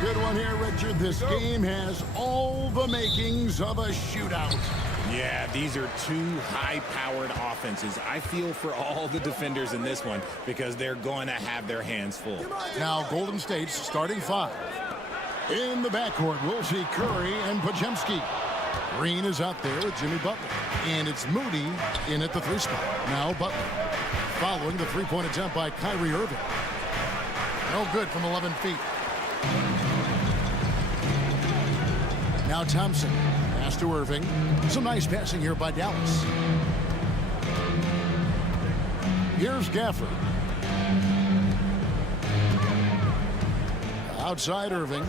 good one here, Richard. This game has all the makings of a shootout. Yeah, these are two high-powered offenses. I feel for all the defenders in this one because they're going to have their hands full. Now Golden State's starting five. In the backcourt, we'll see Curry and Podziemski. Green is out there with Jimmy Butler. And it's Moody in at the 3 spot. Now Butler. Following the three-point attempt by Kyrie Irving. No good from 11 feet. Now Thompson. Pass to Irving. Some nice passing here by Dallas. Here's Gafford. Outside Irving.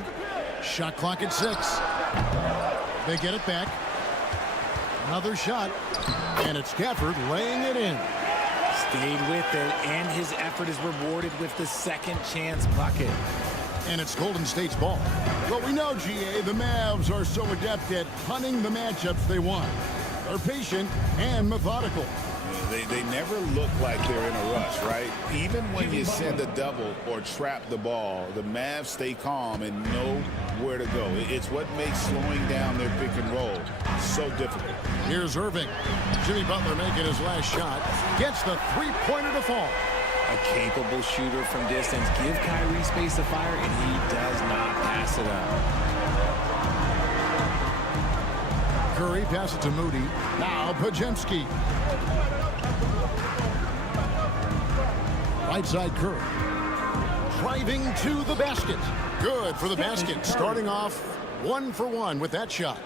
Shot clock at 6. They get it back. Another shot. And it's Gafford laying it in. Stayed with it, and his effort is rewarded with the second chance bucket. And it's Golden State's ball. Well, we know, GA, the Mavs are so adept at hunting the matchups they want. They're patient and methodical. They never look like they're in a rush, right? Even when you send a double or trap the ball, the Mavs stay calm and know where to go. It's what makes slowing down their pick and roll so difficult. Here's Irving. Jimmy Butler making his last shot. Gets the three-pointer to fall. A capable shooter from distance. Give Kyrie space to fire, and he does not pass it up. Curry passes it to Moody. Now Podziemski. Right side Curry. Driving to the basket. Good for the basket. Starting off 1 for 1 with that shot.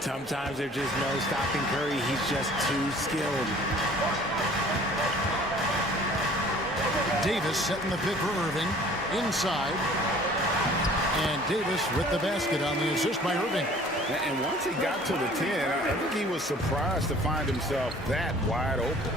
Sometimes there's just no stopping Curry. He's just too skilled. Davis setting the pick for Irving. Inside. And Davis with the basket on the assist by Irving. And once he got to the 10, I think he was surprised to find himself that wide open.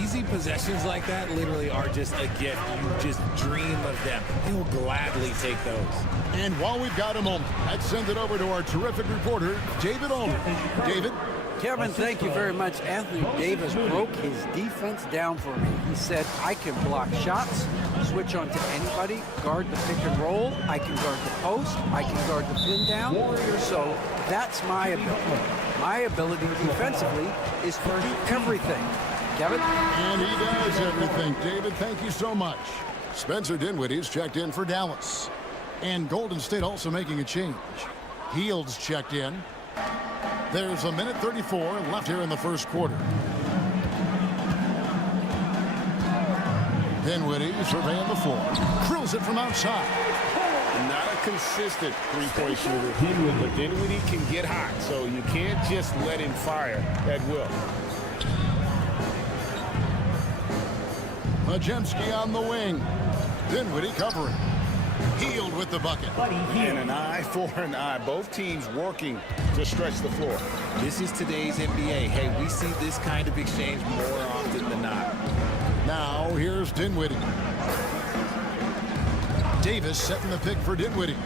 Easy possessions like that literally are just a gift. You just dream of them. He'll gladly take those. And while we've got a moment, let's send it over to our terrific reporter, David Ullman. David? Kevin, thank you very much. Anthony Davis broke his defense down for me. He said, I can block shots, switch on to anybody, guard the pick and roll, I can guard the post, I can guard the pin down. So that's my ability. My ability defensively is for everything. Kevin? And he does everything. David, thank you so much. Spencer Dinwiddie's checked in for Dallas. And Golden State also making a change. Heald's checked in. There's a minute 34 left here in the first quarter. Dinwiddie surveying the floor. Drills it from outside. Not a consistent three-point shooter, but Dinwiddie can get hot, so you can't just let him fire at will. Podziemski on the wing. Dinwiddie covering. Healed with the bucket. And an eye for an eye. Both teams working to stretch the floor. This is today's NBA. Hey, we see this kind of exchange more often than not. Now, here's Dinwiddie. Davis setting the pick for Dinwiddie.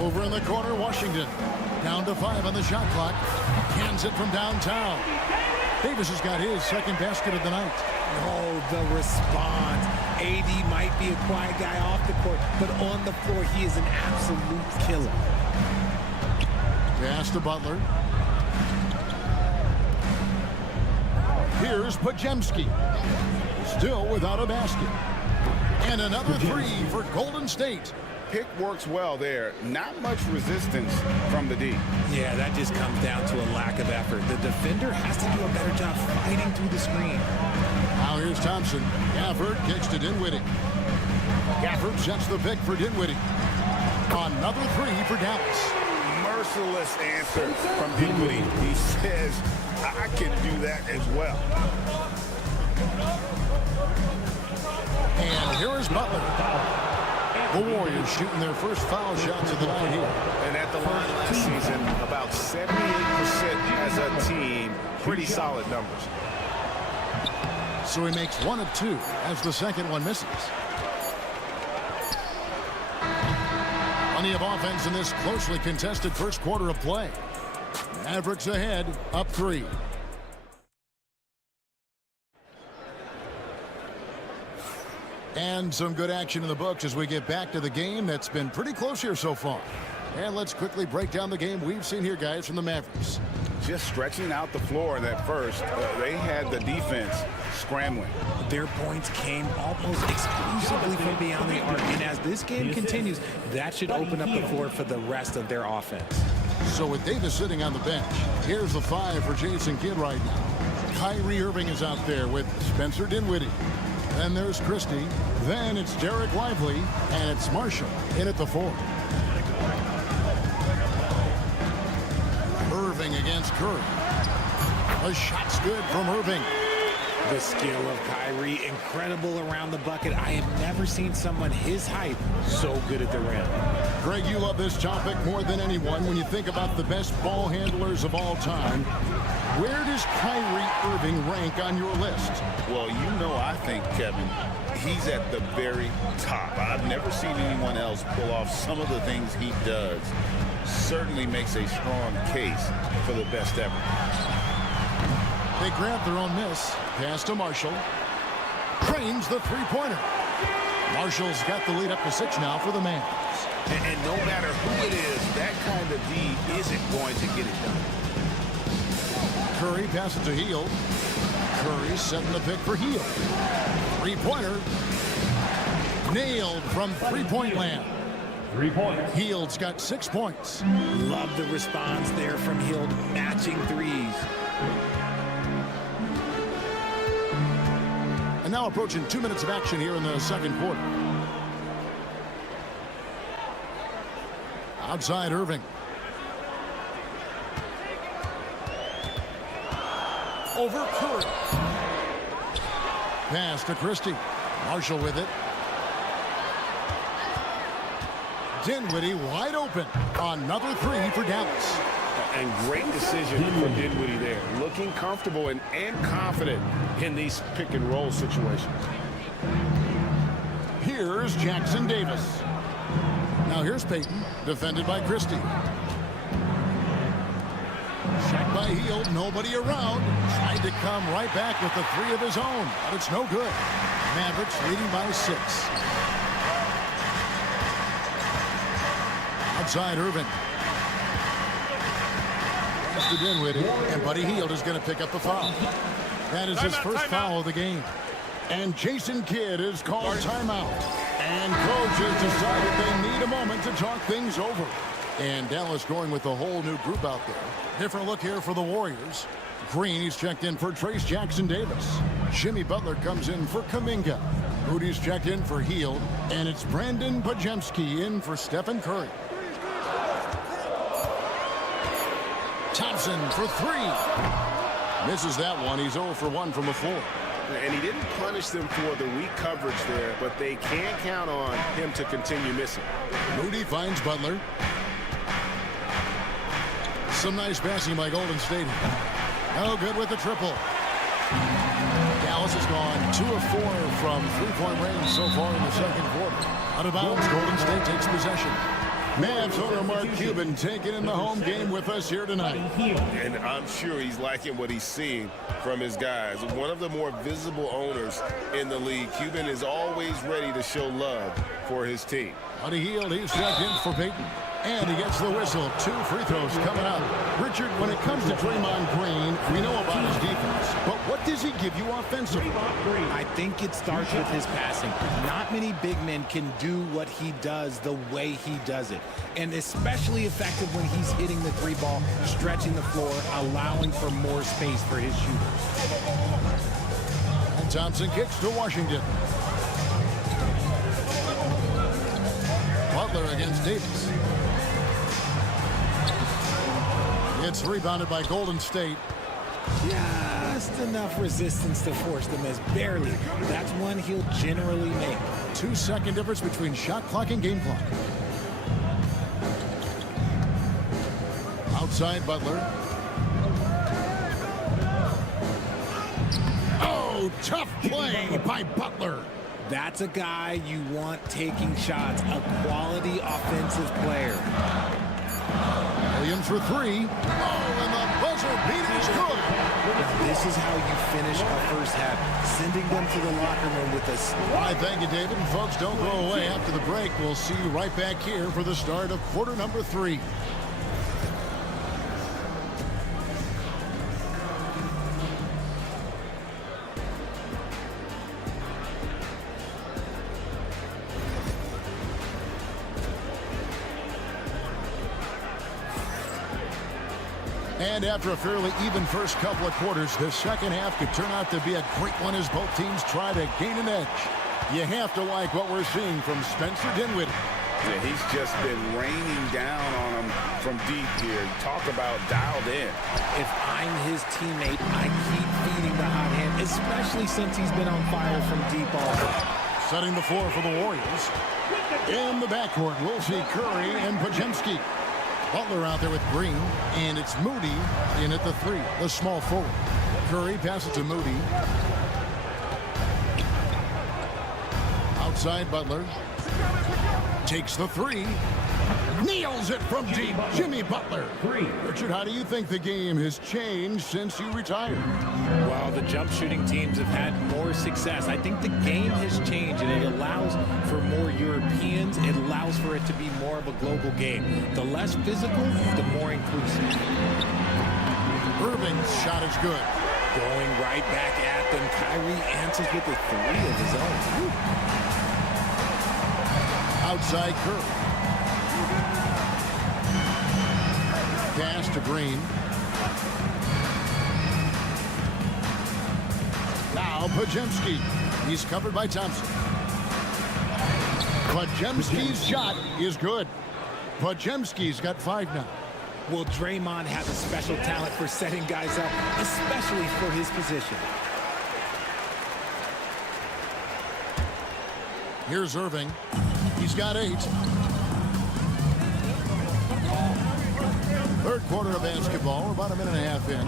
Over in the corner, Washington. Down to 5 on the shot clock. Cans it from downtown. Davis has got his second basket of the night. Oh, the response. AD might be a quiet guy off the court, but on the floor, he is an absolute killer. Pass to Butler. Here's Podziemski. Still without a basket. And another three for Golden State. Pick works well there. Not much resistance from the D. Yeah, that just comes down to a lack of effort. The defender has to do a better job fighting through the screen. Now here's Thompson. Gafford kicks to Dinwiddie. Gafford sets the pick for Dinwiddie. Another three for Dallas. Merciless answer from Dinwiddie. He says, I can do that as well. And here is Butler. The Warriors shooting their first foul shots of the night here. And at the line last season, about 78% as a team. Pretty solid numbers. So he makes 1 of 2 as the second one misses. Plenty of offense in this closely contested first quarter of play. Mavericks ahead, up 3. And some good action in the books as we get back to the game that's been pretty close here so far. And let's quickly break down the game we've seen here, guys, from the Mavericks. Just stretching out the floor in that first. They had the defense scrambling. Their points came almost exclusively from beyond the arc. And as this game continues, that should open up the floor for the rest of their offense. So with Davis sitting on the bench, here's the 5 for Jason Kidd right now. Kyrie Irving is out there with Spencer Dinwiddie. Then there's Christie. Then it's Derek Lively. And it's Marshall in at the 4. Irving against Curry. A shot's good from Irving. The skill of Kyrie, incredible around the bucket. I have never seen someone his height so good at the rim. Greg, you love this topic more than anyone. When you think about the best ball handlers of all time, where does Kyrie Irving rank on your list? Well, you know, I think, Kevin, he's at the very top. I've never seen anyone else pull off some of the things he does. Certainly makes a strong case for the best ever. They grab their own miss. Pass to Marshall. Trains the three-pointer. Marshall's got the lead up to 6 now for the Mavs. And no matter who it is, that kind of D isn't going to get it done. Curry passes to Hield. Curry setting the pick for Hield. Three-pointer. Nailed from three-point land. 3 points. Hield's got 6 points. Love the response there from Hield, matching threes. And now approaching 2 minutes of action here in the second quarter. Outside Irving. Over Curry. Pass to Christie. Marshall with it. Dinwiddie wide open. Another 3 for Dallas. And great decision for Dinwiddie there. Looking comfortable and confident in these pick and roll situations. Here's Jackson Davis. Now here's Payton, defended by Christie. Shot by Hield, nobody around. Tried to come right back with the 3 of his own, but it's no good. Mavericks leading by 6. Outside Irving. To Dinwiddie, and Buddy Hield is going to pick up the foul. That is his first foul of the game. And Jason Kidd is called timeout. And coaches decided they need a moment to talk things over. And Dallas going with a whole new group out there. Different look here for the Warriors. Green, he's checked in for Trace Jackson Davis. Jimmy Butler comes in for Kuminga. Moody's checked in for Hield. And it's Brandon Pajemski in for Stephen Curry. Thompson for 3. Misses that one. He's 0 for 1 from the floor. And he didn't punish them for the weak coverage there, but they can't count on him to continue missing. Moody finds Butler. Some nice passing by Golden State. No good with the triple. Dallas has gone 2 of 4 from three-point range so far in the second quarter. Out of bounds, Golden State takes possession. Mavs owner Mark Cuban taking in the home game with us here tonight. And I'm sure he's liking what he's seeing from his guys. One of the more visible owners in the league. Cuban is always ready to show love for his team. Buddy Hield, he's checked in for Payton. And he gets the whistle. 2 free throws coming up. Richard, when it comes to Draymond Green, we know about his defense. But what does he give you offensively? I think it starts with his passing. Not many big men can do what he does the way he does it. And especially effective when he's hitting the 3 ball, stretching the floor, allowing for more space for his shooters. And Thompson kicks to Washington. Butler against Davis. It's rebounded by Golden State. Just enough resistance to force the miss. Barely. That's one he'll generally make. 2-second difference between shot clock and game clock. Outside Butler. Oh, tough play by Butler. That's a guy you want taking shots. A quality offensive player. Williams for 3. Oh, and the buzzer beater is good. This is how you finish a first half, sending them to the locker room with us. All right, thank you, David. And folks, don't go away. After the break, we'll see you right back here for the start of quarter number 3. And after a fairly even first couple of quarters, the second half could turn out to be a great one as both teams try to gain an edge. You have to like what we're seeing from Spencer Dinwiddie. Yeah, he's just been raining down on him from deep here. Talk about dialed in. If I'm his teammate, I keep feeding the hot hand, especially since he's been on fire from deep also. Setting the floor for the Warriors. In the backcourt, we'll see Curry and Podziemski. Butler out there with Green, and it's Moody in at the 3, the small forward. Curry passes to Moody. Outside Butler. Takes the 3. Nails it from deep. Jimmy Butler. Richard, how do you think the game has changed since you retired? Well, the jump shooting teams have had more success. I think the game has changed, and it allows for more Europeans. It allows for it to be more of a global game. The less physical, the more inclusive. Irving's shot is good. Going right back at them. Kyrie answers with a 3 of his own. Woo. Outside Curry. Pass to Green. Now Podziemski. He's covered by Thompson. Podziemski's shot is good. Podziemski's got 5 now. Well, Draymond has a special talent for setting guys up, especially for his position. Here's Irving. He's got 8. Third quarter of basketball. We're about a minute and a half in.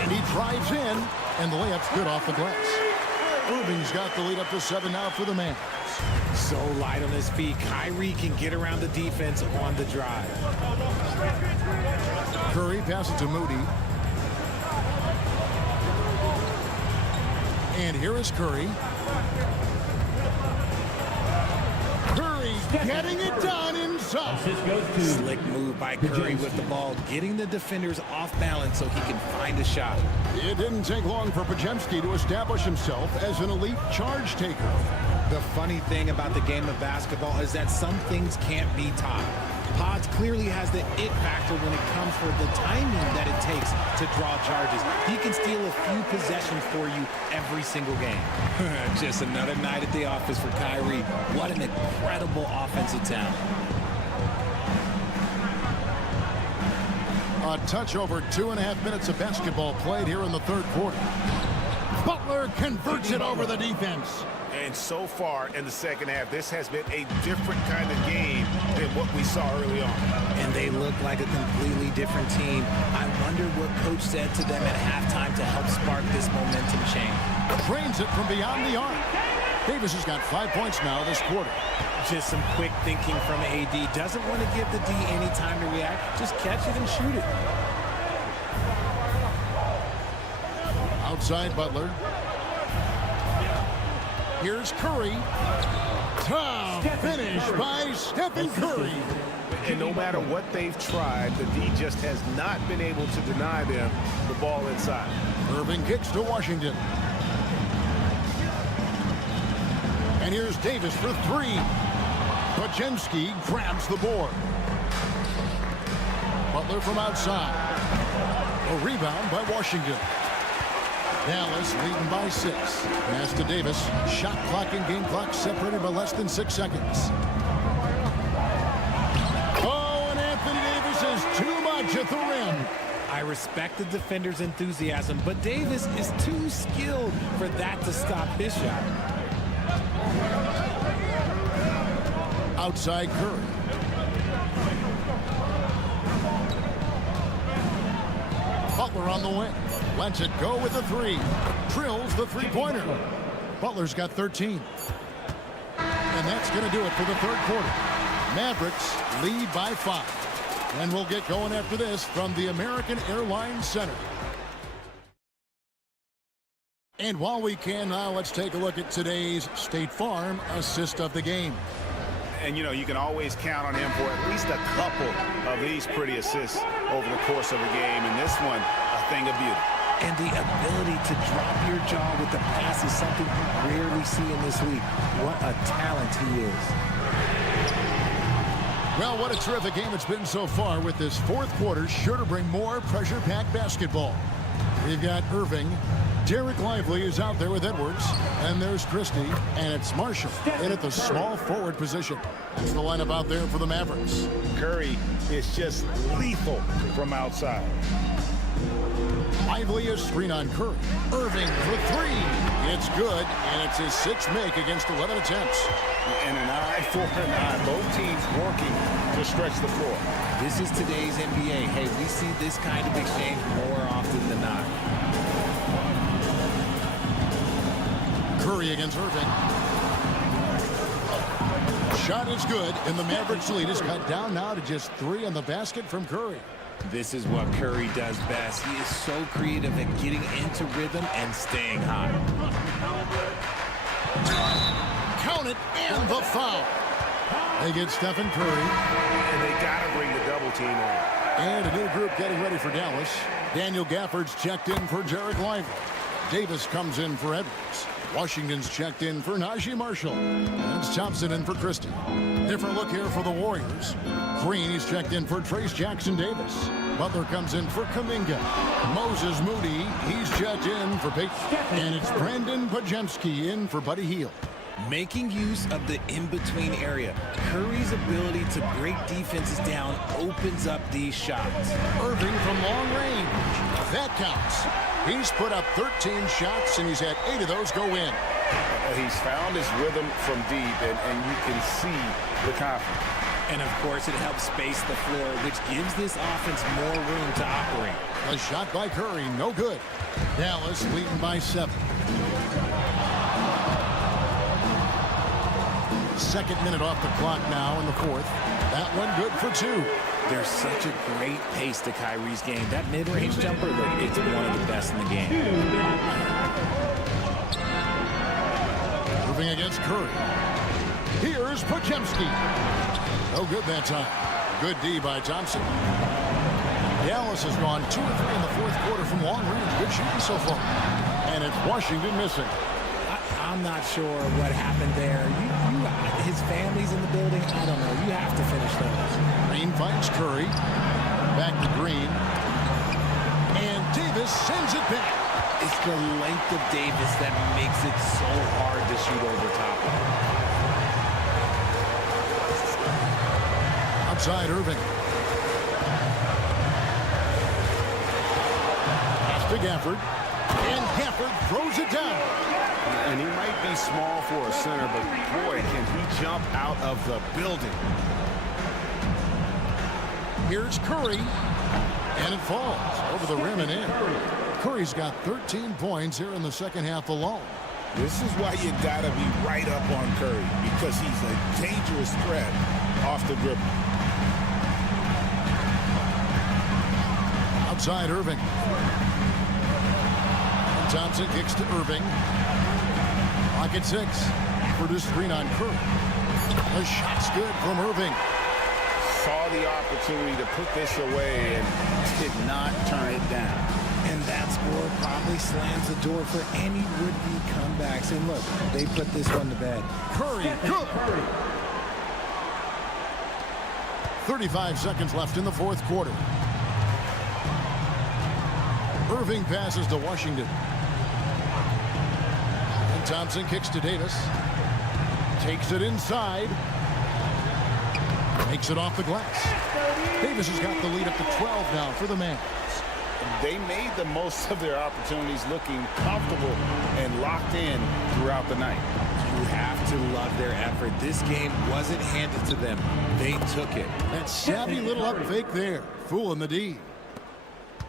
And he drives in, and the layup's good off the glass. Irving's got the lead up to 7 now for the Mavs. So light on his feet. Kyrie can get around the defense on the drive. Curry passes to Moody. And here is Curry. Curry's getting it done inside. Slick move by Curry with the ball, getting the defenders off balance so he can find a shot. It didn't take long for Podziemski to establish himself as an elite charge taker. The funny thing about the game of basketball is that some things can't be taught. Pods clearly has the it factor when it comes for the timing that it takes to draw charges. He can steal a few possessions for you every single game. Just another night at the office for Kyrie. What an incredible offensive talent. A touch over 2.5 minutes of basketball played here in the third quarter. Butler converts it over the defense. And so far in the second half, this has been a different kind of game than what we saw early on. And they look like a completely different team. I wonder what coach said to them at halftime to help spark this momentum change. Drains it from beyond the arc. Davis has got 5 points now this quarter. Just some quick thinking from AD. Doesn't want to give the D any time to react. Just catch it and shoot it. Outside Butler. Here's Curry. Top finish by Stephen Curry. And no matter what they've tried, the D just has not been able to deny them the ball inside. Irving kicks to Washington. And here's Davis for 3. Podziemski grabs the board. Butler from outside. A rebound by Washington. Dallas leading by 6. Pass to Davis. Shot clock and game clock separated by less than 6 seconds. Oh, and Anthony Davis is too much at the rim. I respect the defender's enthusiasm, but Davis is too skilled for that to stop his shot. Outside Curry. Butler on the wing. Lets it go with a 3. Drills the three-pointer. Butler's got 13. And that's going to do it for the third quarter. Mavericks lead by 5. And we'll get going after this from the American Airlines Center. And while we can now, let's take a look at today's State Farm assist of the game. And, you know, you can always count on him for at least a couple of these pretty assists over the course of a game. And this one, a thing of beauty. And the ability to drop your jaw with the pass is something you rarely see in this league. What a talent he is. Well, what a terrific game it's been so far, with this fourth quarter sure to bring more pressure-packed basketball. We've got Irving. Derek Lively is out there with Edwards. And there's Christie. And it's Marshall in at the small forward position. That's the lineup out there for the Mavericks. Curry is just lethal from outside. Lively is screen on Curry. Irving for 3. It's good, and it's his 6th make against 11 attempts. And an eye for an eye. Both teams working to stretch the floor. This is today's NBA. Hey, we see this kind of exchange more often than not. Curry against Irving. Shot is good, and the Mavericks lead is cut down now to just 3 on the basket from Curry. This is what Curry does best. He is so creative at getting into rhythm and staying hot. Count it, and the foul. They get Stephen Curry. And they got to bring the double team on. And a new group getting ready for Dallas. Daniel Gafford's checked in for Derek Lively. Davis comes in for Edwards. Washington's checked in for Najee Marshall. And it's Thompson in for Christie. Different look here for the Warriors. Green, he's checked in for Trace Jackson-Davis. Butler comes in for Kuminga. Moses Moody, he's checked in for Peyton. And it's Brandon Pajemski in for Buddy Hield. Making use of the in-between area. Curry's ability to break defenses down opens up these shots. Irving from long range. That counts. He's put up 13 shots, and he's had 8 of those go in. He's found his rhythm from deep, and you can see the confidence. And, of course, it helps space the floor, which gives this offense more room to operate. A shot by Curry, no good. Dallas leading by 7. Second minute off the clock now in the fourth. That one good for 2. There's such a great pace to Kyrie's game. That mid-range jumper, look, it's one of the best in the game. Moving against Curry. Here's Pajemski. No good that time. Good D by Thompson. Dallas has gone 2 of 3 in the fourth quarter from long range. Good shooting so far. And it's Washington missing. I'm not sure what happened there. His family's in the building. I don't know. You have to finish those. Green finds Curry. Back to Green. And Davis sends it back. It's the length of Davis that makes it so hard to shoot over top of him. Outside Irving. Pass to Gafford. And Gafford throws it down. And he might be small for a center, but boy, can he jump out of the building. Here's Curry. And it falls over the rim and in. Curry's got 13 points here in the second half alone. This is why you got to be right up on Curry, because he's a dangerous threat off the dribble. Outside Irving. And Thompson kicks to Irving. Clock at 6. For the screen on Curry. The shot's good from Irving. Saw the opportunity to put this away and did not turn it down. And that score probably slams the door for any would-be comebacks. And look, they put this one to bed. Curry, good. 35 seconds left in the fourth quarter. Irving passes to Washington. And Thompson kicks to Davis. Takes it inside. Makes it off the glass. Davis has got the lead up to 12 now for the Mavs. They made the most of their opportunities, looking comfortable and locked in throughout the night. You have to love their effort. This game wasn't handed to them. They took it. That savvy little up fake there. Fooling the D.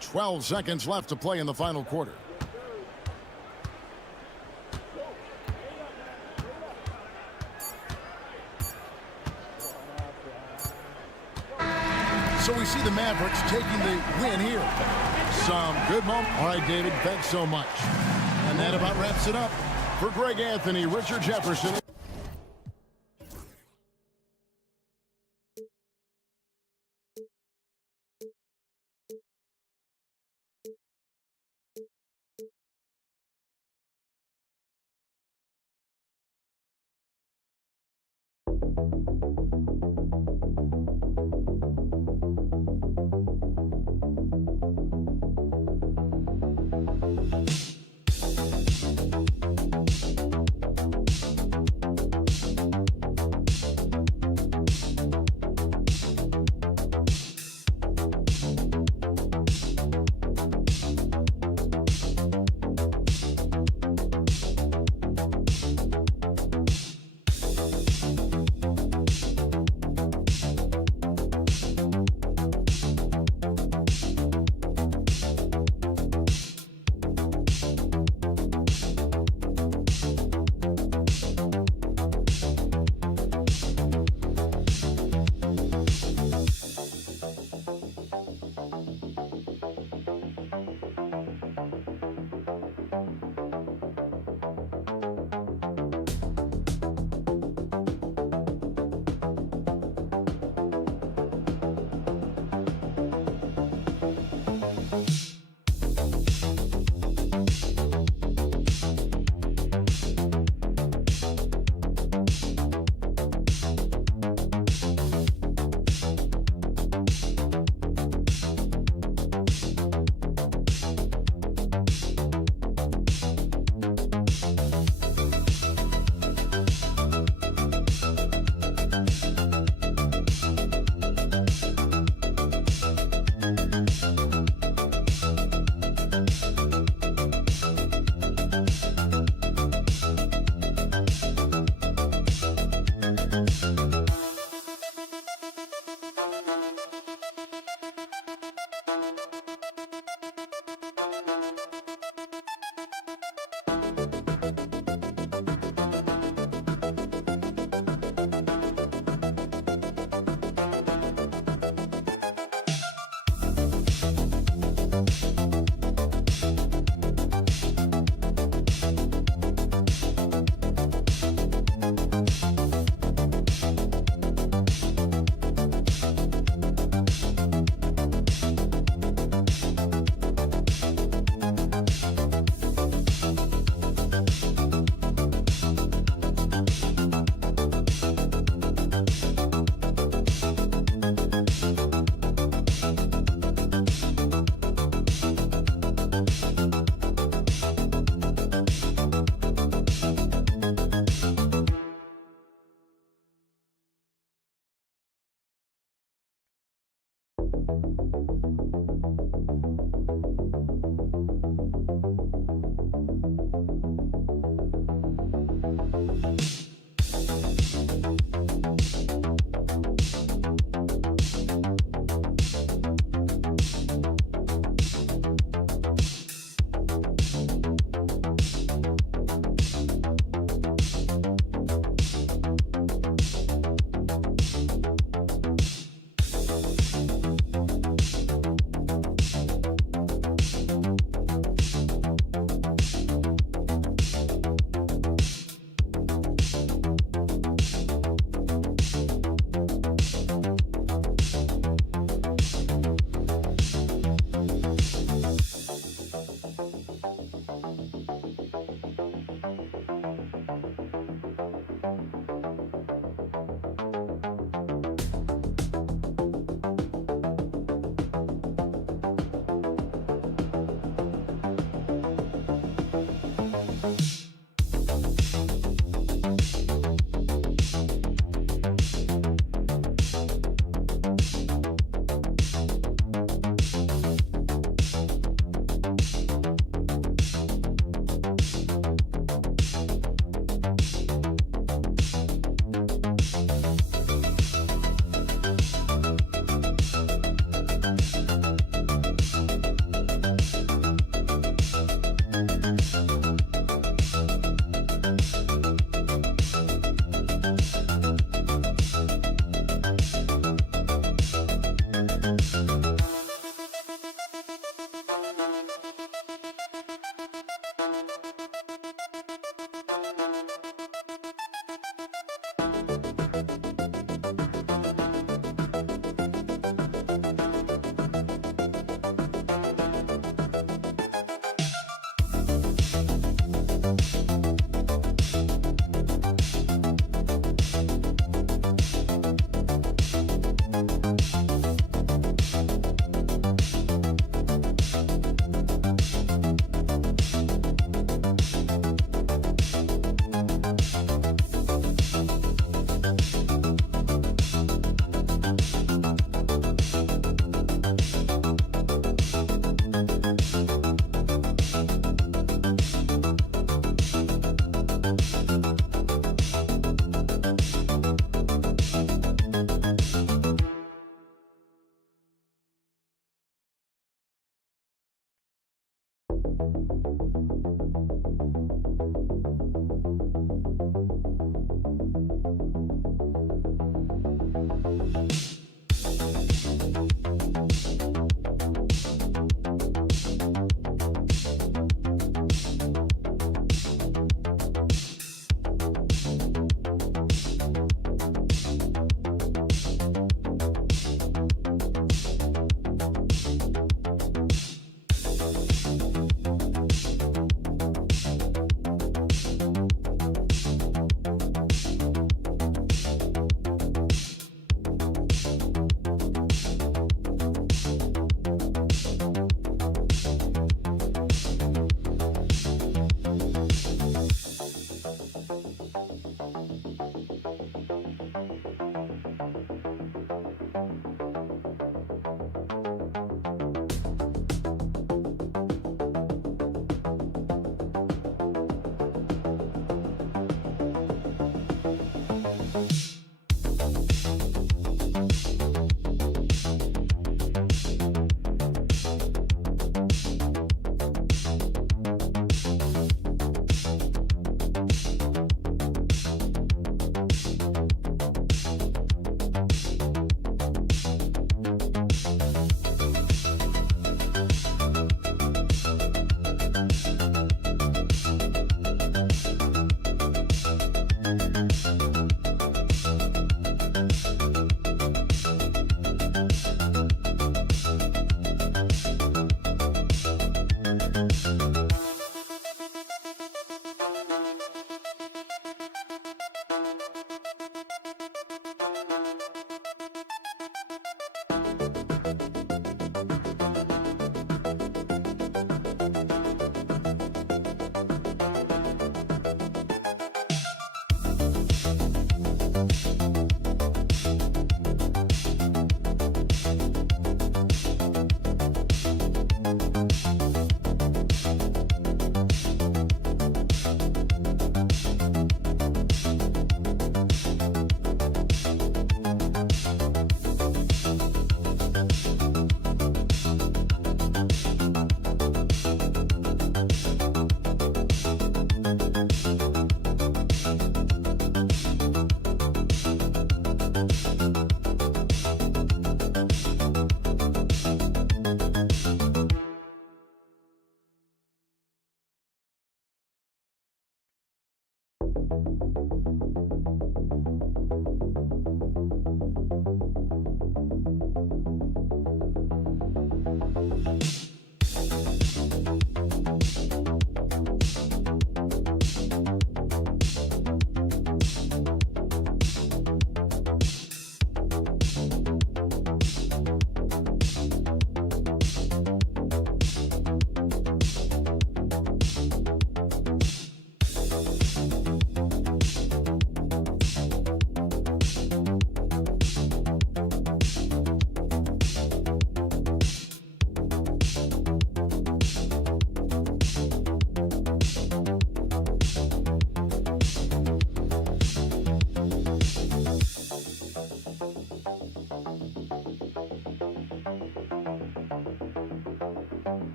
12 seconds left to play in the final quarter. So we see the Mavericks taking the win here. Some good moment. All right, David, thanks so much. And that about wraps it up. For Greg Anthony, Richard Jefferson.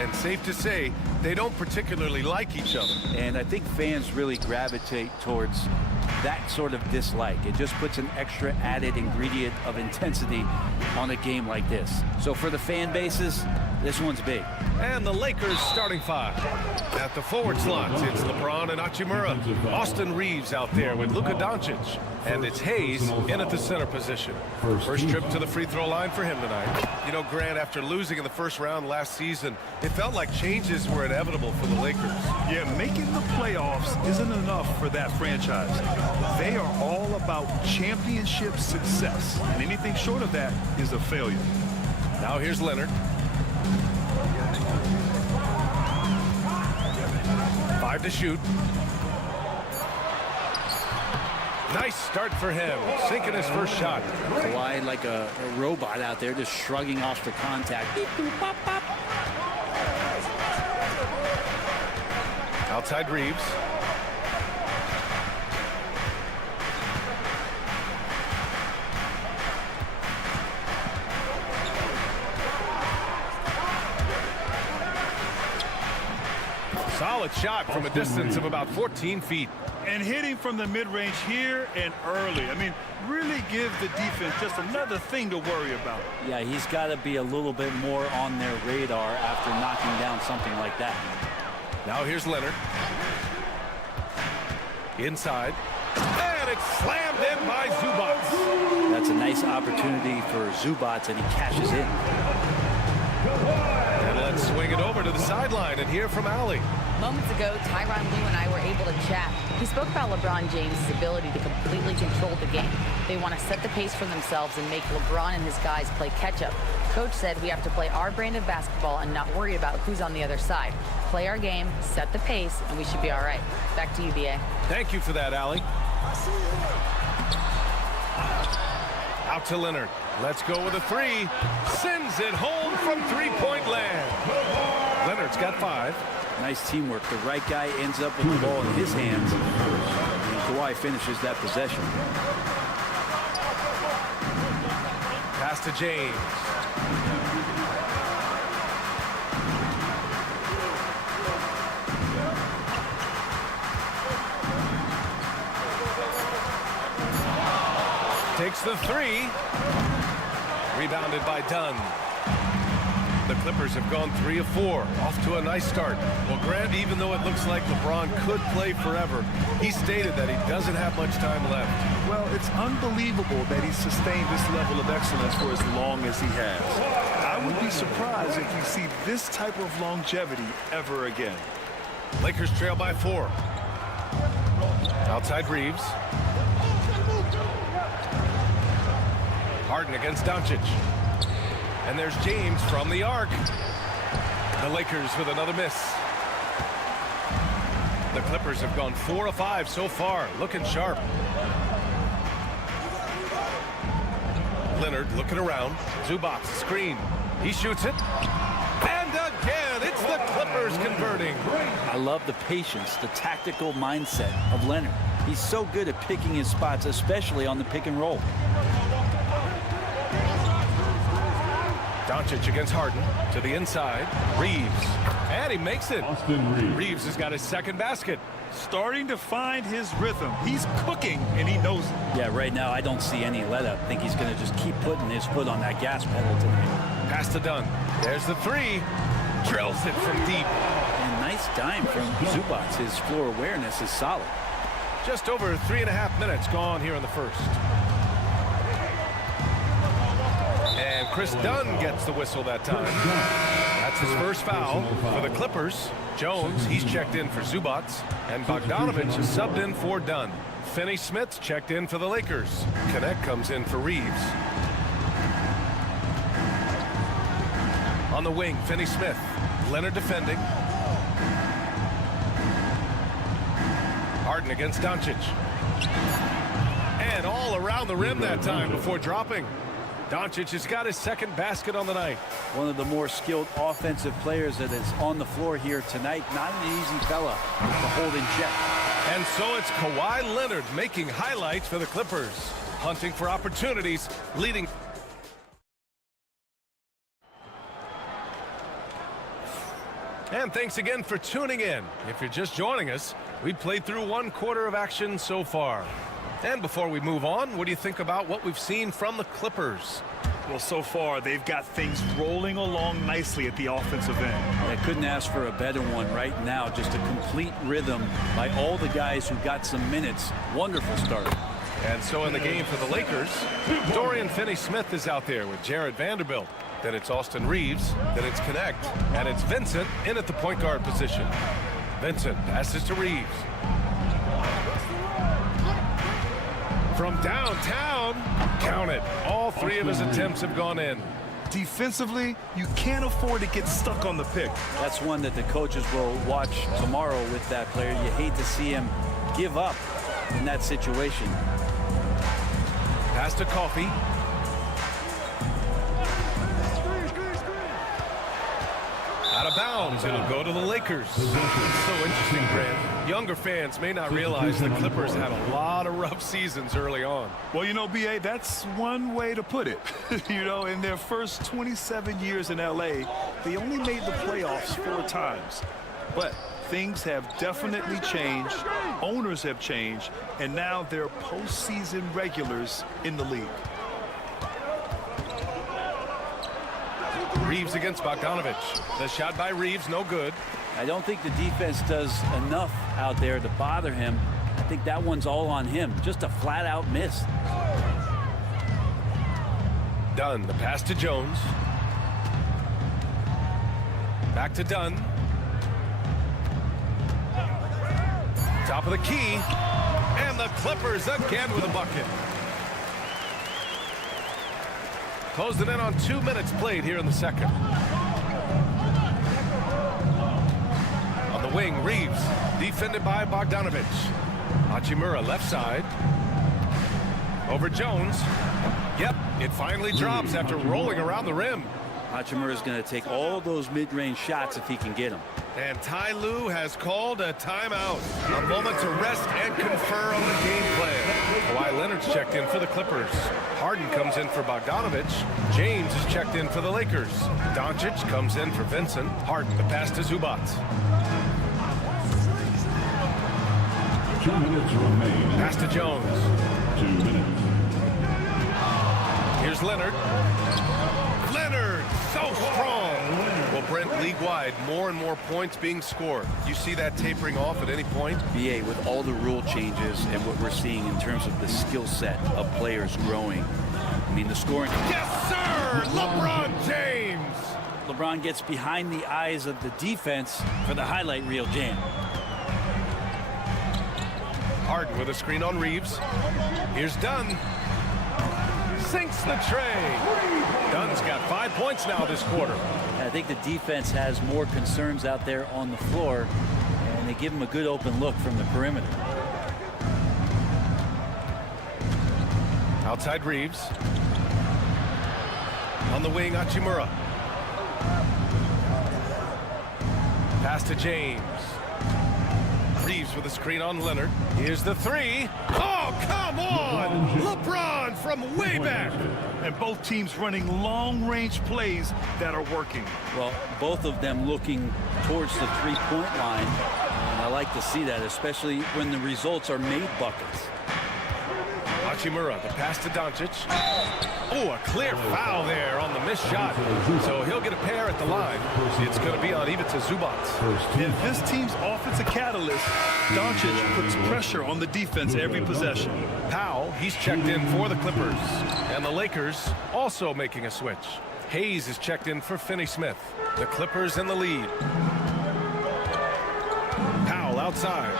And safe to say, they don't particularly like each other. And I think fans really gravitate towards that sort of dislike. It just puts an extra added ingredient of intensity on a game like this. So for the fan bases, this one's big. And the Lakers starting five. At the forward slots, it's LeBron and Hachimura. Austin Reeves out there with Luka Doncic. And it's Hayes in at the center position. First trip to the free throw line for him tonight. You know, Grant, after losing in the first round last season, it felt like changes were inevitable for the Lakers. Yeah, making the playoffs isn't enough for that franchise. They are all about championship success. And anything short of that is a failure. Now here's Leonard. 5 to shoot. Nice start for him, sinking his first shot. Kawhi like a robot out there, just shrugging off the contact. Outside Reeves. Solid shot from a distance of about 14 feet. And hitting from the mid-range here and early. I mean, really give the defense just another thing to worry about. Yeah, he's got to be a little bit more on their radar after knocking down something like that. Now here's Leonard. Inside. And it's slammed in by Zubac. That's a nice opportunity for Zubac, and he cashes in. And let's swing it over to the sideline and hear from Allie. Moments ago, Tyronn Lue and I were able to chat. He spoke about LeBron James' ability to completely control the game. They want to set the pace for themselves and make LeBron and his guys play catch-up. Coach said we have to play our brand of basketball and not worry about who's on the other side. Play our game, set the pace, and we should be all right. Back to you, B.A. Thank you for that, Allie. Out to Leonard. Let's go with a three. Sends it home from three-point land. Leonard's got 5. Nice teamwork. The right guy ends up with the ball in his hands, and Kawhi finishes that possession. Pass to James. Takes the 3. Rebounded by Dunn. The Clippers have gone 3 of 4, off to a nice start. Well, Grant, even though it looks like LeBron could play forever, he stated that he doesn't have much time left. Well, it's unbelievable that he's sustained this level of excellence for as long as he has. I would be surprised if we see this type of longevity ever again. Lakers trail by 4. Outside Reeves. Harden against Doncic. And there's James from the arc. The Lakers with another miss. The Clippers have gone 4 of 5 so far, looking sharp. Leonard looking around. Zubac screen. He shoots it. And again, it's the Clippers converting. I love the patience, the tactical mindset of Leonard. He's so good at picking his spots, especially on the pick and roll. Doncic against Harden to the inside. Reeves. And he makes it. Reeves has got his second basket. Starting to find his rhythm. He's cooking, and he knows it. Yeah, right now I don't see any let up. I think he's going to just keep putting his foot on that gas pedal tonight. Pass to Dunn. There's the 3. Drills it from deep. And nice dime from Zubac. His floor awareness is solid. Just over 3.5 minutes gone here in the first. And Chris Dunn gets the whistle that time. That's his first foul for the Clippers. Jones, he's checked in for Zubac. And Bogdanovich is subbed in for Dunn. Finney-Smith's checked in for the Lakers. Connect comes in for Reeves. On the wing, Finney-Smith. Leonard defending. Harden against Doncic. And all around the rim that time before dropping. Doncic has got his second basket on the night. One of the more skilled offensive players that is on the floor here tonight. Not an easy fella to hold in check. And so it's Kawhi Leonard making highlights for the Clippers. Hunting for opportunities, leading. And thanks again for tuning in. If you're just joining us, we played through 1 quarter of action so far. And before we move on, what do you think about what we've seen from the Clippers? Well, so far, they've got things rolling along nicely at the offensive end. I couldn't ask for a better one right now. Just a complete rhythm by all the guys who got some minutes. Wonderful start. And so in the game for the Lakers, Dorian Finney-Smith is out there with Jared Vanderbilt. Then it's Austin Reeves. Then it's Connect. And it's Vincent in at the point guard position. Vincent passes to Reeves. From downtown, count it. All 3 of his attempts have gone in. Defensively, you can't afford to get stuck on the pick. That's one that the coaches will watch tomorrow with that player. You hate to see him give up in that situation. Pass to Coffee. Out of bounds. It'll go to the Lakers. It's so interesting, Grant. Younger fans may not realize the Clippers had a lot of rough seasons early on. Well, you know, B.A., that's one way to put it. You know, in their first 27 years in L.A., they only made the playoffs 4 times. But things have definitely changed. Owners have changed. And now they're postseason regulars in the league. Reeves against Bogdanovich. The shot by Reeves, no good. I don't think the defense does enough out there to bother him. I think that one's all on him. Just a flat-out miss. Dunn, the pass to Jones. Back to Dunn. Top of the key. And the Clippers again with a bucket. Closed it in on 2 minutes played here in the second. On the wing, Reeves, defended by Bogdanovich. Hachimura left side. Over Jones. Yep, it finally drops after rolling around the rim. Hachimura is going to take all those mid-range shots if he can get them. And Ty Lue has called a timeout. A moment to rest and confer on the game plan. Kawhi Leonard's checked in for the Clippers. Harden comes in for Bogdanovich. James is checked in for the Lakers. Doncic comes in for Vincent. Harden, the pass to Zubac. 2 minutes remain. Pass to Jones. 2 minutes. Here's Leonard. Leonard, so strong. Well, Brent, league-wide, more and more points being scored. You see that tapering off at any point? BA, with all the rule changes and what we're seeing in terms of the skill set of players growing, I mean, the scoring... Yes, sir! LeBron James! LeBron gets behind the eyes of the defense for the highlight reel jam. Harden with a screen on Reeves. Here's Dunn. Sinks the tray. Dunn's got 5 points now this quarter. I think the defense has more concerns out there on the floor, and they give him a good open look from the perimeter. Outside Reeves. On the wing, Hachimura. Pass to James. Reeves with a screen on Leonard. Here's the three. Oh, come on! LeBron from way back. And both teams running long-range plays that are working. Well, both of them looking towards the three-point line. And I like to see that, especially when the results are made buckets. Hachimura, the pass to Doncic. Oh, a clear foul there on the missed shot. So he'll get a pair at the line. It's going to be on Ivica Zubac. If this team's offensive catalyst, Doncic puts pressure on the defense every possession. Powell, he's checked in for the Clippers. And the Lakers also making a switch. Hayes is checked in for Finney-Smith. The Clippers in the lead. Powell outside.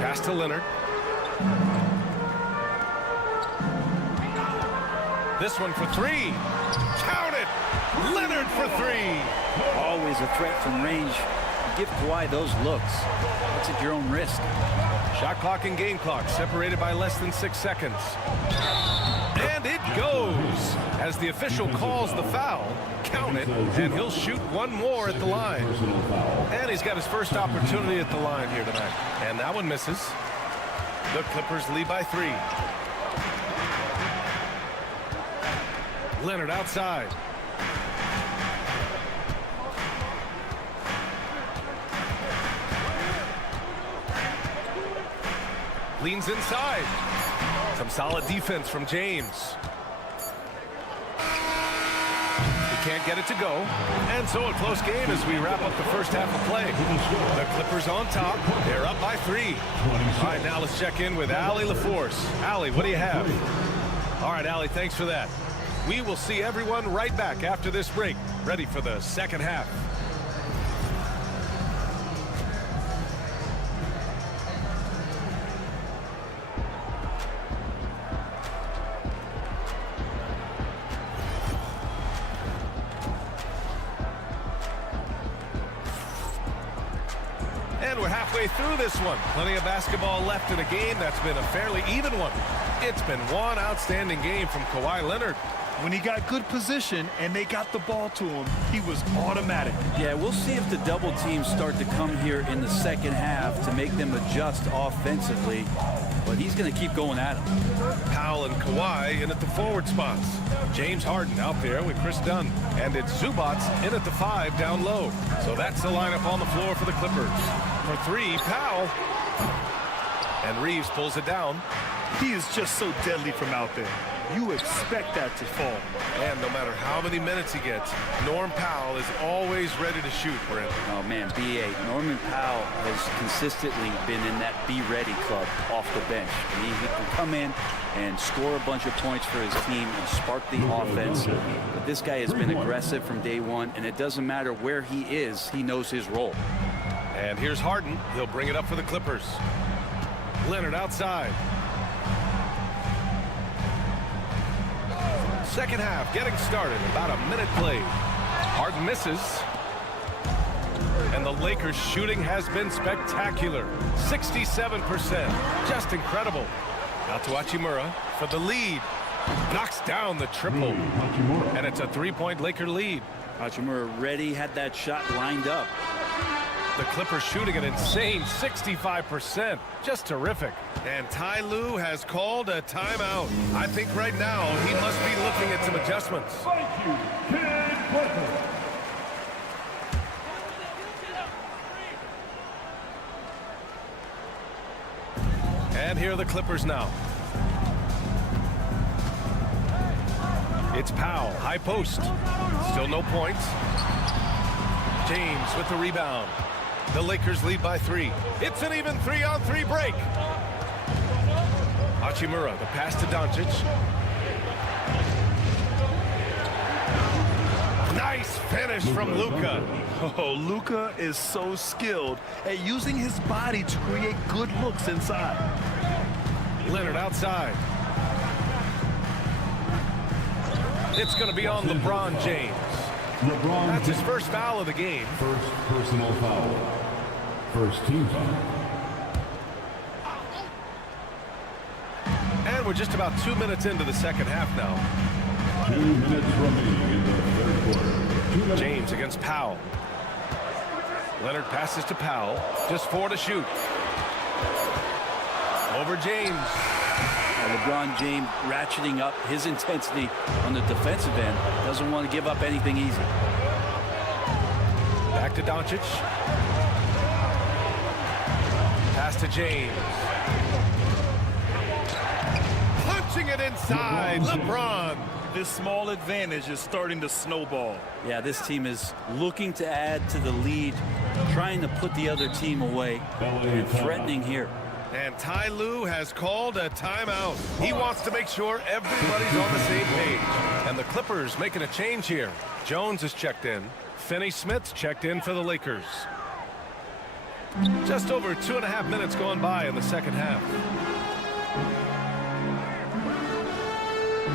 Pass to Leonard. This one for three. Count it! Leonard for three. Always a threat from range. Give Kawhi those looks. It's at your own risk. Shot clock and game clock separated by less than 6 seconds. And it goes. As the official calls the foul, count it, and he'll shoot one more at the line. And he's got his first opportunity at the line here tonight. And that one misses. The Clippers lead by 3. Leonard outside. Leans inside. Some solid defense from James. He can't get it to go. And so a close game as we wrap up the first half of play. The Clippers on top. They're up by 3. All right, now let's check in with Allie LaForce. Allie, what do you have? All right, Allie, thanks for that. We will see everyone right back after this break, ready for the second half. we're halfway through this one. Plenty of basketball left in a game that's been a fairly even one. It's been one outstanding game from Kawhi Leonard. When he got good position and they got the ball to him, he was automatic. Yeah, we'll see if the double teams start to come here in the second half to make them adjust offensively. But he's going to keep going at him. Powell and Kawhi in at the forward spots. James Harden out there with Chris Dunn. And it's Zubats in at the 5 down low. So that's the lineup on the floor for the Clippers. For 3, Powell. And Reeves pulls it down. He is just so deadly from out there. You expect that to fall. And no matter how many minutes he gets, Norm Powell is always ready to shoot, Brent. Oh, man, B.A. Norman Powell has consistently been in that be-ready club off the bench. He can come in and score a bunch of points for his team and spark the offense. But this guy has been aggressive from day one, and it doesn't matter where he is, he knows his role. And here's Harden. He'll bring it up for the Clippers. Leonard outside. Second half getting started. About a minute played. Harden misses. And the Lakers shooting has been spectacular. 67%. Just incredible. Out to Hachimura for the lead. Knocks down the triple. And it's a 3-point Laker lead. Hachimura ready, had that shot lined up. The Clippers shooting an insane 65%. Just terrific. And Ty Lue has called a timeout. I think right now he must be looking at some adjustments. Thank you, Kid Butler. And here are the Clippers now. It's Powell, high post. Still no points. James with the rebound. The Lakers lead by 3. It's an even 3-on-3 break. Hachimura, the pass to Doncic. Nice finish from Luka. Oh, Luka is so skilled at using his body to create good looks inside. Leonard outside. It's going to be on LeBron James. That's his first foul of the game. First personal foul. First team foul. And we're just about 2 minutes into the second half now. 2 minutes remaining in the third quarter. 2 minutes. James against Powell. Leonard passes to Powell. Just 4 to shoot. Over James. LeBron James ratcheting up his intensity on the defensive end. Doesn't want to give up anything easy. Back to Doncic. Pass to James. Punching it inside. LeBron. This small advantage is starting to snowball. Yeah, this team is looking to add to the lead, trying to put the other team away, and threatening here. And Ty Lue has called a timeout. He wants to make sure everybody's on the same page. And the Clippers making a change here. Jones is checked in. Finney-Smith's checked in for the Lakers. Just over 2.5 minutes going by in the second half.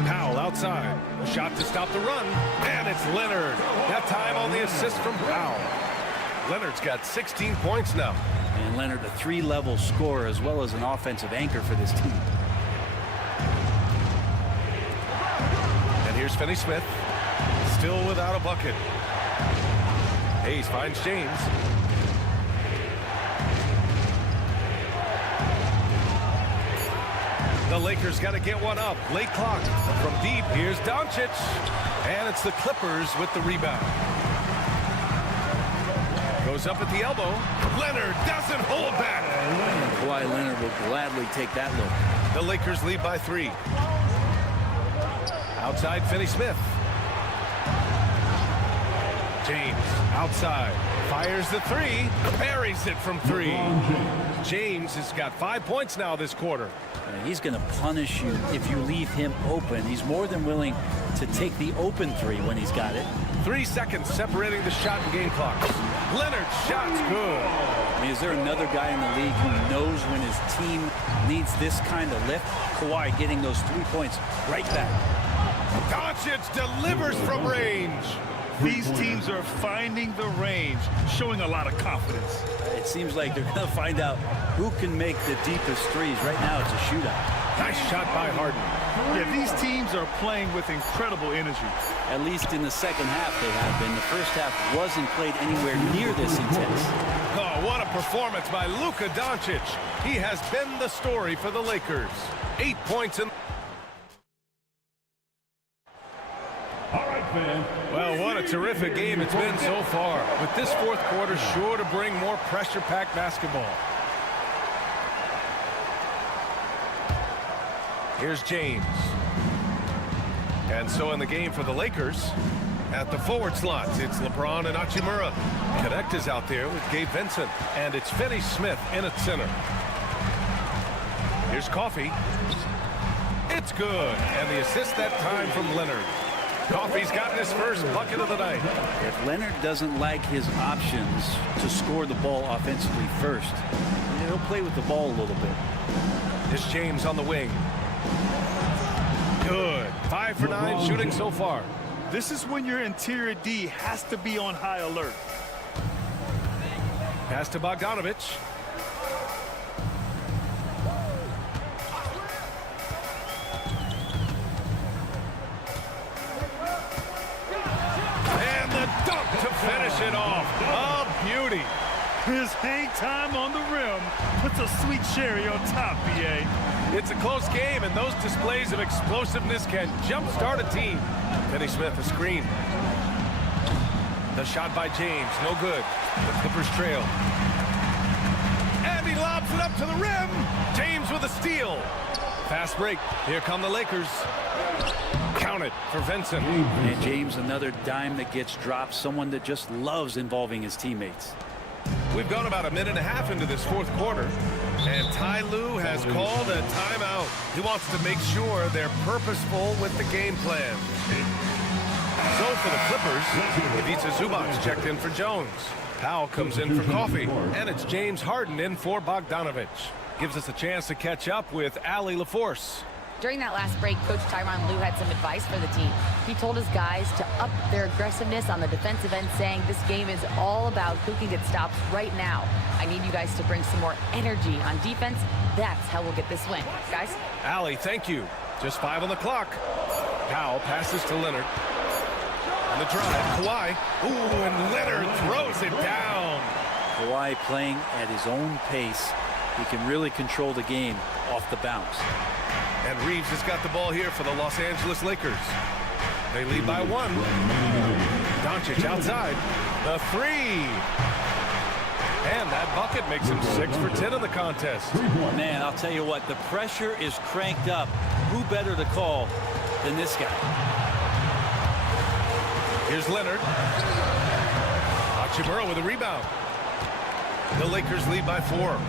Powell outside. Shot to stop the run. And it's Leonard. That time on the assist from Powell. Leonard's got 16 points now. And Leonard, a 3-level scorer as well as an offensive anchor for this team. And here's Finney-Smith. Still without a bucket. Hayes finds James. The Lakers got to get one up. Late clock. From deep, here's Doncic. And it's the Clippers with the rebound. Goes up at the elbow. Leonard doesn't hold back. Kawhi Leonard will gladly take that look. The Lakers lead by 3. Outside Finney-Smith. James outside. Fires the 3. Buries it from 3. James has got 5 points now this quarter. He's going to punish you if you leave him open. He's more than willing to take the open 3 when he's got it. 3 seconds separating the shot and game clocks. Leonard's shot's good. I mean, is there another guy in the league who knows when his team needs this kind of lift? Kawhi getting those 3 points right back. Doncic delivers from range. These teams are finding the range, showing a lot of confidence. It seems like they're going to find out who can make the deepest threes. Right now, it's a shootout. Nice shot by Harden. Yeah, these teams are playing with incredible energy. At least in the second half they have been. The first half wasn't played anywhere near this intense. Oh, what a performance by Luka Doncic. He has been the story for the Lakers. 8 points in. All right, fans. Well, what a terrific game it's been so far. With this fourth quarter sure to bring more pressure-packed basketball. Here's James. And so in the game for the Lakers, at the forward slots, it's LeBron and Hachimura. Connect is out there with Gabe Vincent. And it's Finney-Smith in at center. Here's Coffey. It's good. And the assist that time from Leonard. Coffey's gotten his first bucket of the night. If Leonard doesn't like his options to score the ball offensively first, he'll play with the ball a little bit. Here's James on the wing. Good. 5 for 9 shooting so far. This is when your interior D has to be on high alert. Pass to Bogdanovich. And the dunk to finish it off. A beauty. His hang time on the rim puts a sweet cherry on top, BA. It's a close game, and those displays of explosiveness can jumpstart a team. Finney-Smith, a screen. The shot by James, no good. The Clippers trail. And he lobs it up to the rim. James with a steal. Fast break. Here come the Lakers. Count it for Vincent. And James, another dime that gets dropped. Someone that just loves involving his teammates. We've gone about a minute and a half into this fourth quarter, and Ty Lue has called a timeout. He wants to make sure they're purposeful with the game plan. So for the Clippers, Ivica Zubac checked in for Jones. Powell comes in for Coffey, and it's James Harden in for Bogdanovich. Gives us a chance to catch up with Allie LaForce. During that last break, Coach Tyronn Lue had some advice for the team. He told his guys to up their aggressiveness on the defensive end, saying this game is all about who can get stops right now. I need you guys to bring some more energy on defense. That's how we'll get this win. Guys? Allie, thank you. Just 5 on the clock. Powell passes to Leonard. On the drive, Kawhi. Ooh, and Leonard throws it down. Kawhi playing at his own pace. He can really control the game off the bounce. And Reeves has got the ball here for the Los Angeles Lakers. They lead by 1. Doncic outside. The 3. And that bucket makes him 6 for 10 in the contest. Man, I'll tell you what, the pressure is cranked up. Who better to call than this guy? Here's Leonard. Hachimura with a rebound. The Lakers lead by 4.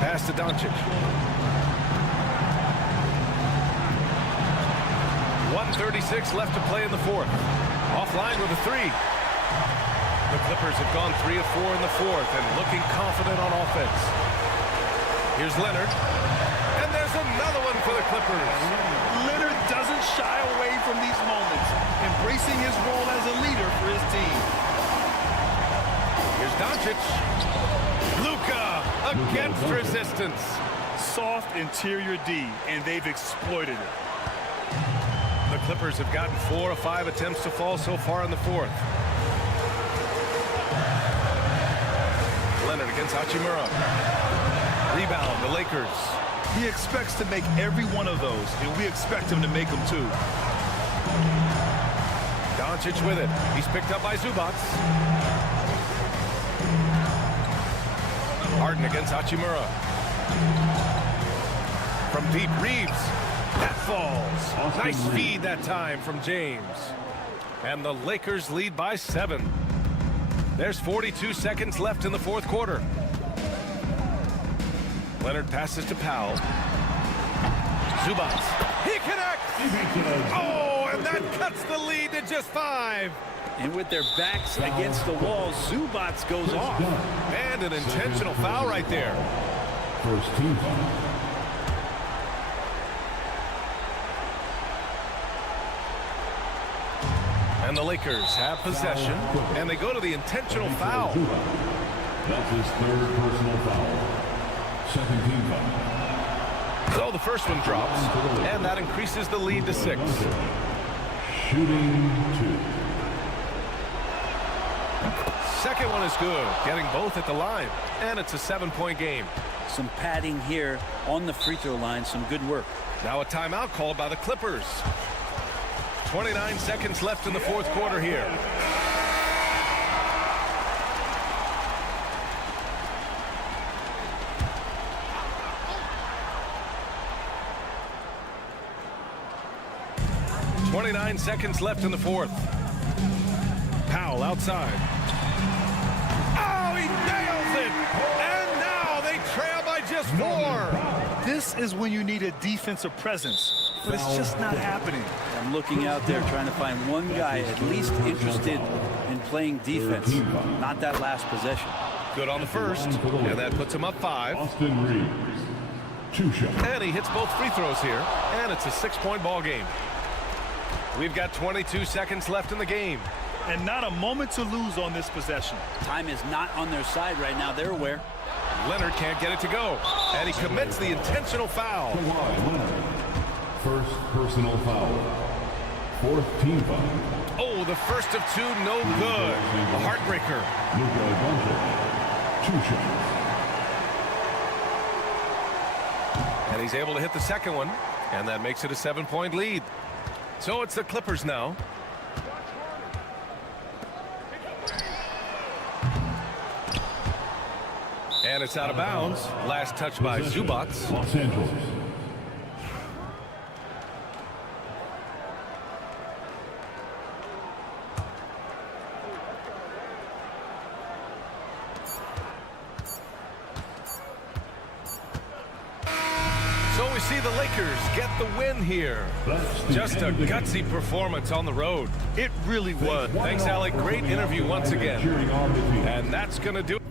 Pass to Doncic. 1:36 left to play in the fourth. Offline with a 3. The Clippers have gone 3 of 4 in the fourth and looking confident on offense. Here's Leonard. And there's another one for the Clippers. Leonard doesn't shy away from these moments, embracing his role as a leader for his team. Here's Doncic. Luka against resistance. Soft interior D, and they've exploited it. The Clippers have gotten 4 of 5 attempts to fall so far in the fourth. Leonard against Hachimura. Rebound, the Lakers. He expects to make every one of those, and we expect him to make them too. Doncic with it. He's picked up by Zubac. Harden against Hachimura. From deep, Reeves. That falls. Nice feed that time from James. And the Lakers lead by 7. There's 42 seconds left in the fourth quarter. Leonard passes to Powell. Zubac. He connects. Oh, and that cuts the lead to just 5. And with their backs against the wall, Zubac goes off. And an intentional foul right there. First team. And And the Lakers have possession, and they go to the intentional foul. That's his third personal foul. Second team foul. So the first one drops, and that increases the lead to 6. Shooting 2. Second one is good, getting both at the line, and it's a 7-point game. Some padding here on the free throw line. Some good work. Now a timeout called by the Clippers. 29 seconds left in the fourth quarter here. .29 seconds left in the fourth. Powell outside. Oh, he nails it! And now they trail by just 4. This is when you need a defensive presence, but it's just not happening. I'm looking out there trying to find one guy at least interested in playing defense, not that last possession. Good on the first, and that puts him up 5. Austin Reeves. 2 shots. And he hits both free throws here, and it's a 6-point ball game. We've got 22 seconds left in the game. And not a moment to lose on this possession. Time is not on their side right now. They're aware. Leonard can't get it to go, and he commits the intentional foul. Kawhi Leonard. First personal foul. Fourth team foul. Oh, the first of 2, no good. A heartbreaker. Luka Doncic. 2 shots. And he's able to hit the second one, and that makes it a 7-point lead. So it's the Clippers now. And it's out of bounds. Last touch by Zubac. Los Angeles. So we see the Lakers get the win here. Just a gutsy performance on the road. It really was. Thanks, Alec. Great interview once again. And that's going to do it.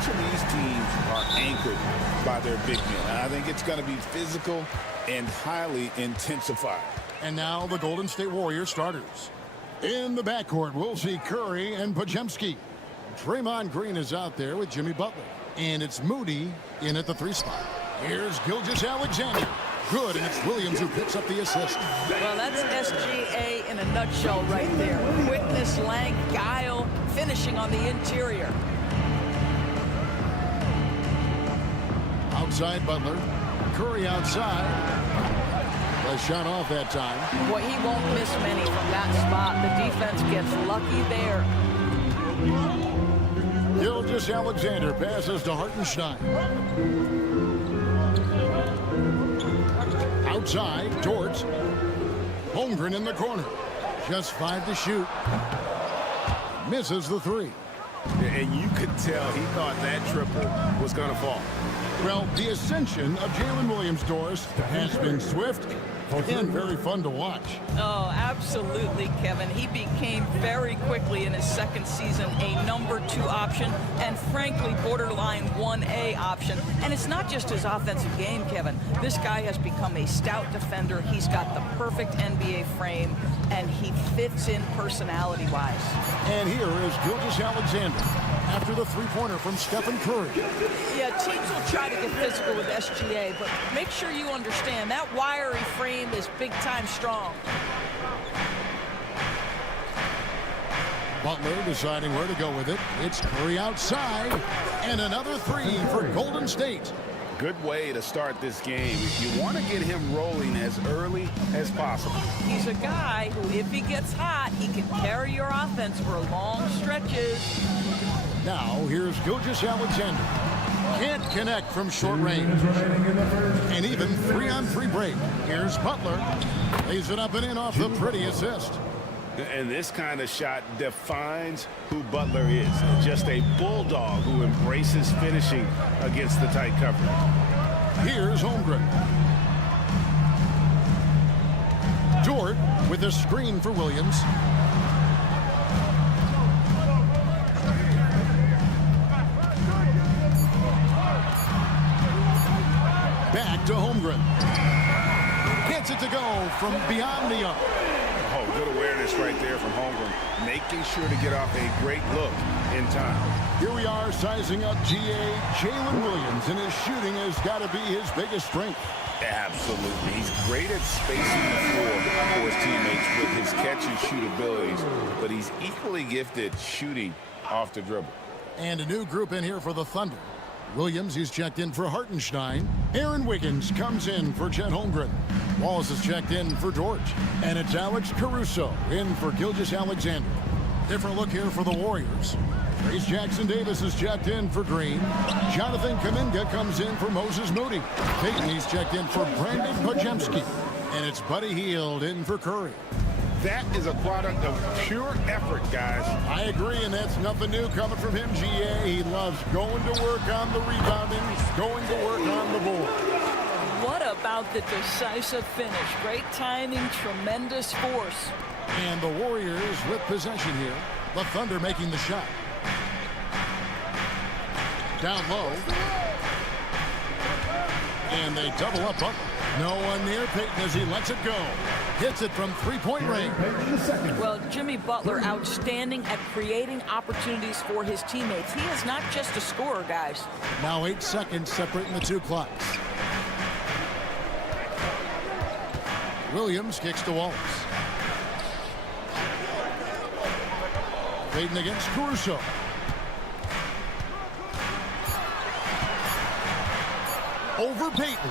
Each of these teams are anchored by their big men. And I think it's going to be physical and highly intensified. And now the Golden State Warriors starters. In the backcourt, we'll see Curry and Podziemski. Draymond Green is out there with Jimmy Butler. And it's Moody in at the 3 spot. Here's Gilgeous-Alexander. Good, and it's Williams who picks up the assist. Well, that's SGA in a nutshell right there. Quickness, length, guile, finishing on the interior. Outside Butler. Curry outside. A shot off that time. Boy, he won't miss many from that spot. The defense gets lucky there. Gilgeous-Alexander passes to Hartenstein. Outside, Torts. Holmgren in the corner. Just 5 to shoot. Misses the 3. And you could tell he thought that triple was going to fall. Well, the ascension of Jalen Williams, Doris, has been swift and very fun to watch. Oh, absolutely, Kevin. He became very quickly in his second season a number 2 option and frankly borderline 1A option. And it's not just his offensive game, Kevin. This guy has become a stout defender. He's got the perfect NBA frame and he fits in personality-wise. And here is Gilgeous-Alexander after the three-pointer from Stephen Curry. Yeah, teams will try to get physical with SGA, but make sure you understand that wiry frame is big-time strong. Butler deciding where to go with it. It's Curry outside, and another three for Golden State. Good way to start this game. You want to get him rolling as early as possible. He's a guy who, if he gets hot, he can carry your offense for long stretches. Now, here's Gilgeous-Alexander. Can't connect from short range. And even 3-on-3 break. Here's Butler. Lays it up and in off the pretty assist. And this kind of shot defines who Butler is. Just a bulldog who embraces finishing against the tight coverage. Here's Holmgren. Dort with a screen for Williams. Back to Holmgren. Gets it to go from beyond the arc. Oh, good awareness right there from Holmgren. Making sure to get off a great look in time. Here we are sizing up GA Jalen Williams, and his shooting has got to be his biggest strength. Absolutely. He's great at spacing the floor for his teammates with his catch and shoot abilities, but he's equally gifted shooting off the dribble. And a new group in here for the Thunder. Williams, he's checked in for Hartenstein. Aaron Wiggins comes in for Chet Holmgren. Wallace is checked in for George. And it's Alex Caruso in for Gilgeous-Alexander. Different look here for the Warriors. Trace Jackson-Davis is checked in for Green. Jonathan Kuminga comes in for Moses Moody. Payton, he's checked in for Brandon Podziemski. And it's Buddy Hield in for Curry. That is a product of pure effort, guys. I agree, and that's nothing new coming from him, GA. He loves going to work on the rebounding, going to work on the board. What about the decisive finish? Great timing, tremendous force. And the Warriors with possession here. The Thunder making the shot. Down low. And they double up Butler. No one near Payton as he lets it go. Hits it from three-point range. Well, Jimmy Butler outstanding at creating opportunities for his teammates. He is not just a scorer, guys. Now 8 seconds separating the two clocks. Williams kicks to Wallace. Payton against Caruso. Over Payton.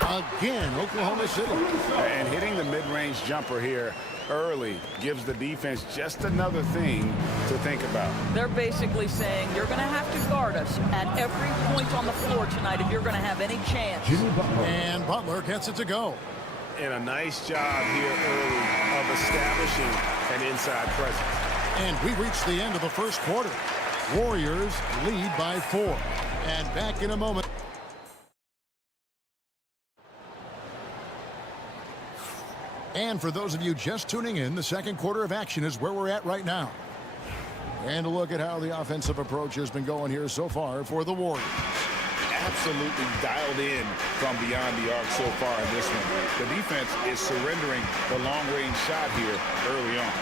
Again, Oklahoma City. And hitting the mid-range jumper here early gives the defense just another thing to think about. They're basically saying you're going to have to guard us at every point on the floor tonight if you're going to have any chance. And Butler gets it to go. And a nice job here early of establishing an inside presence. And we reach the end of the first quarter. Warriors lead by 4. And back in a moment. And for those of you just tuning in, the second quarter of action is where we're at right now. And a look at how the offensive approach has been going here so far for the Warriors. Absolutely dialed in from beyond the arc so far in this one. The defense is surrendering the long-range shot here early on.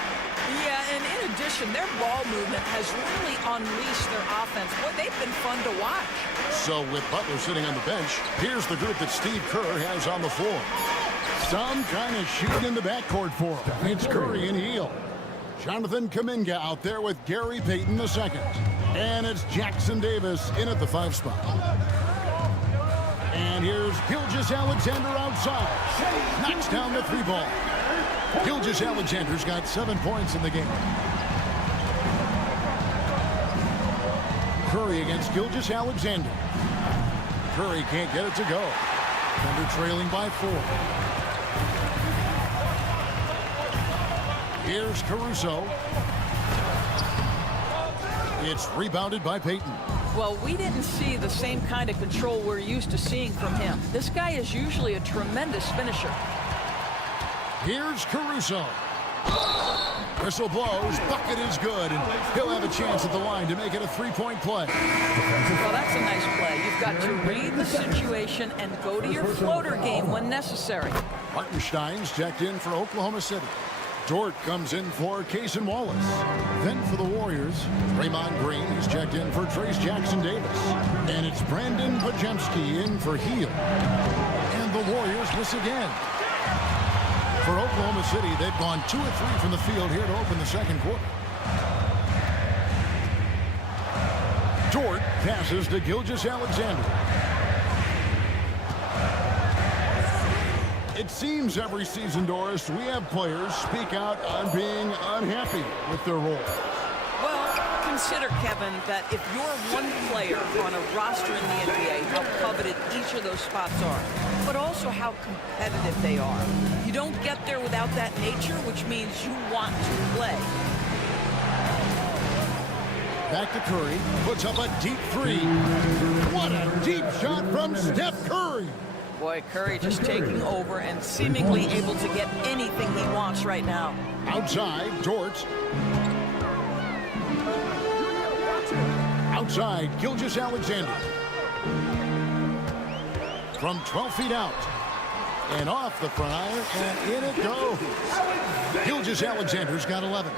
Yeah, and in addition, their ball movement has really unleashed their offense. Boy, they've been fun to watch. So with Butler sitting on the bench, here's the group that Steve Kerr has on the floor. Some kind of shooting in the backcourt for him. It's Curry and Hield. Jonathan Kuminga out there with Gary Payton II. And it's Jackson-Davis in at the 5 spot. And here's Gilgeous-Alexander outside. Knocks down the 3 ball. Gilgeous-Alexander's got 7 points in the game. Curry against Gilgeous-Alexander. Curry can't get it to go. Thunder trailing by 4. Here's Caruso. It's rebounded by Payton. Well, we didn't see the same kind of control we're used to seeing from him. This guy is usually a tremendous finisher. Here's Caruso. Whistle blows, bucket is good, and he'll have a chance at the line to make it a three-point play. Well, that's a nice play. You've got to read the situation and go to your floater game when necessary. Hartenstein's checked in for Oklahoma City. Dort comes in for Cason Wallace. Then for the Warriors, Draymond Green is checked in for Trace Jackson-Davis. And it's Brandon Podziemski in for Hield. And the Warriors miss again. For Oklahoma City, they've gone 2 of 3 from the field here to open the second quarter. Dort passes to Gilgeous-Alexander. It seems every season, Doris, we have players speak out on being unhappy with their role. Well, consider, Kevin, that if you're one player on a roster in the NBA, how coveted each of those spots are, but also how competitive they are. You don't get there without that nature, which means you want to play. Back to Curry, puts up a deep three. What a deep shot from Steph Curry. Boy, Curry just taking over and seemingly able to get anything he wants right now. Outside, Dort. Outside, Gilgeous-Alexander. From 12 feet out. And off the front iron, and in it goes. Gilgeous-Alexander's got 11.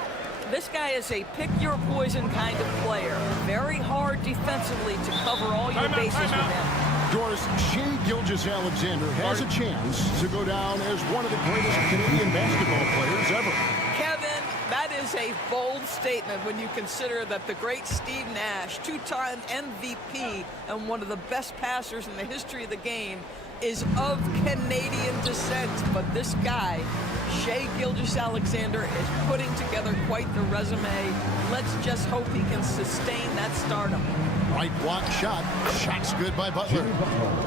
This guy is a pick-your-poison kind of player. Very hard defensively to cover all your bases with him. Doris, Shai Gilgeous-Alexander has a chance to go down as one of the greatest Canadian basketball players ever. Kevin, that is a bold statement when you consider that the great Steve Nash, two-time MVP and one of the best passers in the history of the game, is of Canadian descent. But this guy, Shai Gilgeous-Alexander, is putting together quite the resume. Let's just hope he can sustain that stardom. Right block shot. Shot's good by Butler.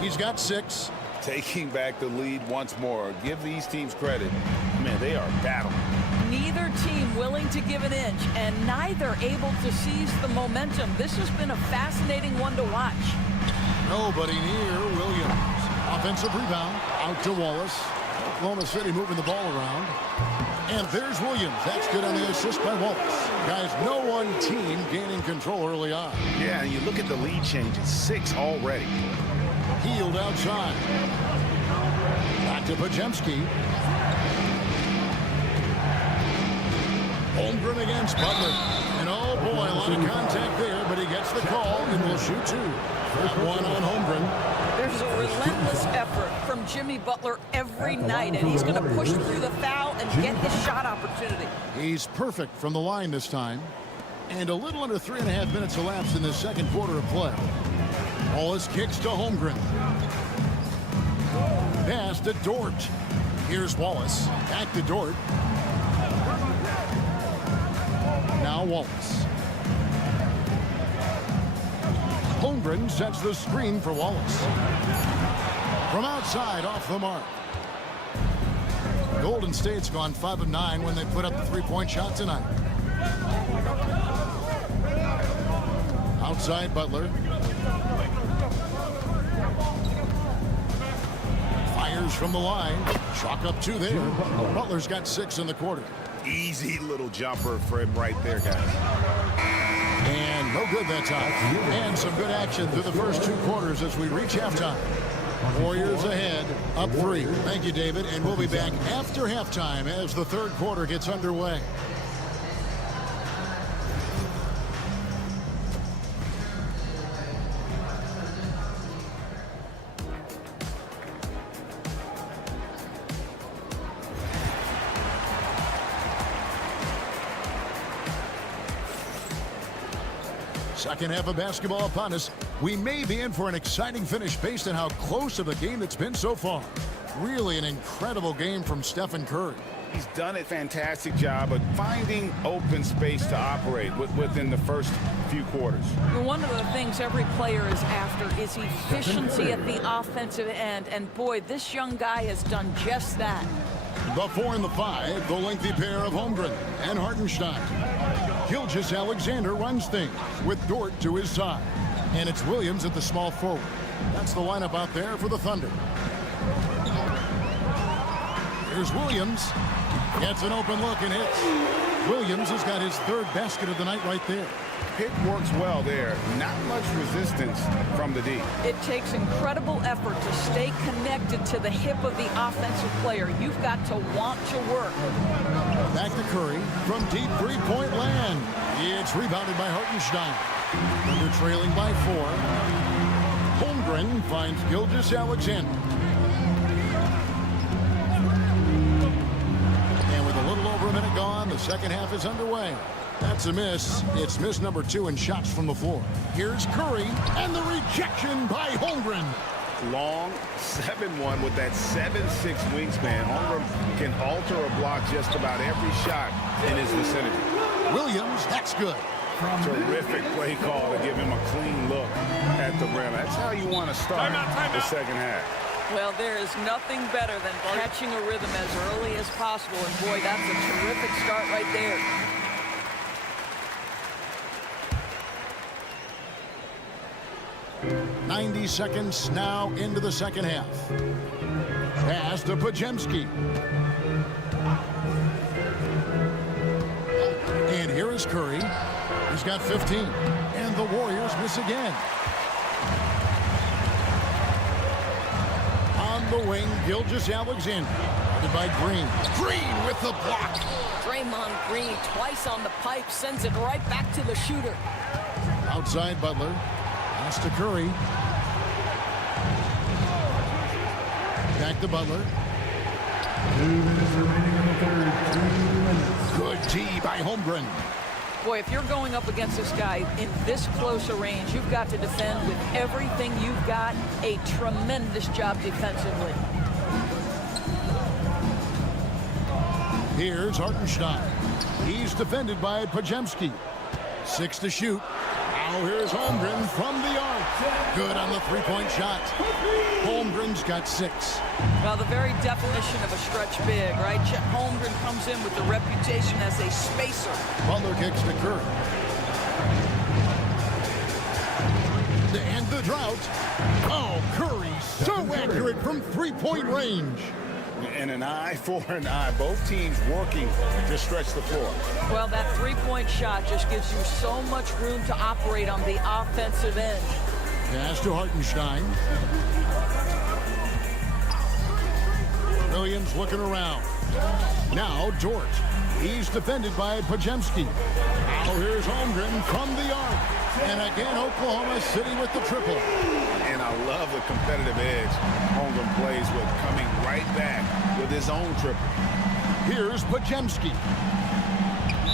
He's got 6. Taking back the lead once more. Give these teams credit. Man, they are battling. Neither team willing to give an inch, and neither able to seize the momentum. This has been a fascinating one to watch. Nobody near Williams. Offensive rebound. Out to Wallace. Oklahoma City moving the ball around. And there's Williams. That's good on the assist by Wallace. Guys, no one team gaining control early on. Yeah, and you look at the lead change. It's 6 already. Hield outside. Back to Podziemski. Holmgren against Butler. And oh boy, a lot of contact there, but he gets the call and will shoot 2. That one on Holmgren. There's a relentless effort from Jimmy Butler every night, and he's going to push through the foul and get his shot opportunity. He's perfect from the line this time. And a little under 3.5 minutes elapsed in the second quarter of play. Wallace kicks to Holmgren. Pass to Dort. Here's Wallace. Back to Dort. Now Wallace. Holmgren sets the screen for Wallace. From outside, off the mark. Golden State's gone 5 of 9 when they put up the three-point shot tonight. Outside, Butler. Fires from the line. Chalk up 2 there. Butler's got 6 in the quarter. Easy little jumper for him right there, guys. And no good that time. And some good action through the first 2 quarters as we reach halftime. Warriors ahead, up 3. Thank you, David. And we'll be back after halftime as the third quarter gets underway. Second half of basketball upon us. We may be in for an exciting finish based on how close of a game it's been so far. Really an incredible game from Stephen Curry. He's done a fantastic job of finding open space to operate within the first few quarters. One of the things every player is after is efficiency at the offensive end. And boy, this young guy has done just that. The 4 and the 5, the lengthy pair of Holmgren and Hartenstein. Gilgeous-Alexander runs things with Dort to his side. And it's Williams at the small forward. That's the lineup out there for the Thunder. Here's Williams. Gets an open look and hits. Williams has got his third basket of the night right there. Pick works well there. Not much resistance from the D. It takes incredible effort to stay connected to the hip of the offensive player. You've got to want to work. Back to Curry from deep three-point land. It's rebounded by Hartenstein. Thunder trailing by 4. Holmgren finds Gilgeous-Alexander. And with a little over a minute gone, the second half is underway. That's a miss. It's miss number 2 in shots from the floor. Here's Curry, and the rejection by Holmgren. Long 7-1 with that 7'6" wingspan. Holmgren can alter a block just about every shot in his vicinity. Williams, that's good. Terrific play call to give him a clean look at the rim. That's how you want to start the second half. Well, there is nothing better than catching a rhythm as early as possible. And boy, that's a terrific start right there. .90 seconds now into the second half. Pass to Podziemski. And here is Curry. He's got 15. And the Warriors miss again. On the wing, Gilgeous-Alexander. Guarded by Green. Green with the block. Draymond Green twice on the pipe, sends it right back to the shooter. Outside Butler. Pass to Curry. Back to Butler. 2 minutes remaining in the third. 2 minutes. Good tee by Holmgren. Boy, if you're going up against this guy in this close a range, you've got to defend with everything you've got. A tremendous job defensively. Here's Hartenstein. He's defended by Podziemski. 6 to shoot. Now here's Holmgren from the arc. Good on the three-point shot. Holmgren's got 6. Well, the very definition of a stretch big, right? Chet Holmgren comes in with the reputation as a spacer. Butler kicks to Curry. To end the drought. Oh, Curry so accurate from three-point range. And an eye for an eye. Both teams working to stretch the floor. Well, that three-point shot just gives you so much room to operate on the offensive end. Pass to Hartenstein. Williams looking around. Now Dort. He's defended by Podziemski. Now here's Holmgren from the arc. And again, Oklahoma City with the triple. And I love the competitive edge Holmgren plays with, coming right back with his own triple. Here's Podziemski.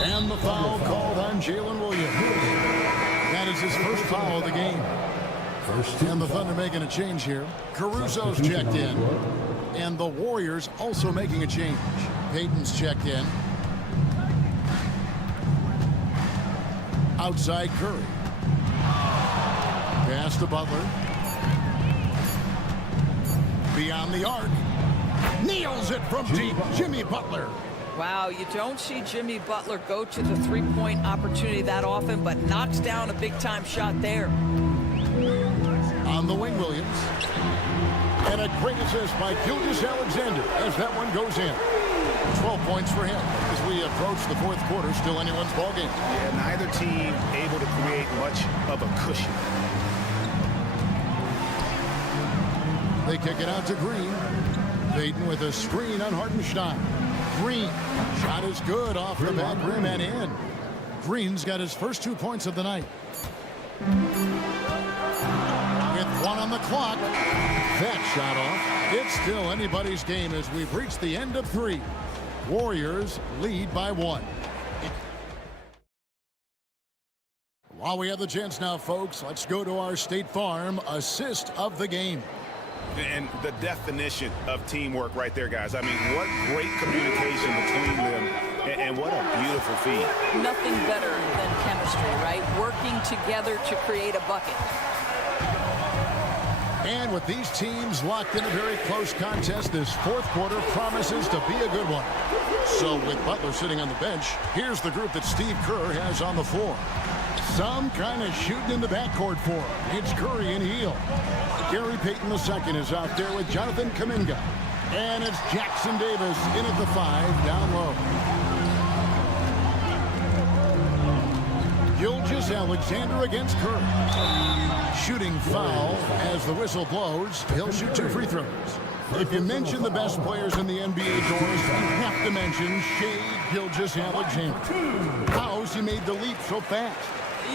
And the foul called on Jalen Williams. That is his first foul of the game. And the Thunder making a change here. Caruso's checked in. And the Warriors also making a change. Payton's checked in. Outside Curry. Pass to Butler. Beyond the arc. Nails it from deep. Jimmy Butler. Wow, you don't see Jimmy Butler go to the three-point opportunity that often, but knocks down a big-time shot there. On the wing, Williams. And a great assist by Gilgeous-Alexander as that one goes in. 12 points for him as we approach the fourth quarter. Still anyone's ballgame. Yeah, neither team able to create much of a cushion. They kick it out to Green. Payton with a screen on Hartenstein. Green. Shot is good off the back rim and in. Green's got his first 2 points of the night. With 1 on the clock. That shot off. It's still anybody's game as we've reached the end of 3. Warriors lead by 1. While we have the chance now, folks, let's go to our State Farm assist of the game. And the definition of teamwork right there, guys. I mean, what great communication between them, and what a beautiful feed. Nothing better than chemistry, right? Working together to create a bucket. And with these teams locked in a very close contest, this fourth quarter promises to be a good one. So with Butler sitting on the bench, here's the group that Steve Kerr has on the floor. Some kind of shooting in the backcourt for him. It's Curry and Hield. Gary Payton II is out there with Jonathan Kuminga. And it's Jackson Davis in at the 5, down low. Gilgeous-Alexander against Curry. Shooting foul as the whistle blows. He'll shoot 2 free throws. If you mention the best players in the NBA doors, you have to mention Shai Gilgeous-Alexander. How's he made the leap so fast?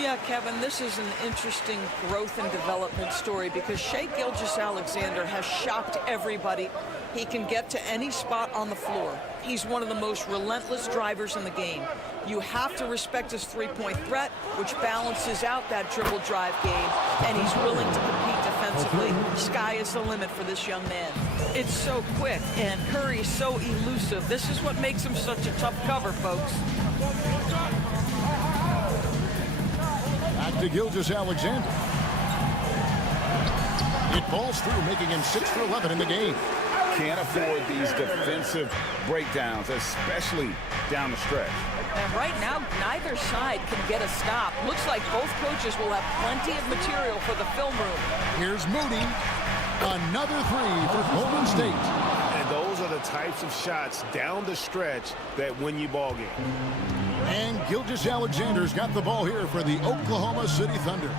Yeah, Kevin, this is an interesting growth and development story because Shai Gilgeous-Alexander has shocked everybody. He can get to any spot on the floor. He's one of the most relentless drivers in the game. You have to respect his three-point threat, which balances out that dribble drive game, and he's willing to compete defensively. Sky is the limit for this young man. It's so quick, and Curry's so elusive. This is what makes him such a tough cover, folks. Back to Gilgeous-Alexander. It falls through, making him 6 for 11 in the game. Can't afford these defensive breakdowns, especially down the stretch. And right now, neither side can get a stop. Looks like both coaches will have plenty of material for the film room. Here's Moody. Another 3 for Golden State. And those are the types of shots down the stretch that win you ball game. And Gilgeous-Alexander's got the ball here for the Oklahoma City Thunder.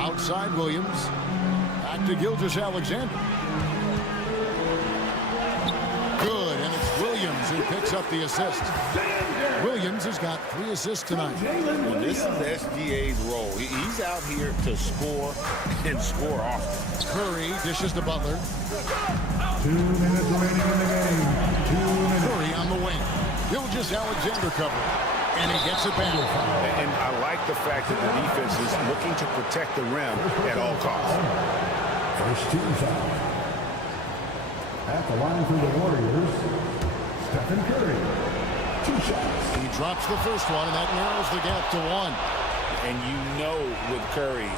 Outside Williams. Back to Gilgeous-Alexander. Good, and it's Williams who picks up the assist. Williams has got 3 assists tonight. Well, this is SGA's role. He's out here to score and score often. Curry dishes to Butler. 2 minutes remaining in the game. 2 minutes. Curry on the wing. Gilgeous-Alexander cover. And he gets it back. And I like the fact that the defense is looking to protect the rim at all costs. First team foul. At the line for the Warriors, Stephen Curry. 2 shots. He drops the first one, and that narrows the gap to 1. And you know with Curry,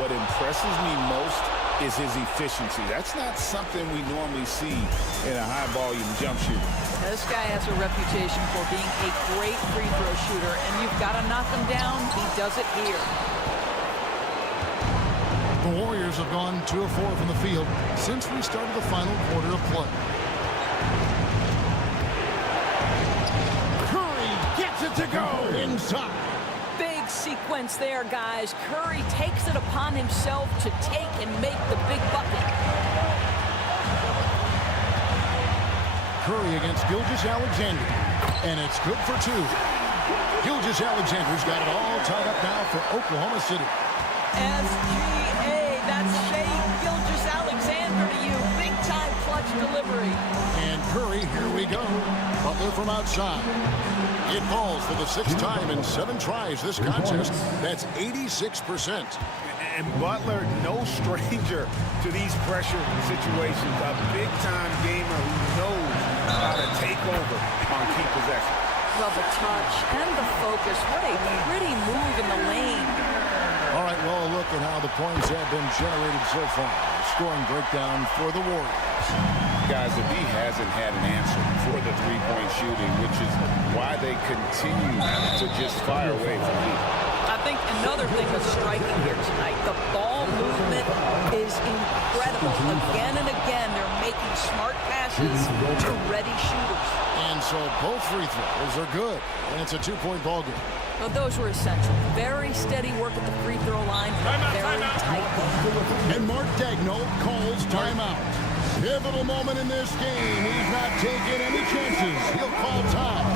what impresses me most is his efficiency. That's not something we normally see in a high-volume jump shooter. This guy has a reputation for being a great free throw shooter, and you've got to knock him down. He does it here. The Warriors have gone 2 of 4 from the field since we started the final quarter of play. Curry gets it to go inside. Big sequence there, guys. Curry takes it upon himself to take and make the big bucket. Curry against Gilgeous-Alexander, and it's good for 2. Gilgeous-Alexander's got it all tied up now for Oklahoma City. SGA, that's Shai Gilgeous-Alexander to you. Big-time clutch delivery. And Curry, here we go. Butler from outside. It falls for the 6th time in 7 tries this contest. That's 86%. And Butler, no stranger to these pressure situations. A big-time gamer who knows how to take over on key possession. Well, the touch and the focus. What a pretty move in the lane. All right, well, a look at how the points have been generated so far. Scoring breakdown for the Warriors. Guys, the B hasn't had an answer for the three-point shooting, which is why they continue to just fire away from it. I think another thing that's striking here tonight, the ball movement is incredible. Again and again, they're making smart passes to ready shooters. And so both free throws are good, and it's a 2-point ball game. Well, those were essential. Very steady work at the free throw line, very tight. And Mark Daigneault calls timeout. Pivotal moment in this game. He's not taking any chances. He'll call time.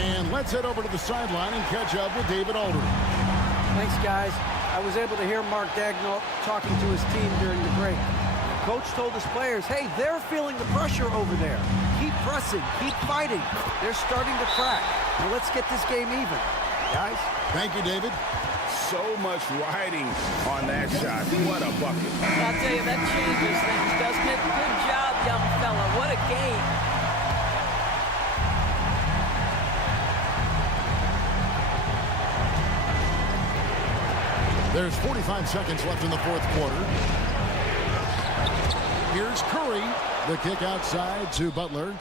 And let's head over to the sideline and catch up with David Aldridge. Thanks, guys. I was able to hear Mark Daigneault talking to his team during the break. Coach told his players, hey, they're feeling the pressure over there. Keep pressing, keep fighting. They're starting to crack. Now let's get this game even, guys. Thank you, David. So much riding on that shot. What a bucket. I'll tell you, that changes things, doesn't it? Good job, young fella. What a game. There's 45 seconds left in the fourth quarter. Here's Curry. The kick outside to Butler.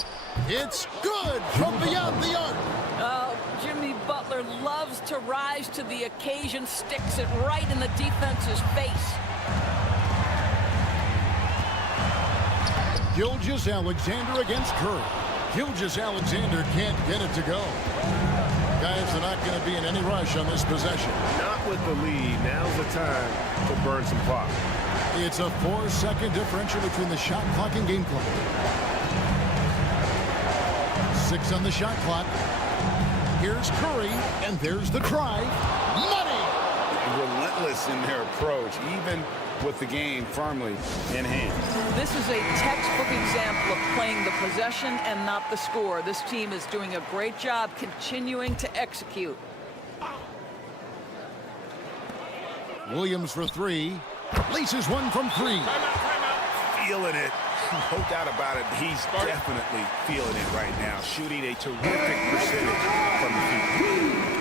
It's good from beyond the arc. Oh, Jimmy Butler loves to rise to the occasion, sticks it right in the defense's face. Gilgeous-Alexander against Curry. Gilgeous-Alexander can't get it to go. Guys are not going to be in any rush on this possession. Not with the lead. Now's the time to burn some clock. It's a 4-second differential between the shot clock and game clock. 6 on the shot clock. Here's Curry, and there's the try. Money! Relentless in their approach, even with the game firmly in hand. This is a textbook example of playing the possession and not the score. This team is doing a great job continuing to execute. Williams for 3. Laces one from 3. Feeling it. No doubt about it. He's definitely feeling it right now. Shooting a terrific percentage from the field.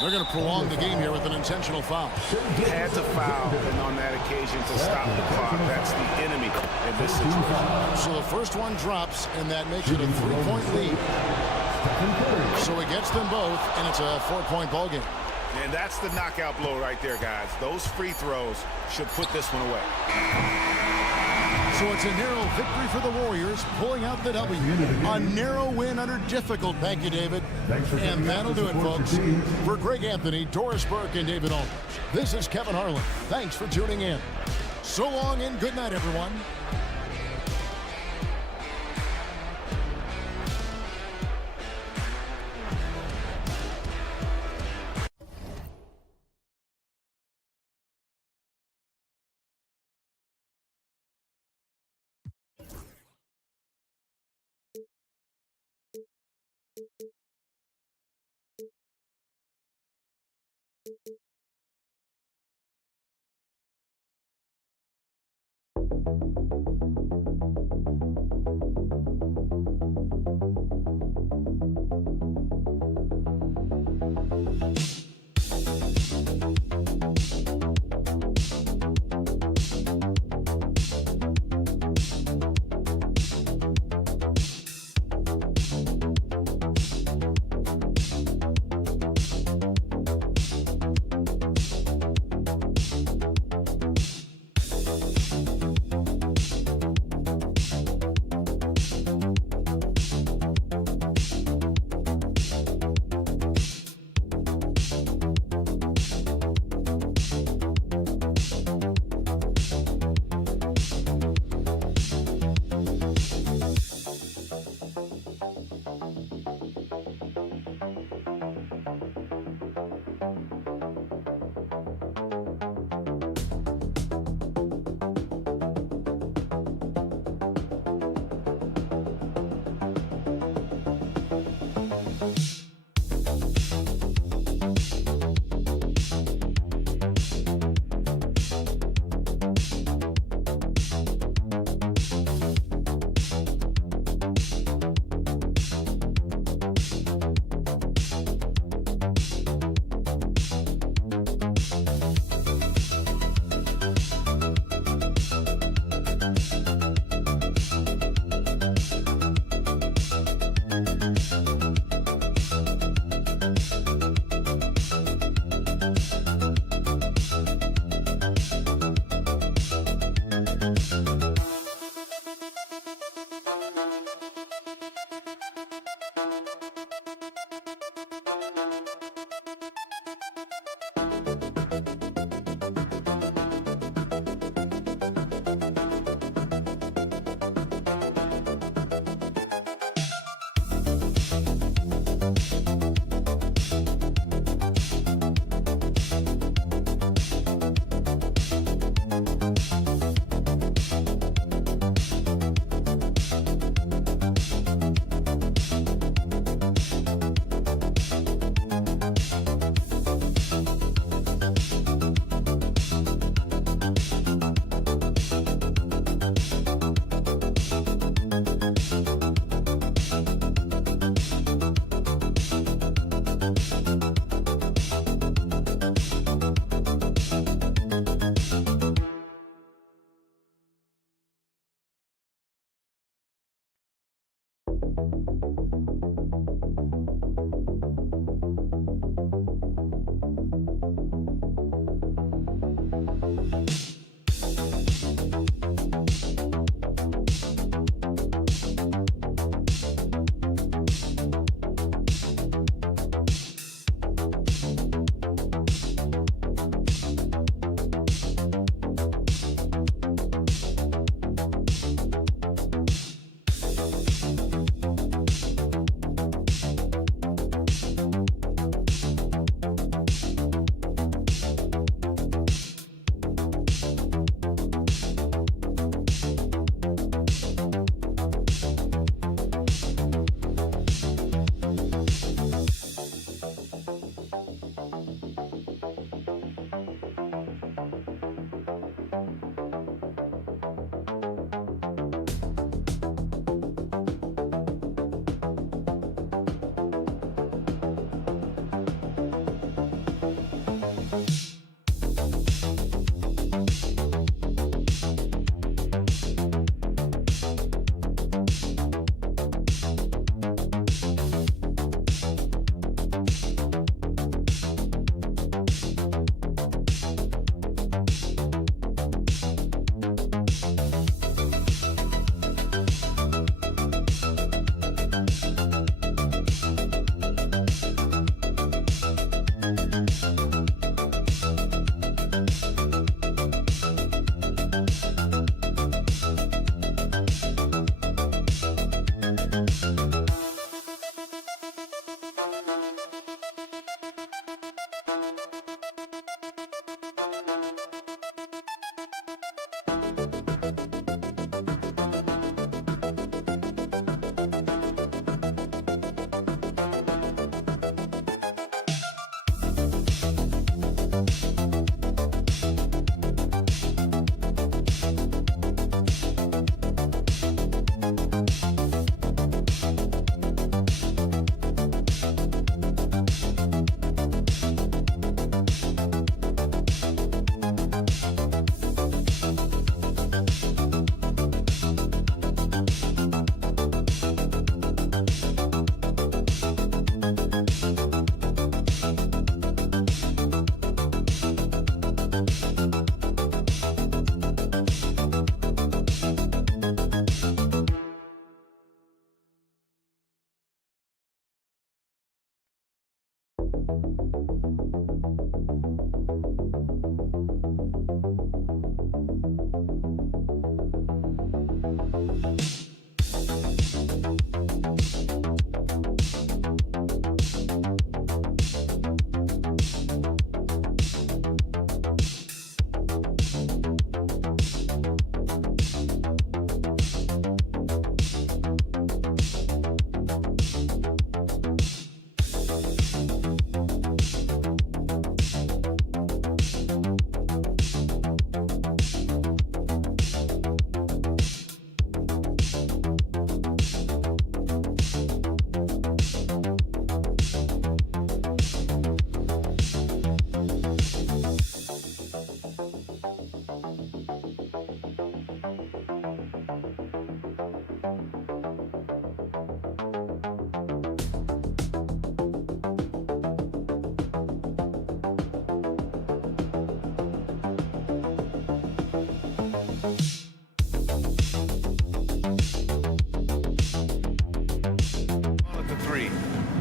They're going to prolong the game here with an intentional foul. Had to foul, and on that occasion to stop the clock. That's the enemy in this situation. So the first one drops, and that makes it a 3-point lead. So it gets them both, and it's a 4-point ball game. And that's the knockout blow right there, guys. Those free throws should put this one away. So it's a narrow victory for the Warriors, pulling out the W. A narrow win under difficult. Thank you, David. And that'll do it, folks. For Greg Anthony, Doris Burke, and David Aldridge, this is Kevin Harlan. Thanks for tuning in. So long and good night, everyone.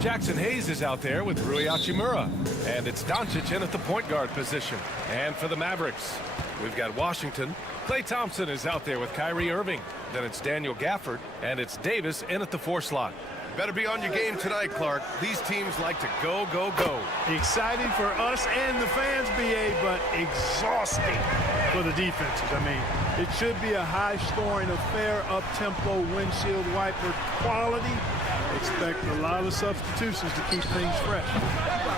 Jackson Hayes is out there with Rui Hachimura. And it's Doncic in at the point guard position. And for the Mavericks, we've got Washington. Klay Thompson is out there with Kyrie Irving. Then it's Daniel Gafford. And it's Davis in at the 4 slot. Better be on your game tonight, Clark. These teams like to go, go, go. Exciting for us and the fans, BA, but exhausting for the defenses. I mean, it should be a high-scoring affair, up-tempo, windshield wiper quality. Expect a lot of substitutions to keep things fresh.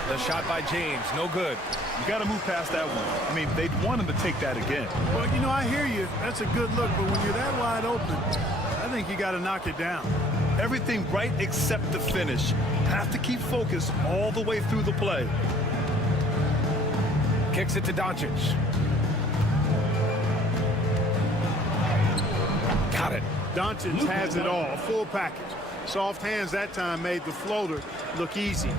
The shot by James, no good. You got to move past that one. I mean, they'd want him to take that again. Well, you know, I hear you. That's a good look, but when you're that wide open, I think you got to knock it down. Everything right except the finish. Have to keep focused all the way through the play. Kicks it to Doncic. Got it. Doncic has it all, full package. Soft hands that time made the floater look easy.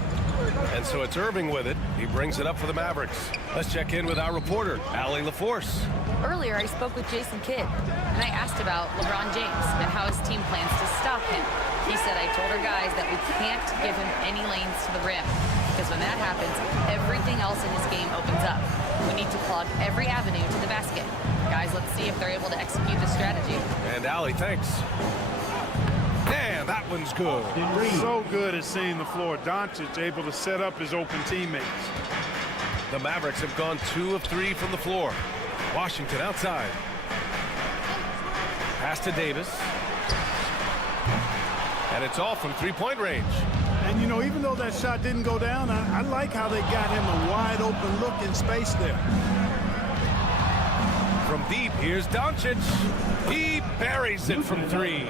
And so it's Irving with it. He brings it up for the Mavericks. Let's check in with our reporter, Allie LaForce. Earlier, I spoke with Jason Kidd, and I asked about LeBron James and how his team plans to stop him. He said, I told our guys that we can't give him any lanes to the rim, because when that happens, everything else in his game opens up. We need to clog every avenue to the basket. Guys, let's see if they're able to execute this strategy. And Allie, thanks. Man, that one's good. So good at seeing the floor. Doncic able to set up his open teammates. The Mavericks have gone 2 of 3 from the floor. Washington outside. Pass to Davis. And it's off from three-point range. And, you know, even though that shot didn't go down, I like how they got him a wide-open look in space there. From deep, here's Doncic. He buries it from 3.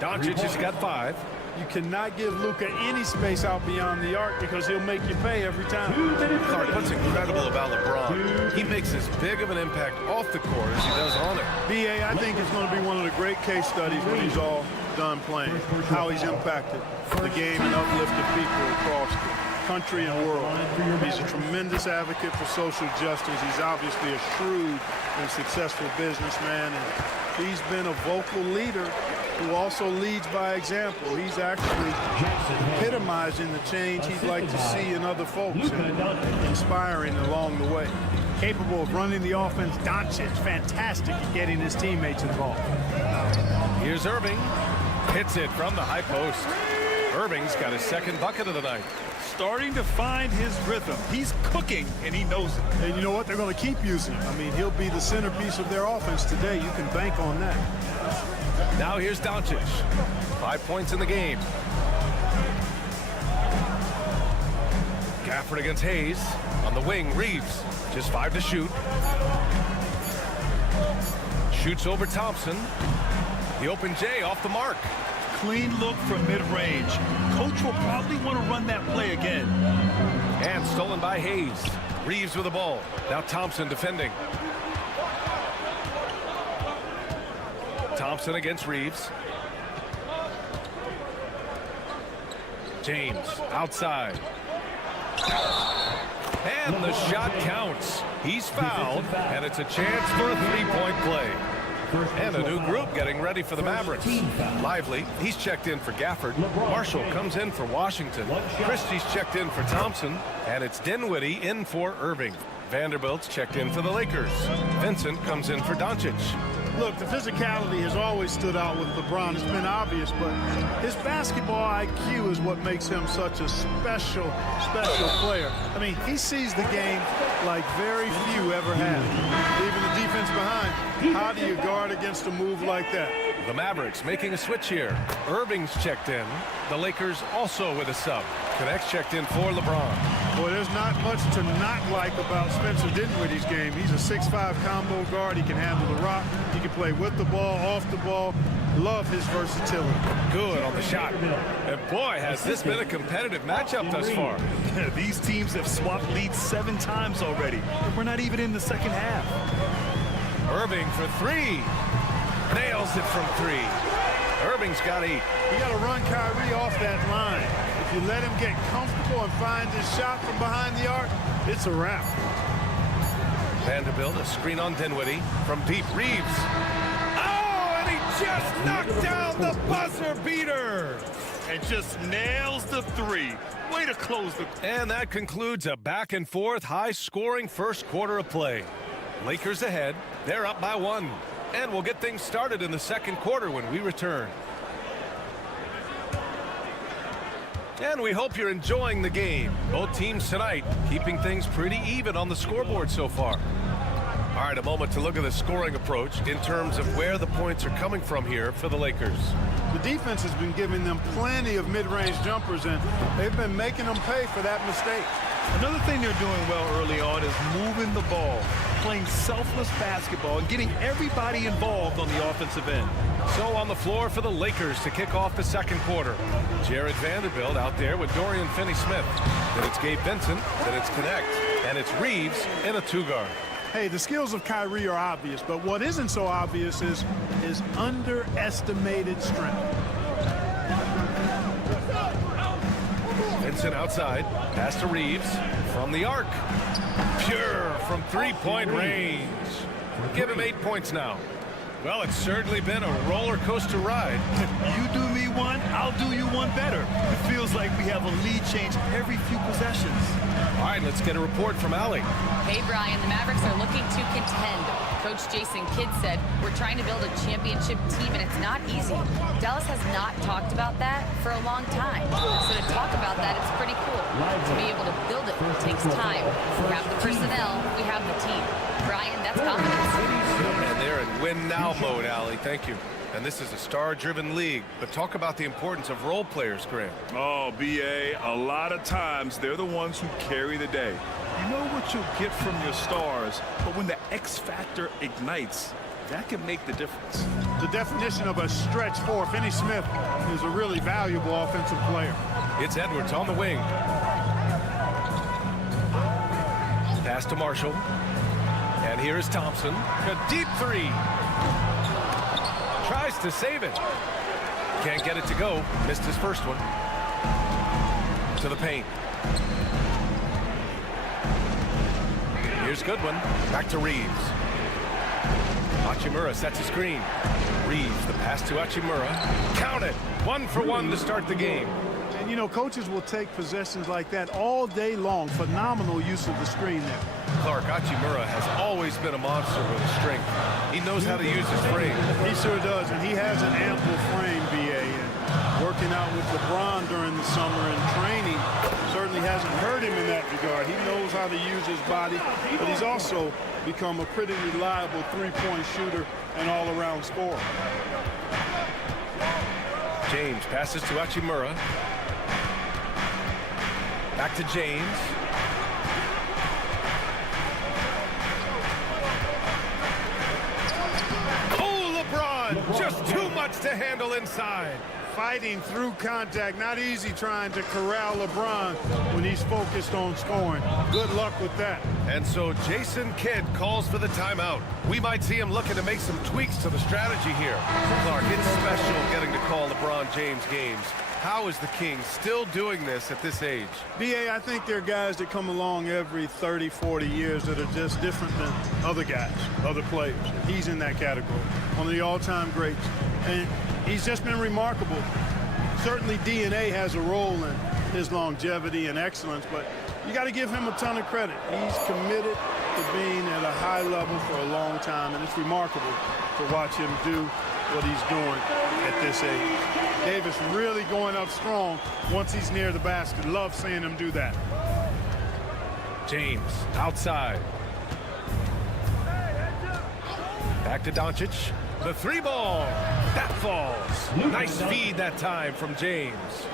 Doncic has got 5. You cannot give Luka any space out beyond the arc because he'll make you pay every time. Clark, what's incredible about LeBron, he makes as big of an impact off the court as he does on it. B.A., I think it's going to be one of the great case studies when he's all done playing, how he's impacted the game and uplifted people across the country and world. He's a tremendous advocate for social justice. He's obviously a shrewd and successful businessman, and he's been a vocal leader who also leads by example. He's actually epitomizing the change he'd like to see in other folks and inspiring along the way. Capable of running the offense, Doncic fantastic at getting his teammates involved. Here's Irving. Hits it from the high post. Irving's got his second bucket of the night. Starting to find his rhythm. He's cooking, and he knows it. And you know what? They're going to keep using him. I mean, he'll be the centerpiece of their offense today. You can bank on that. Now here's Doncic. 5 points in the game. Gafford against Hayes. On the wing, Reeves. Just 5 to shoot. Shoots over Thompson. The open J off the mark. Clean look from mid-range. Coach will probably want to run that play again. And stolen by Hayes. Reeves with the ball. Now Thompson defending. Thompson against Reeves. James outside. And the shot counts. He's fouled, and it's a chance for a three-point play. And a new group getting ready for the Mavericks. Lively, he's checked in for Gafford. Marshall comes in for Washington. Christie's checked in for Thompson. And it's Dinwiddie in for Irving. Vanderbilt's checked in for the Lakers. Vincent comes in for Doncic. Look, the physicality has always stood out with LeBron. It's been obvious, but his basketball IQ is what makes him such a special player. I mean, he sees the game like very few ever have. Leaving the defense behind. How do you guard against a move like that? The Mavericks making a switch here. Irving's checked in. The Lakers also with a sub. Connects checked in for LeBron. Boy, there's not much to not like about Spencer Dinwiddie's game. He's a 6'5" combo guard. He can handle the rock. He can play with the ball, off the ball. Love his versatility. Good on the shot. And boy, has this been a competitive matchup thus far. These teams have swapped leads 7 times already. We're not even in the second half. Irving for 3. Nails it from 3. Irving's got 8. You got to run Kyrie off that line. If you let him get comfortable and find his shot from behind the arc, it's a wrap. Vanderbilt, a screen on Dinwiddie. From deep, Reeves. Oh, and he just knocked down the buzzer beater. And just nails the 3. Way to close the... And that concludes a back-and-forth, high-scoring first quarter of play. Lakers ahead. They're up by 1. And we'll get things started in the second quarter when we return. And we hope you're enjoying the game. Both teams tonight keeping things pretty even on the scoreboard so far. All right, a moment to look at the scoring approach in terms of where the points are coming from here for the Lakers. The defense has been giving them plenty of mid-range jumpers, and they've been making them pay for that mistake. Another thing they're doing well early on is moving the ball, playing selfless basketball, and getting everybody involved on the offensive end. So on the floor for the Lakers to kick off the second quarter. Jared Vanderbilt out there with Dorian Finney-Smith. Then it's Gabe Vincent. Then it's Connect. And it's Reeves in a 2-guard. Hey, the skills of Kyrie are obvious, but what isn't so obvious is his underestimated strength. Henson outside. Pass to Reeves from the arc. Pure from three-point range. Give him 8 points now. Well, it's certainly been a roller coaster ride. You do me one, I'll do you one better. It feels like we have a lead change every few possessions. All right, let's get a report from Allie. Hey, Brian, the Mavericks are looking to contend. Coach Jason Kidd said, we're trying to build a championship team, and it's not easy. Dallas has not talked about that for a long time. So to talk about that, it's pretty cool. To be able to build it takes time. We have the personnel, we have the team. Brian, that's confidence. And they're in win-now mode, Allie. Thank you. And this is a star-driven league. But talk about the importance of role players, Graham. Oh, B.A., a lot of times they're the ones who carry the day. You know what you'll get from your stars, but when the X factor ignites, that can make the difference. The definition of a stretch four, Finney Smith is a really valuable offensive player. It's Edwards on the wing. Pass to Marshall. And here is Thompson. A deep three. Tries to save it. Can't get it to go. Missed his first one. To the paint. Here's Goodwin. Back to Reeves. Hachimura sets a screen. Reeves, the pass to Hachimura. Count it. 1 for 1 to start the game. And, you know, coaches will take possessions like that all day long. Phenomenal use of the screen there. Clark, Hachimura has always been a monster with his strength. He knows how to use his frame. He sure does, and he has an ample frame, B.A. And working out with LeBron during the summer and training certainly hasn't hurt him in that regard. He knows how to use his body, but he's also become a pretty reliable three-point shooter and all-around scorer. James passes to Hachimura. Back to James. Oh, LeBron! Just too much to handle inside. Fighting through contact, not easy trying to corral LeBron when he's focused on scoring. Good luck with that. And so Jason Kidd calls for the timeout. We might see him looking to make some tweaks to the strategy here. Clark, it's special getting to call LeBron James games. How is the King still doing this at this age? B.A., I think there are guys that come along every 30, 40 years that are just different than other guys, other players. He's in that category, one of the all-time greats. And he's just been remarkable. Certainly DNA has a role in his longevity and excellence, but you got to give him a ton of credit. He's committed to being at a high level for a long time, and it's remarkable to watch him do what he's doing at this age. Davis really going up strong once he's near the basket. Love seeing him do that. James outside. Back to Doncic. The three ball. That falls. Nice feed that time from James.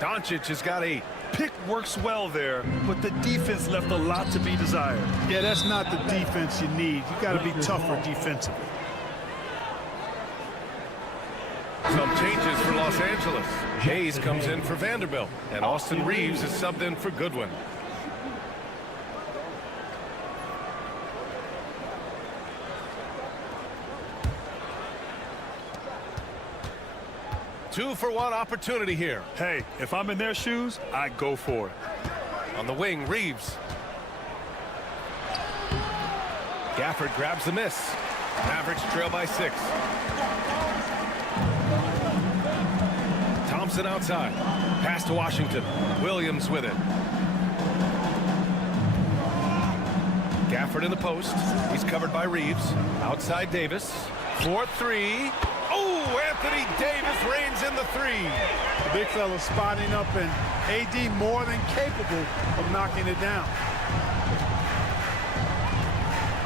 Doncic has got 8. Pick works well there, but the defense left a lot to be desired. Yeah, that's not the defense you need. You got to be tougher defensively. Some changes for Los Angeles. Hayes comes in for Vanderbilt, and Austin Reeves is subbed in for Goodwin. Two for one opportunity here. Hey, if I'm in their shoes, I go for it. On the wing, Reeves. Gafford grabs the miss. Mavericks trail by 6. Thompson outside. Pass to Washington. Williams with it. Gafford in the post. He's covered by Reeves. Outside Davis. 4-3. Oh, Anthony Davis reigns in the 3. The big fella spotting up, and AD more than capable of knocking it down.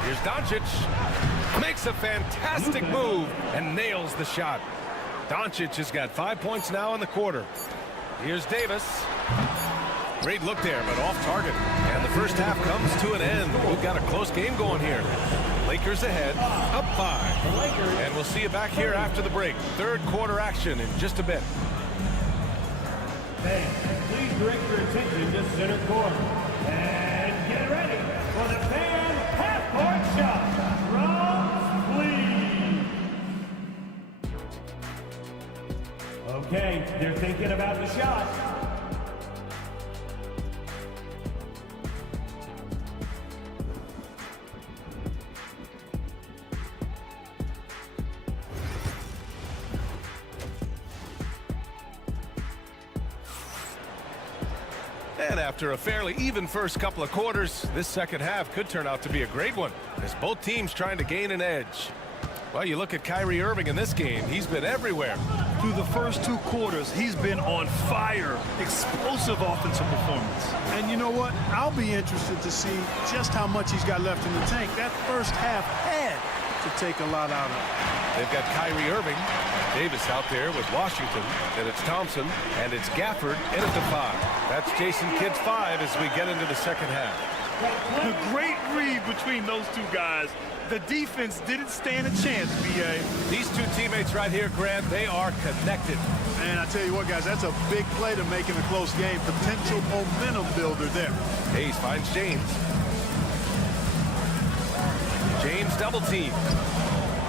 Here's Doncic. Makes a fantastic move and nails the shot. Doncic has got 5 points now in the quarter. Here's Davis. Great look there, but off target. And the first half comes to an end. We've got a close game going here. Lakers ahead, up 5. And we'll see you back here after the break. Third quarter action in just a bit. Fans, please direct your attention to center court. And get ready for the fan half-court shot. Drums, please. Okay, they're thinking about the shot. And after a fairly even first couple of quarters, this second half could turn out to be a great one, as both teams trying to gain an edge. Well, you look at Kyrie Irving in this game, he's been everywhere. Through the first 2 quarters, he's been on fire. Explosive offensive performance. And you know what? I'll be interested to see just how much he's got left in the tank. That first half had to take a lot out of it. They've got Kyrie Irving, Davis out there with Washington, then it's Thompson, and it's Gafford in at the 5. That's Jason Kidd's 5 as we get into the second half. A great read between those 2 guys. The defense didn't stand a chance, B.A. These 2 teammates right here, Grant, they are connected. And I tell you what, guys, that's a big play to make in a close game. Potential momentum builder there. Hayes finds James. James double team.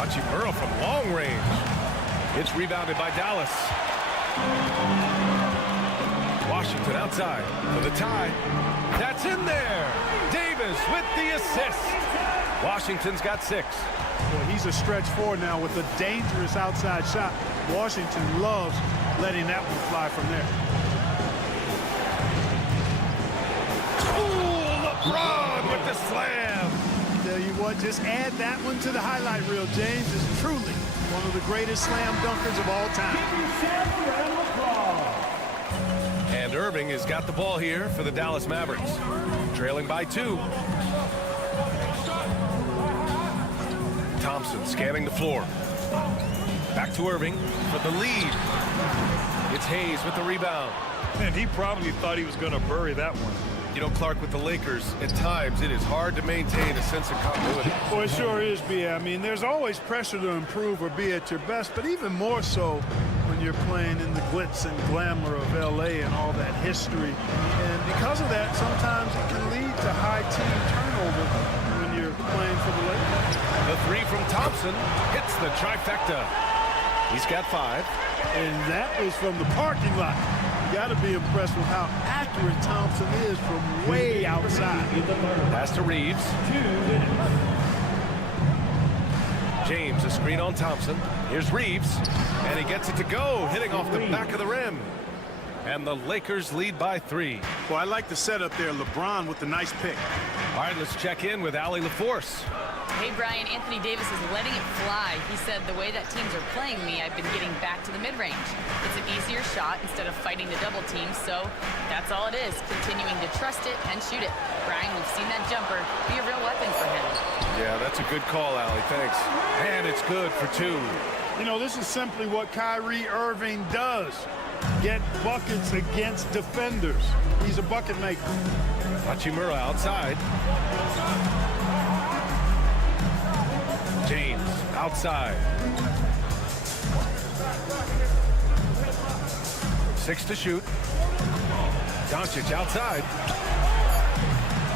Hachimura from long range. It's rebounded by Dallas. Washington outside for the tie. That's in there. Davis with the assist. Washington's got 6. Well, he's a stretch 4 now with a dangerous outside shot. Washington loves letting that one fly from there. Ooh, LeBron with the slam. Tell you what, just add that one to the highlight reel. James is truly one of the greatest slam dunkers of all time. And Irving has got the ball here for the Dallas Mavericks, trailing by 2. Thompson scanning the floor. Back to Irving for the lead. It's Hayes with the rebound. And he probably thought he was going to bury that one. You know, Clark, with the Lakers, at times it is hard to maintain a sense of continuity. Well, it sure is, B. I mean, there's always pressure to improve or be at your best, but even more so when you're playing in the glitz and glamour of L.A. and all that history. And because of that, sometimes it can lead to high team turnover when you're playing for the Lakers. The 3 from Thompson hits the trifecta. He's got 5. And that was from the parking lot. You got to be impressed with how accurate Thompson is from way outside. Pass to Reeves. James, a screen on Thompson. Here's Reeves, and he gets it to go, hitting off the back of the rim. And the Lakers lead by 3. Well, I like the setup there. LeBron with the nice pick. All right, let's check in with Allie LaForce. Hey, Brian, Anthony Davis is letting it fly. He said, the way that teams are playing me, I've been getting back to the mid-range. It's an easier shot instead of fighting the double team, so that's all it is, continuing to trust it and shoot it. Brian, we've seen that jumper be a real weapon for him. Yeah, that's a good call, Allie. Thanks. And it's good for 2. You know, this is simply what Kyrie Irving does. Get buckets against defenders. He's a bucket maker. Hachimura outside. James outside. 6 to shoot. Doncic outside.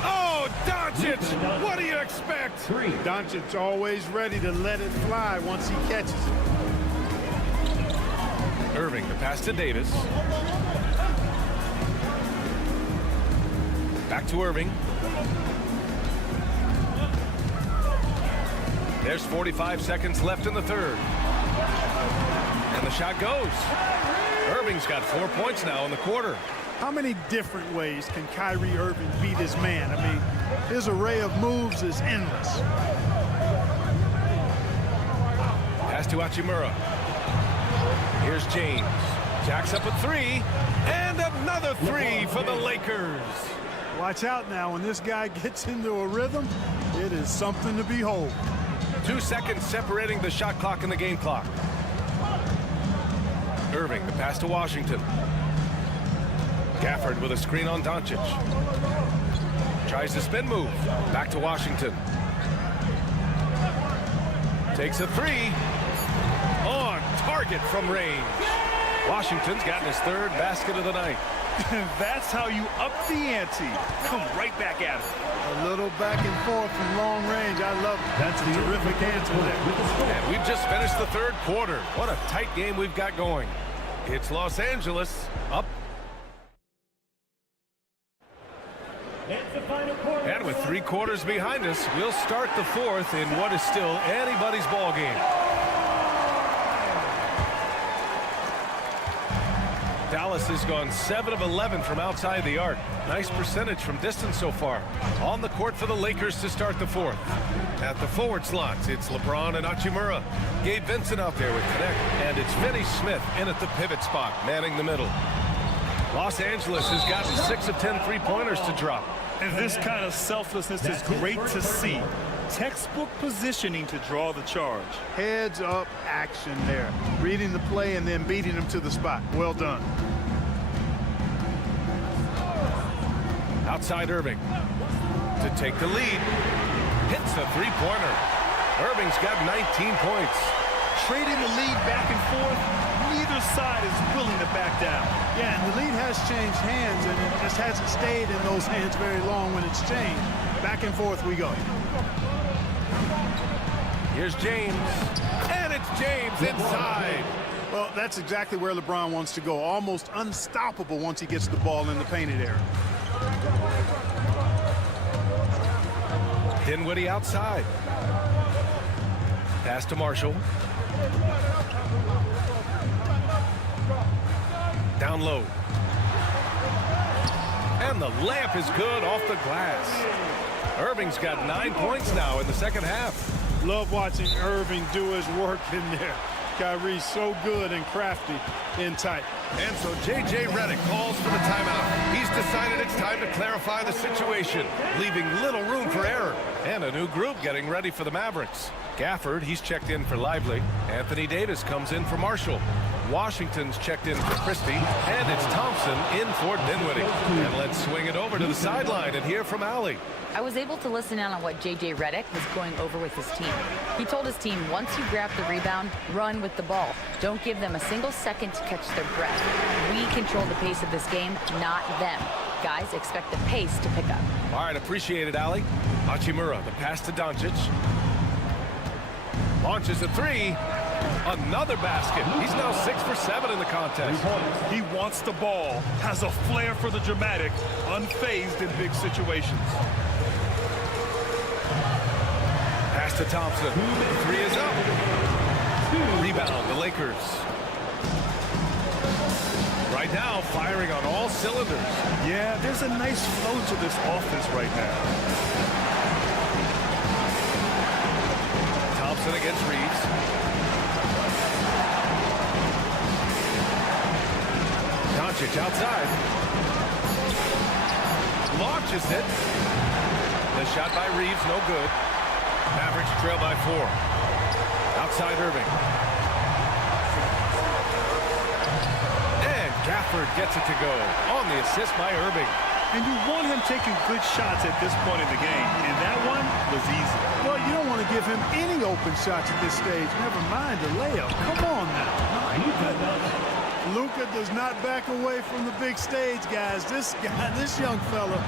Oh, Doncic! What do you expect? Doncic always ready to let it fly once he catches it. Irving, the pass to Davis. Back to Irving. There's 45 seconds left in the 3rd. And the shot goes. Irving's got 4 points now in the quarter. How many different ways can Kyrie Irving beat his man? I mean, his array of moves is endless. Pass to Hachimura. Here's James. Jacks up a 3. And another 3 for the Lakers. Watch out now. When this guy gets into a rhythm, it is something to behold. 2 seconds separating the shot clock and the game clock. Irving, the pass to Washington. Gafford with a screen on Doncic. Tries the spin move. Back to Washington. Takes a 3. On target from range. Washington's gotten his 3rd basket of the night. That's how you up the ante. Come right back at it. A little back and forth from long range. I love it. That's a terrific answer there. And we've just finished the 3rd quarter. What a tight game we've got going. It's Los Angeles up. And with 3 quarters behind us, we'll start the 4th in what is still anybody's ball game. Dallas has gone 7 of 11 from outside the arc. Nice percentage from distance so far. On the court for the Lakers to start the fourth. At the forward slots, it's LeBron and Hachimura. Gabe Vincent out there with Connect. And it's Finney Smith in at the pivot spot, manning the middle. Los Angeles has gotten 6 of 10 three-pointers to drop. And this kind of selflessness is great to see. Textbook positioning to draw the charge. Heads up action there. Reading the play and then beating him to the spot. Well done. Outside Irving to take the lead. Hits a three-pointer. Irving's got 19 points. Trading the lead back and forth. Neither side is willing to back down. Yeah, and the lead has changed hands, and it just hasn't stayed in those hands very long when it's changed. Back and forth we go. Here's James, and it's James inside. Well, that's exactly where LeBron wants to go. Almost unstoppable once he gets the ball in the painted area. Dinwiddie outside. Pass to Marshall. Down low. And the layup is good off the glass. Irving's got 9 points now in the second half. Love watching Irving do his work in there. Kyrie's so good and crafty in tight. And so J.J. Redick calls for the timeout. He's decided it's time to clarify the situation, leaving little room for error. And a new group getting ready for the Mavericks. Gafford, he's checked in for Lively. Anthony Davis comes in for Marshall. Washington's checked in for Christie. And it's Thompson in for Dinwiddie. And let's swing it over to the sideline and hear from Allie. I was able to listen in on what J.J. Redick was going over with his team. He told his team, once you grab the rebound, run with the ball. Don't give them a single second to catch their breath. We control the pace of this game, not them. Guys, expect the pace to pick up. All right, appreciate it, Allie. Hachimura, the pass to Doncic. Launches a three. Another basket. He's now 6 for 7 in the contest. He wants the ball, has a flair for the dramatic, unfazed in big situations. Pass to Thompson. The three is up. Rebound, the Lakers. Right now, firing on all cylinders. Yeah, there's a nice flow to this offense right now. Thompson against Reeves. Doncic outside. Launches it. The shot by Reeves, no good. Mavericks trail by 4. Outside Irving. And Gafford gets it to go on the assist by Irving. And you want him taking good shots at this point in the game. And that one was easy. Well, you don't want to give him any open shots at this stage. Never mind the layup. Come on now. Luka does not back away from the big stage, guys. This young fella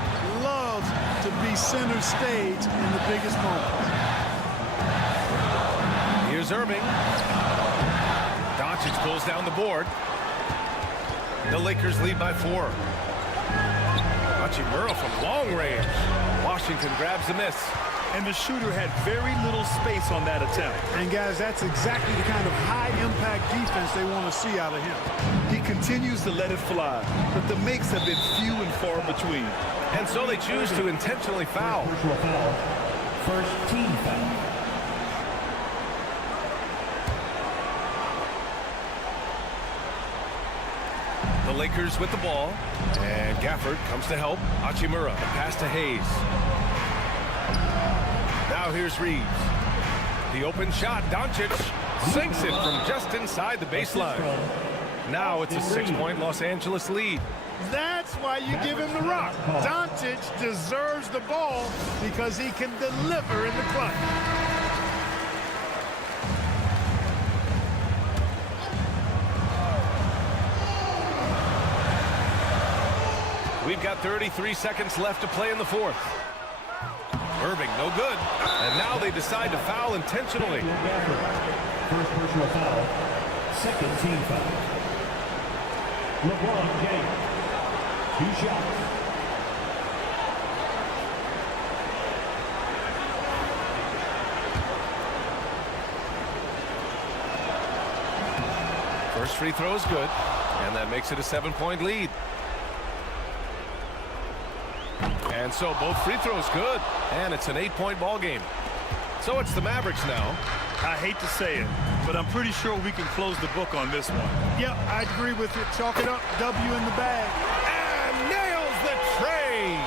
loves to be center stage in the biggest moments. Here's Irving. Doncic pulls down the board. The Lakers lead by 4. Hachimura from long range. Washington grabs the miss. And the shooter had very little space on that attempt. And guys, that's exactly the kind of high-impact defense they want to see out of him. He continues to let it fly, but the makes have been few and far between. And so they choose to intentionally foul. First team foul. The Lakers with the ball. And Gafford comes to help. Hachimura, the pass to Hayes. Now here's Reeves. The open shot. Doncic sinks it from just inside the baseline. Now it's a 6-point Los Angeles lead. That's why you give him the rock. Doncic deserves the ball because he can deliver in the clutch. We've got 33 seconds left to play in the fourth. Irving, no good. And now they decide to foul intentionally. First personal foul. Second team foul. LeBron James. 2 shots. First free throw is good. And that makes it a 7-point lead. And so both free throws good. And it's an 8-point ball game. So it's the Mavericks now. I hate to say it, but I'm pretty sure we can close the book on this one. Yep, I agree with it. Chalk it up. W in the bag. And nails the tray.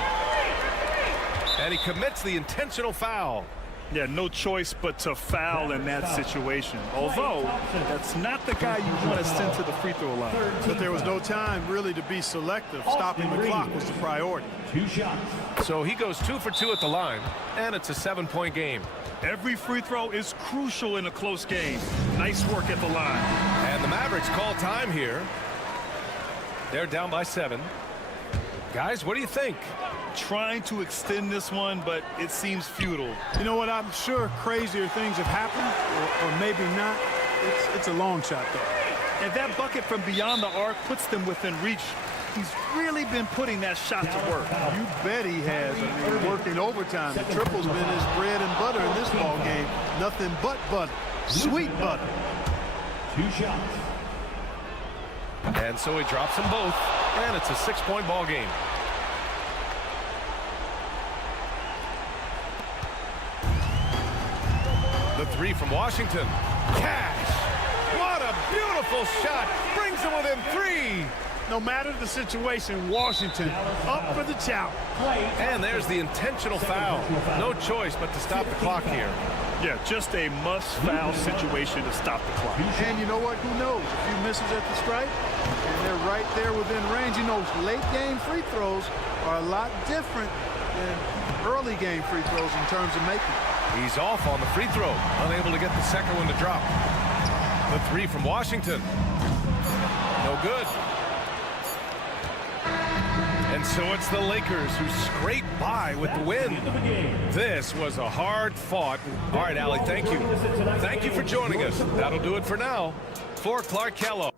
And he commits the intentional foul. Yeah, no choice but to foul in that situation. Although, that's not the guy you want to send to the free throw line. But there was no time really to be selective. Stopping the clock was the priority. 2 shots. So he goes 2 for 2 at the line, and it's a 7-point game. Every free throw is crucial in a close game. Nice work at the line. And the Mavericks call time here. They're down by 7. Guys, what do you think? Trying to extend this one, but it seems futile. You know what? I'm sure crazier things have happened, or maybe not. It's a long shot, though. And that bucket from beyond the arc puts them within reach. He's really been putting that shot to work. You bet he has. I mean, working overtime. The triple's been his bread and butter in this ball game. Nothing but butter. Sweet butter. 2 shots. And so he drops them both, and it's a 6-point ball game. The 3 from Washington. Cash! What a beautiful shot! Brings them within 3! No matter the situation, Washington up for the challenge. And there's the intentional foul. No choice but to stop the clock here. Yeah, just a must-foul situation to stop the clock. And you know what? Who knows? A few misses at the stripe, and they're right there within range. You know, late-game free throws are a lot different than early-game free throws in terms of making. He's off on the free throw, unable to get the second one to drop. The 3 from Washington. No good. And so it's the Lakers who scrape by with the win. This was a hard-fought. All right, Allie, thank you. Thank you for joining us. That'll do it for now. For Clark Kellogg.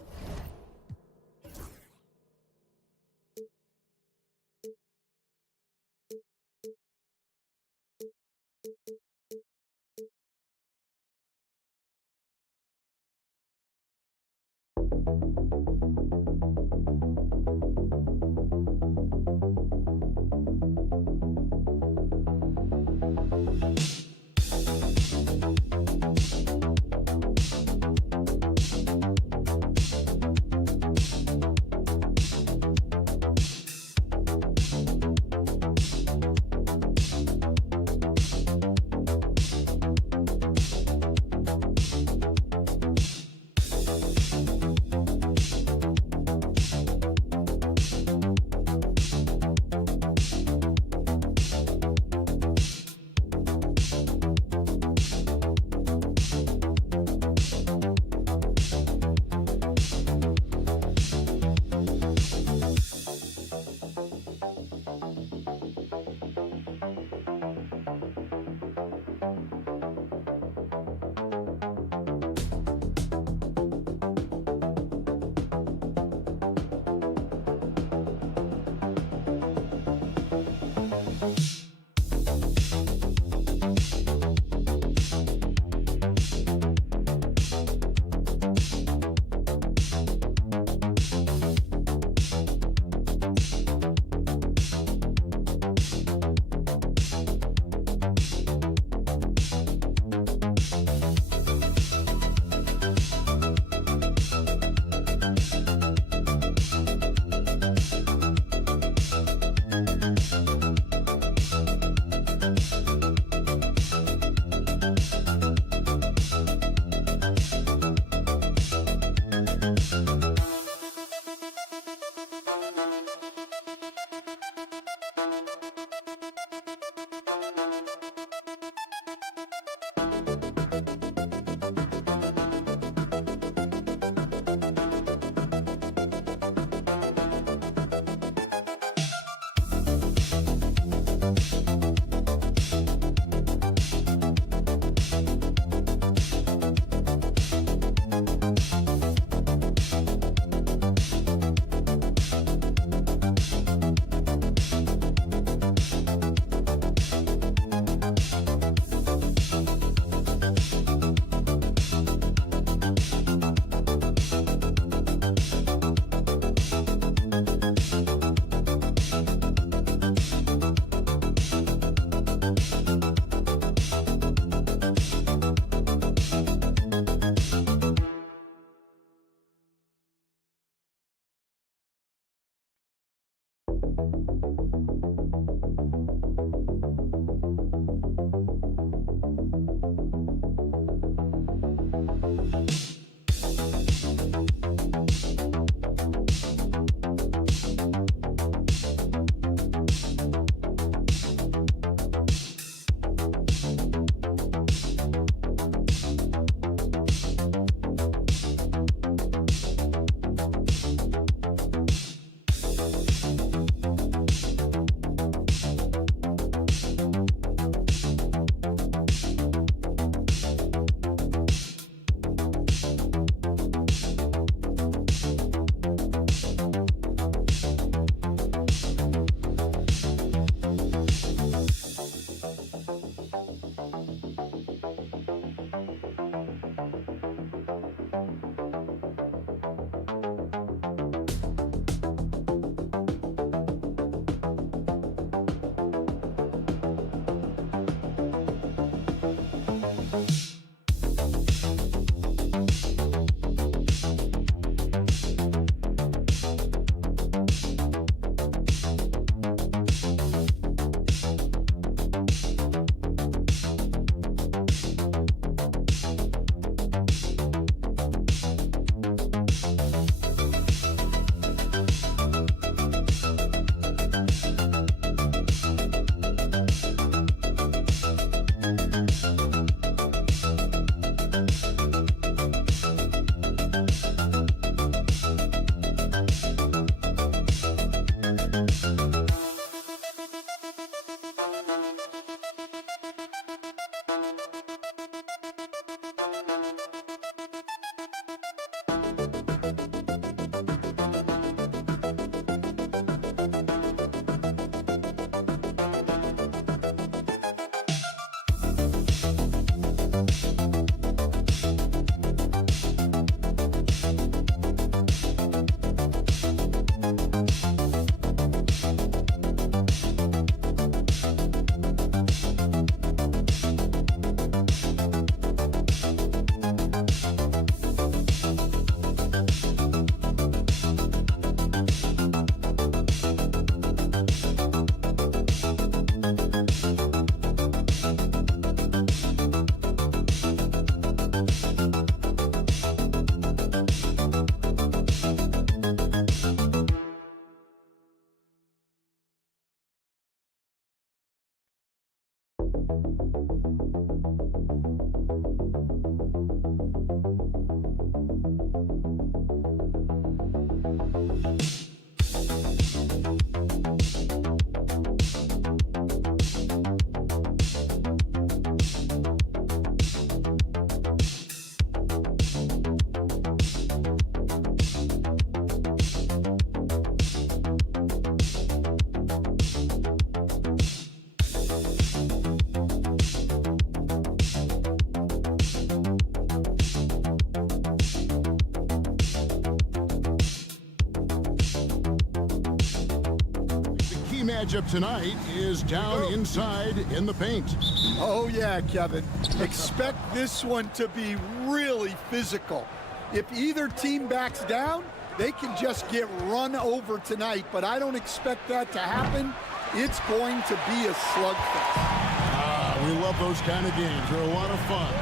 matchup tonight is down inside in the paint. Oh, yeah, Kevin. Expect this one to be really physical. If either team backs down, they can just get run over tonight, but I don't expect that to happen. It's going to be a slugfest. We love those kind of games. They're a lot of fun.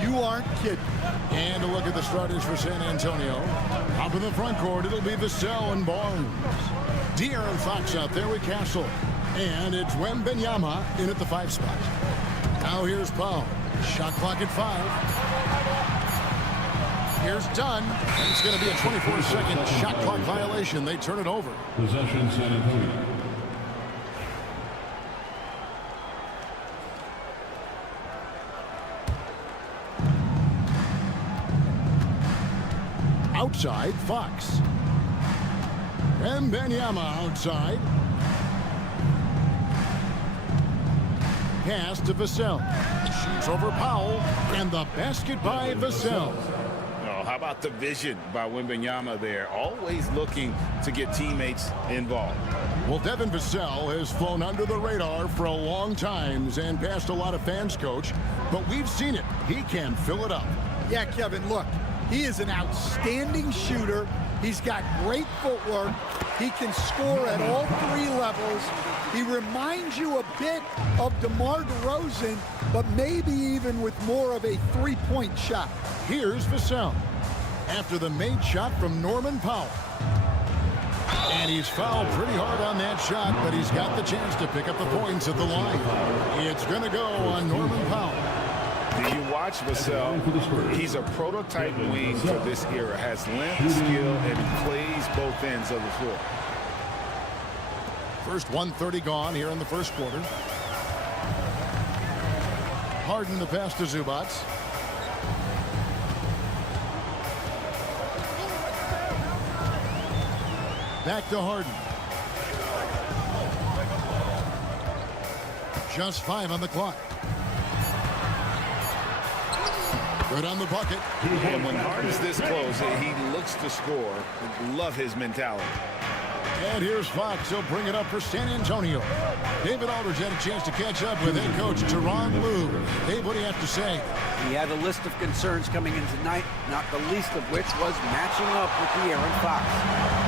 You aren't kidding. And a look at the starters for San Antonio. Up in the front court, it'll be Vassell and Barnes. De'Aaron Fox out there with Castle. And it's Wembanyama in at the 5 spot. Now here's Powell. Shot clock at 5. Here's Dunn. And it's going to be a 24-second shot clock violation. They turn it over. Possession San Antonio. Outside, Fox. Wembanyama outside. Pass to Vassell. Shoots over Powell. And the basket by Vassell. Oh, how about the vision by Wembanyama there? Always looking to get teammates involved. Well, Devin Vassell has flown under the radar for a long time and passed a lot of fans, Coach. But we've seen it. He can fill it up. Yeah, Kevin, look. He is an outstanding shooter, He's got great footwork. He can score at all 3 levels. He reminds you a bit of DeMar DeRozan, but maybe even with more of a 3-point shot. Here's Vassell after the made shot from Norman Powell. And he's fouled pretty hard on that shot, but he's got the chance to pick up the points at the line. It's going to go on Norman Powell. You watch Vassell. He's a prototype wing for this era. Has length, skill, and plays both ends of the floor. First 1:30 gone here in the first quarter. Harden the pass to Zubac. Back to Harden. Just 5 on the clock. Good on the bucket. And when Harden's this close, he looks to score. Love his mentality. And here's Fox. He'll bring it up for San Antonio. David Aldridge had a chance to catch up with head coach Tyronn Lue. Dave, what do you have to say? He had a list of concerns coming in tonight, not the least of which was matching up with De'Aaron Fox.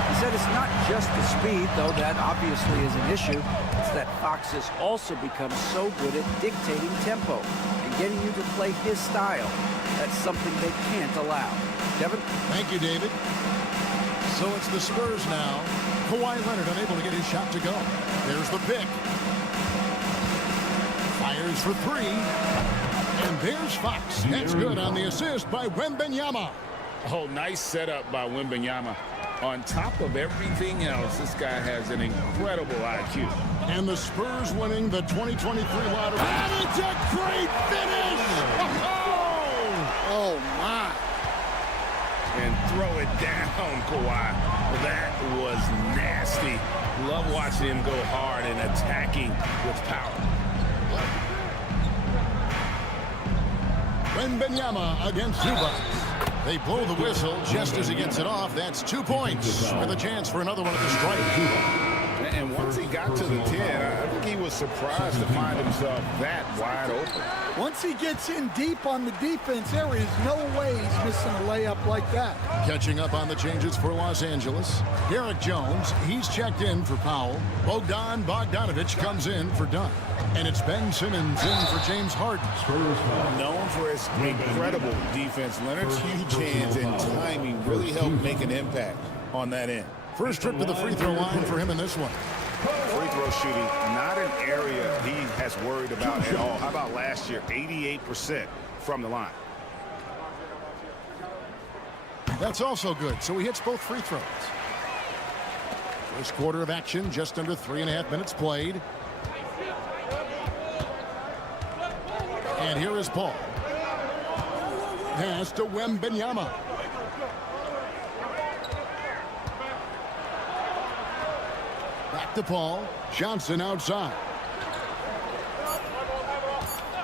He said it's not just the speed, though that obviously is an issue. It's that Fox has also become so good at dictating tempo and getting you to play his style. That's something they can't allow. Kevin? Thank you, David. So it's the Spurs now. Kawhi Leonard unable to get his shot to go. There's the pick. Fires for 3. And there's Fox. That's good on the assist by Wembanyama. Oh, nice setup by Wembanyama. On top of everything else, this guy has an incredible IQ. And the Spurs winning the 2023 lottery. And it's a great finish! Oh, my. And throw it down, Kawhi. That was nasty. Love watching him go hard and attacking with power. Wembanyama against Zubac. They blow the whistle just as he gets it off. That's 2 points with a chance for another one at the strike. And once he got to the 10, I think he was surprised to find himself that wide open. Once he gets in deep on the defense, there is no way he's missing a layup like that. Catching up on the changes for Los Angeles. Derek Jones, he's checked in for Powell. Bogdan Bogdanovic comes in for Dunn. And it's Ben Simmons in for James Harden. Known for his incredible defense, Leonard's huge hands and timing really helped make an impact on that end. First trip to the free throw line for him in this one. Free throw shooting, not an area he has worried about at all. How about last year, 88% from the line. That's also good, so he hits both free throws. First quarter of action, just under 3.5 minutes played. And here is Paul. Pass to Wembanyama. Back to Paul. Johnson outside.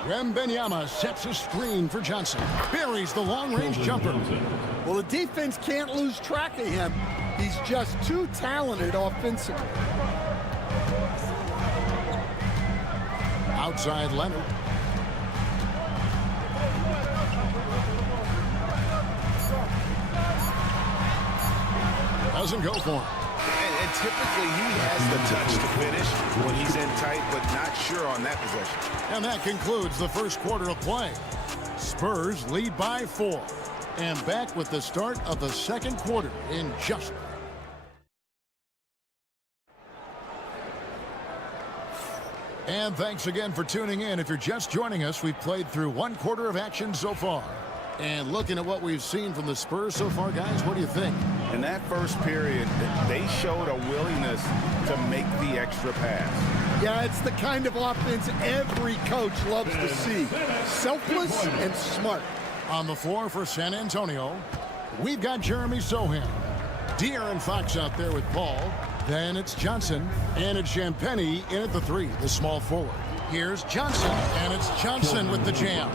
Wembanyama sets a screen for Johnson. Buries the long-range jumper. Well, the defense can't lose track of him. He's just too talented offensively. Outside Leonard. Doesn't go for him. And typically he has the touch to finish when he's in tight, but not sure on that possession. And that concludes the first quarter of play. Spurs lead by 4. And back with the start of the second quarter in just. And thanks again for tuning in. If you're just joining us, we've played through 1 quarter of action so far. And looking at what we've seen from the Spurs so far, guys, what do you think? In that first period, they showed a willingness to make the extra pass. Yeah, it's the kind of offense every coach loves to see. Selfless and smart. On the floor for San Antonio, we've got Jeremy Sohan. De'Aaron Fox out there with Paul. Then it's Johnson, and it's Champagnie in at the 3, the small forward. Here's Johnson, and it's Johnson with the jam.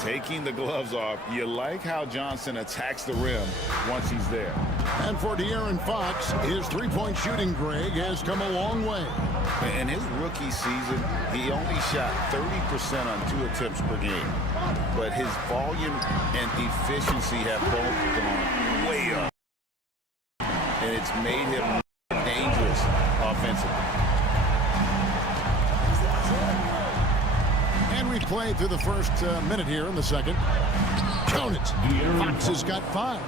Taking the gloves off, you like how Johnson attacks the rim once he's there. And for De'Aaron Fox, his three-point shooting, Greg, has come a long way. In his rookie season, he only shot 30% on 2 attempts per game. But his volume and efficiency have both gone way up. and it's made him dangerous offensively. And we've played through the first minute here in the second. Count it. Fox has got 5.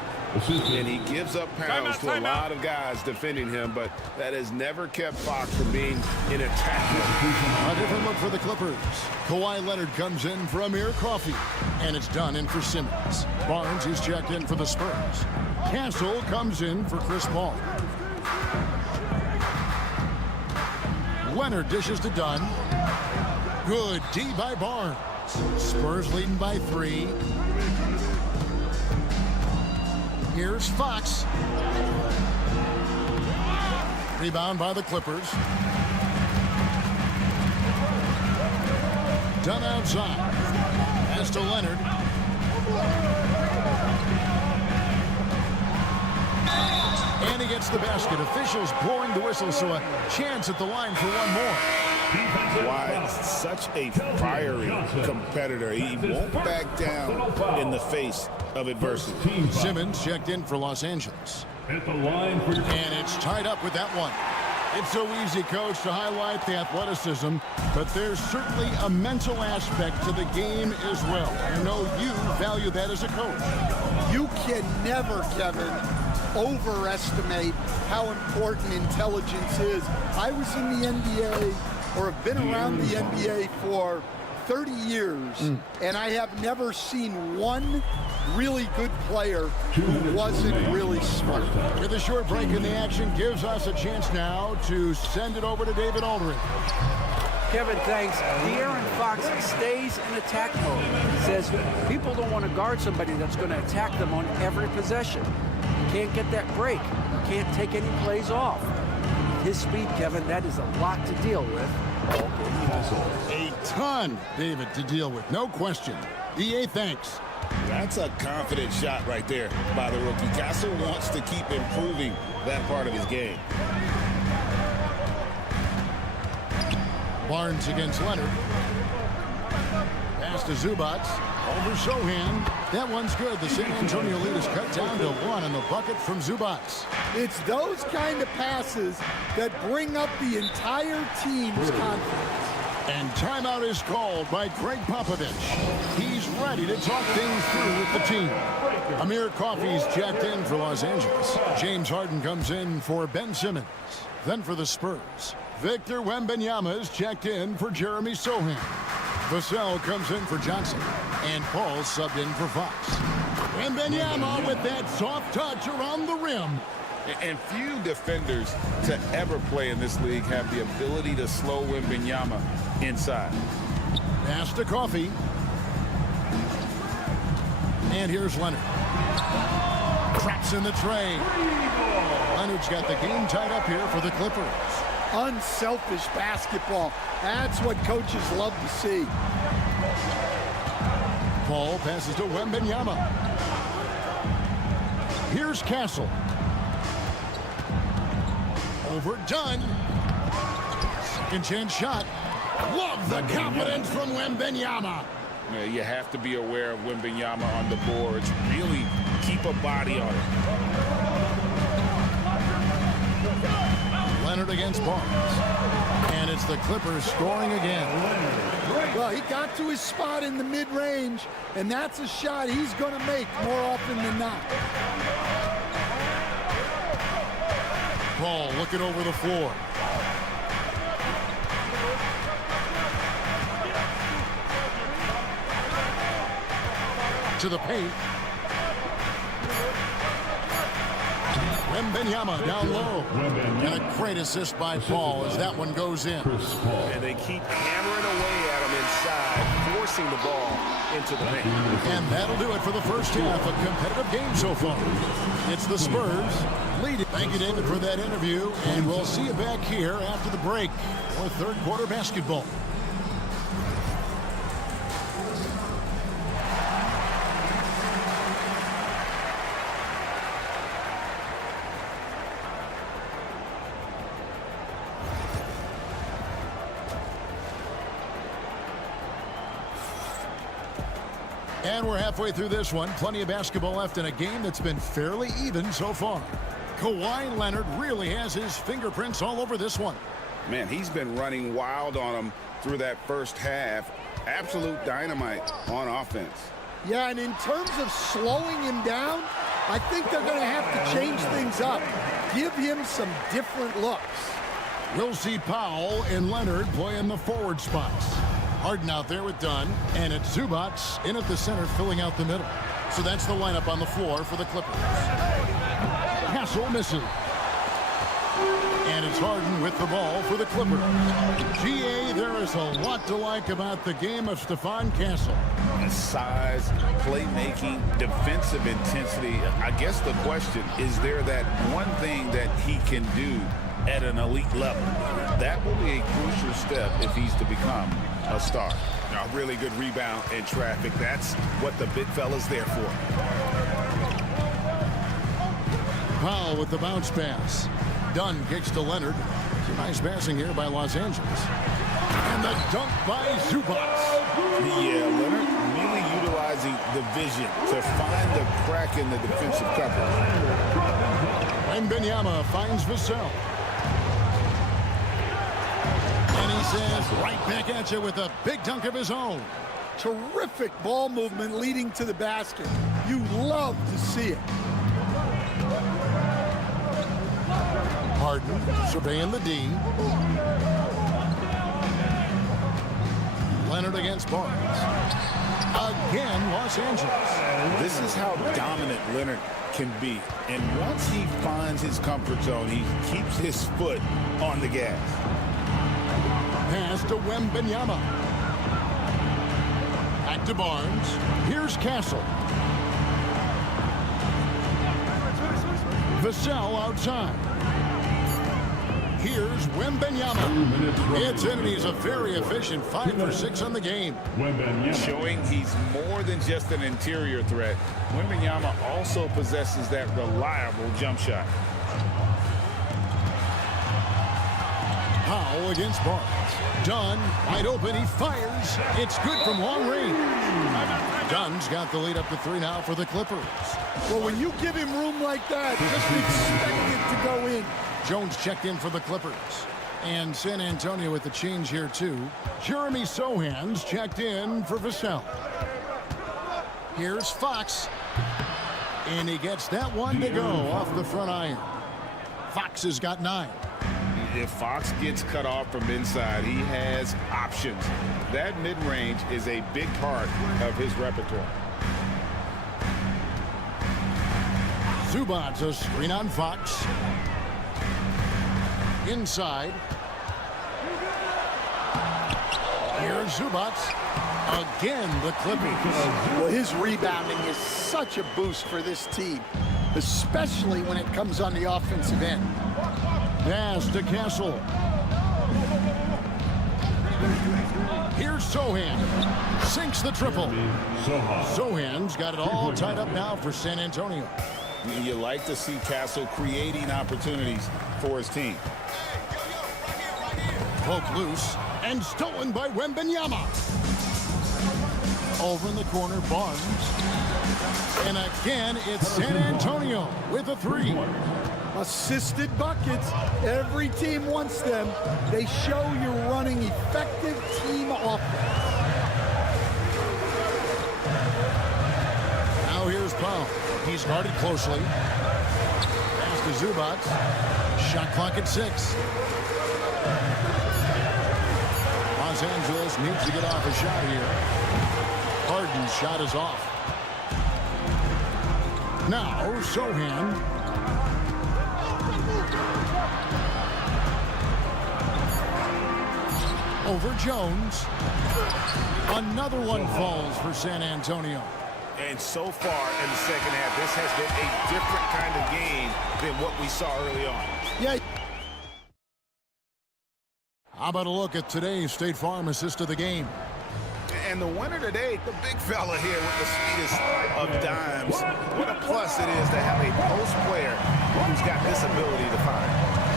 And he gives up pounds to a lot of guys defending him, but that has never kept Fox from being in attack mode. A different look for the Clippers. Kawhi Leonard comes in for Amir Coffey, and it's done in for Simmons. Barnes is checked in for the Spurs. Castle comes in for Chris Paul. Leonard dishes to Dunn. Good D by Barnes. Spurs leading by 3. Here's Fox. Rebound by the Clippers. Dunn outside. Pass to Leonard. And he gets the basket. Officials blowing the whistle, so a chance at the line for one more. Why such a fiery competitor. He won't back down in the face of adversity. Simmons checked in for Los Angeles. And it's tied up with that one. It's so easy, Coach, to highlight the athleticism, but there's certainly a mental aspect to the game as well. I know you value that as a coach. You can never, Kevin, overestimate how important intelligence is. I was in the NBA, or have been around the NBA for 30 years, and I have never seen one really good player who wasn't really smart. With a short break in the action gives us a chance now to send it over to David Aldridge. Kevin, thanks. De'Aaron Fox stays in attack mode. He says people don't want to guard somebody that's going to attack them on every possession. You can't get that break. You can't take any plays off. His speed, Kevin, that is a lot to deal with. A ton, David, to deal with. No question. EA, thanks. That's a confident shot right there by the rookie. Castle wants to keep improving that part of his game. Barnes against Leonard. Pass to Zubats. Over Sohan. That one's good. The San Antonio lead is cut down to 1 on the bucket from Zubats. It's those kind of passes that bring up the entire team's confidence. And timeout is called by Greg Popovich. He's ready to talk things through with the team. Amir Coffey's checked in for Los Angeles. James Harden comes in for Ben Simmons. Then for the Spurs, Victor Wembanyama is checked in for Jeremy Sohan. Vassell comes in for Johnson. And Paul subbed in for Fox. Wembanyama with that soft touch around the rim. And few defenders to ever play in this league have the ability to slow Wembanyama inside. Pass to Coffey. And here's Leonard. Traps in the tray. Leonard's got the game tied up here for the Clippers. Unselfish basketball. That's what coaches love to see. Paul passes to Wembanyama. Here's Castle. Overdone. Second chance shot. Love the confidence from Wembanyama. You have to be aware of Wembanyama on the boards. Really keep a body on it. Leonard against Barnes. And it's the Clippers scoring again. Well, he got to his spot in the mid-range, and that's a shot he's going to make more often than not. Paul looking over the floor. To the paint. Wembanyama down low. And a great assist by Paul as that one goes in. And they keep hammering away at him inside, forcing the ball into the paint. And that'll do it for the first half. A competitive game so far. It's the Spurs leading. Thank you, David, for that interview. And we'll see you back here after the break for third quarter basketball. And we're halfway through this one. Plenty of basketball left in a game that's been fairly even so far. Kawhi Leonard really has his fingerprints all over this one. Man, he's been running wild on him through that first half. Absolute dynamite on offense. Yeah, and in terms of slowing him down, I think they're going to have to change things up. Give him some different looks. We'll see Powell and Leonard play in the forward spots. Harden out there with Dunn, and it's Zubac in at the center filling out the middle. So that's the lineup on the floor for the Clippers. Castle misses. And it's Harden with the ball for the Clippers. GA, there is a lot to like about the game of Stephon Castle. Size, playmaking, defensive intensity. I guess the question, is there that one thing that he can do at an elite level? That will be a crucial step if he's to become a star. A really good rebound in traffic. That's what the big fella's there for. Powell with the bounce pass. Dunn kicks to Leonard. Some nice passing here by Los Angeles. And the dunk by Zubac. Yeah, Leonard really utilizing the vision to find the crack in the defensive coverage. Wembanyama finds Vassell. And he says, right back at you with a big dunk of his own. Terrific ball movement leading to the basket. You love to see it. Harden surveying the D. Leonard against Barnes. Again, Los Angeles. This is how dominant Leonard can be. And once he finds his comfort zone, he keeps his foot on the gas. Pass to Wembanyama. Back to Barnes. Here's Castle. Vassell outside. Here's Wembanyama. It's in, and he's a very efficient 5 for 6 on the game. Showing he's more than just an interior threat. Wembanyama also possesses that reliable jump shot. Powell against Barnes. Dunn wide open. He fires. It's good from long range. Dunn's got the lead up to 3 now for the Clippers. Well, when you give him room like that, just expect it to go in. Jones checked in for the Clippers. And San Antonio with the change here, too. Jeremy Sohan's checked in for Vassell. Here's Fox. And he gets that one to go off the front iron. Fox has got 9. If Fox gets cut off from inside, he has options. That mid-range is a big part of his repertoire. Zubac a screen on Fox. Inside. Here's Zubac. Again, the Clippers. Well, his rebounding is such a boost for this team, especially when it comes on the offensive end. Pass to Castle. Here's Sohan. Sinks the triple. Sohan's got it all tied up now for San Antonio. You like to see Castle creating opportunities for his team. Poke loose and stolen by Wembanyama. Over in the corner, Barnes. And again, it's San Antonio with a 3. Assisted buckets. Every team wants them. They show you're running effective team offense. Now here's Powell. He's guarded closely. Pass to Zubac. Shot clock at 6. Los Angeles needs to get off a shot here. Harden's shot is off. Now Sohan. Over Jones. Another one falls for San Antonio. And so far in the second half, this has been a different kind of game than what we saw early on. Yeah. How about a look at today's State Farm assist of the game? And the winner today, the big fella here with the sweetest of dimes. What a plus it is to have a post player who's got this ability to find.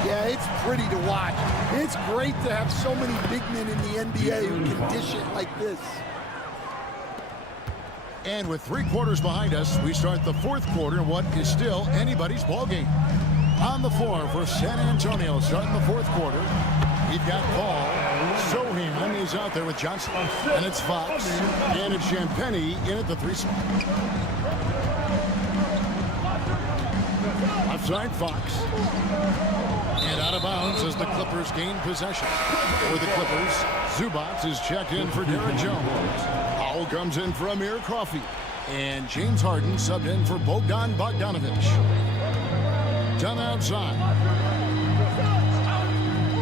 Yeah, it's pretty to watch. It's great to have so many big men in the NBA who can dish it like this. And with 3 quarters behind us, we start the 4th quarter in what is still anybody's ball game. On the floor for San Antonio starting the fourth quarter. We've got Paul. Sohan is out there with Johnson. And it's Fox. And it's Champagnie in at the 3 spot. Offside Fox. And out of bounds as the Clippers gain possession. For the Clippers, Zubats is checked in for Derek Jones. Powell comes in for Amir Coffey. And James Harden subbed in for Bogdan Bogdanovic. Done outside.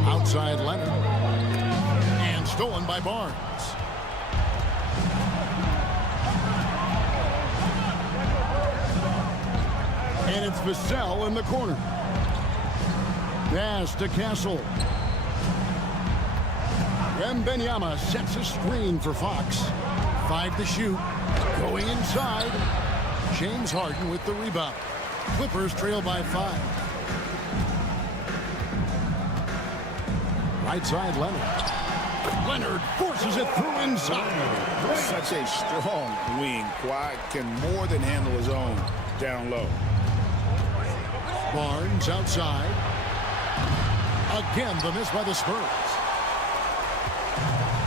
Outside Leonard. And stolen by Barnes. And it's Vassell in the corner. Pass to Castle. Wembanyama sets a screen for Fox. 5 to shoot. Going inside. James Harden with the rebound. Clippers trail by 5. Right side, Leonard. Leonard forces it through inside. Such a strong wing. Kawhi can more than handle his own down low. Barnes outside. Again, the miss by the Spurs.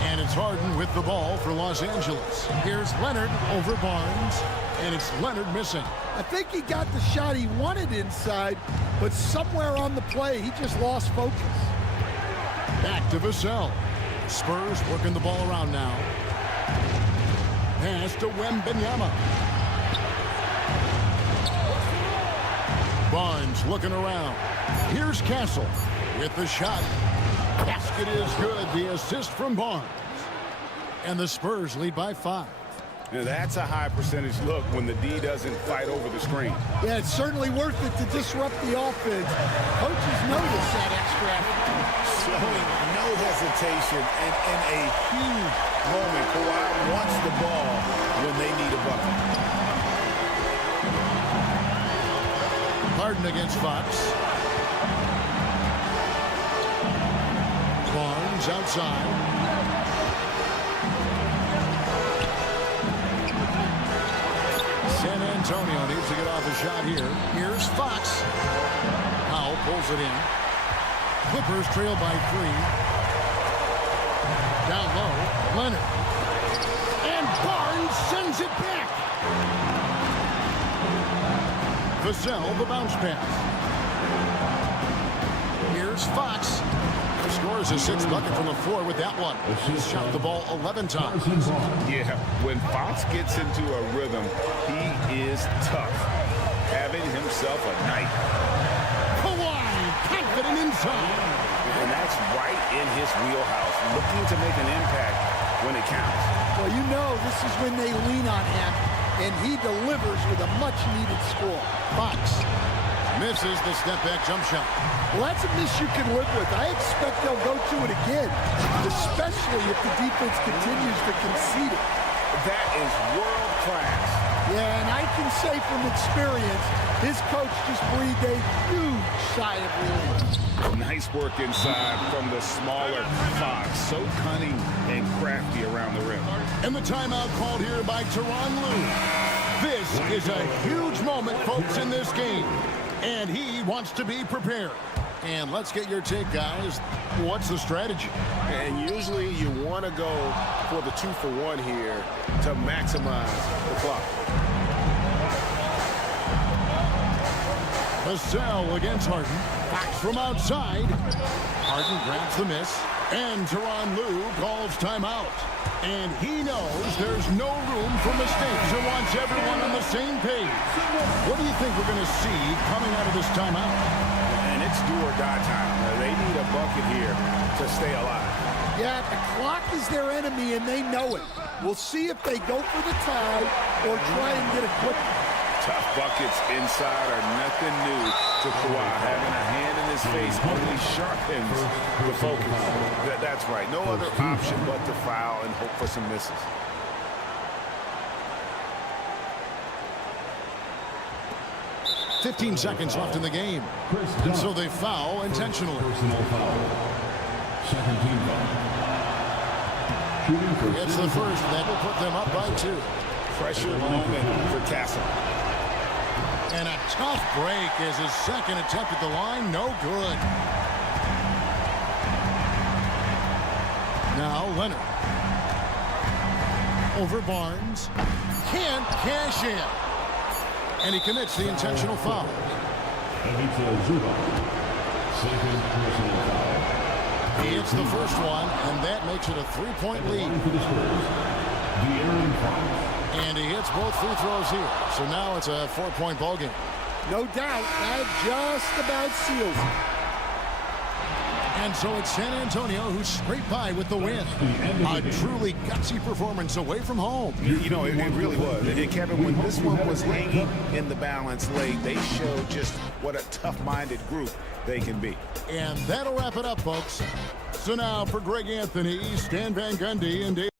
And it's Harden with the ball for Los Angeles. Here's Leonard over Barnes. And it's Leonard missing. I think he got the shot he wanted inside, but somewhere on the play, he just lost focus. Back to Vassell. Spurs working the ball around now. Pass to Wembanyama. Barnes looking around. Here's Castle with the shot. Basket is good. The assist from Barnes. And the Spurs lead by 5. Now that's a high percentage look when the D doesn't fight over the screen. Yeah, it's certainly worth it to disrupt the offense. Coaches notice that extra effort. Showing no hesitation, and in a huge moment, Kawhi wants the ball when they need a bucket. Harden against Fox. Barnes outside. San Antonio needs to get off a shot here. Here's Fox. Powell pulls it in. Clippers trail by 3. Down low, Leonard. And Barnes sends it back. Vassell, the bounce pass. Here's Fox. He scores his 6th bucket from the floor with that one. He's shot the ball 11 times. Yeah, when Fox gets into a rhythm, he is tough. Having himself a night. Kawhi, confident inside. And that's right in his wheelhouse, looking to make an impact when it counts. Well, you know this is when they lean on him, and he delivers with a much-needed score. Fox misses the step-back jump shot. Well, that's a miss you can live with. I expect they'll go to it again, especially if the defense continues to concede it. That is world class. Yeah, and I can say from experience, his coach just breathed a huge sigh of relief. Nice work inside from the smaller Fox. So cunning and crafty around the rim. And the timeout called here by Tyronn Lue. This is a huge moment, folks, in this game. And he wants to be prepared. And let's get your take, guys. What's the strategy? And usually you want to go for the 2-for-1 here to maximize the clock. Vassell against Harden. Fox from outside. Harden grabs the miss. And Tyronn Lue calls timeout. And he knows there's no room for mistakes and wants everyone on the same page. What do you think we're going to see coming out of this timeout? And it's do or die time. They need a bucket here to stay alive. Yeah, the clock is their enemy, and they know it. We'll see if they go for the tie or try and get a quick. Tough buckets inside are nothing new to Kawhi. Having a hand in his face only sharpens the focus. That's right. No other option but to foul and hope for some misses. "15 seconds left in the game. And so they foul intentionally. Second team foul. It's the first. That will put them up by 2. Pressure moment for Castle. And a tough break as his second attempt at the line. No good. Now Leonard. Over Barnes. Can't cash in. And he commits the intentional foul. He hits the first one, and that makes it a 3-point lead. And he hits both free throws here. So now it's a 4-point ball game. No doubt, that just about seals it. And so it's San Antonio who scraped by with the win. A truly gutsy performance away from home. You know, it really was. And Kevin, when this one was hanging in the balance late, they showed just what a tough-minded group they can be. And that'll wrap it up, folks. So now for Greg Anthony, Stan Van Gundy, and Dave.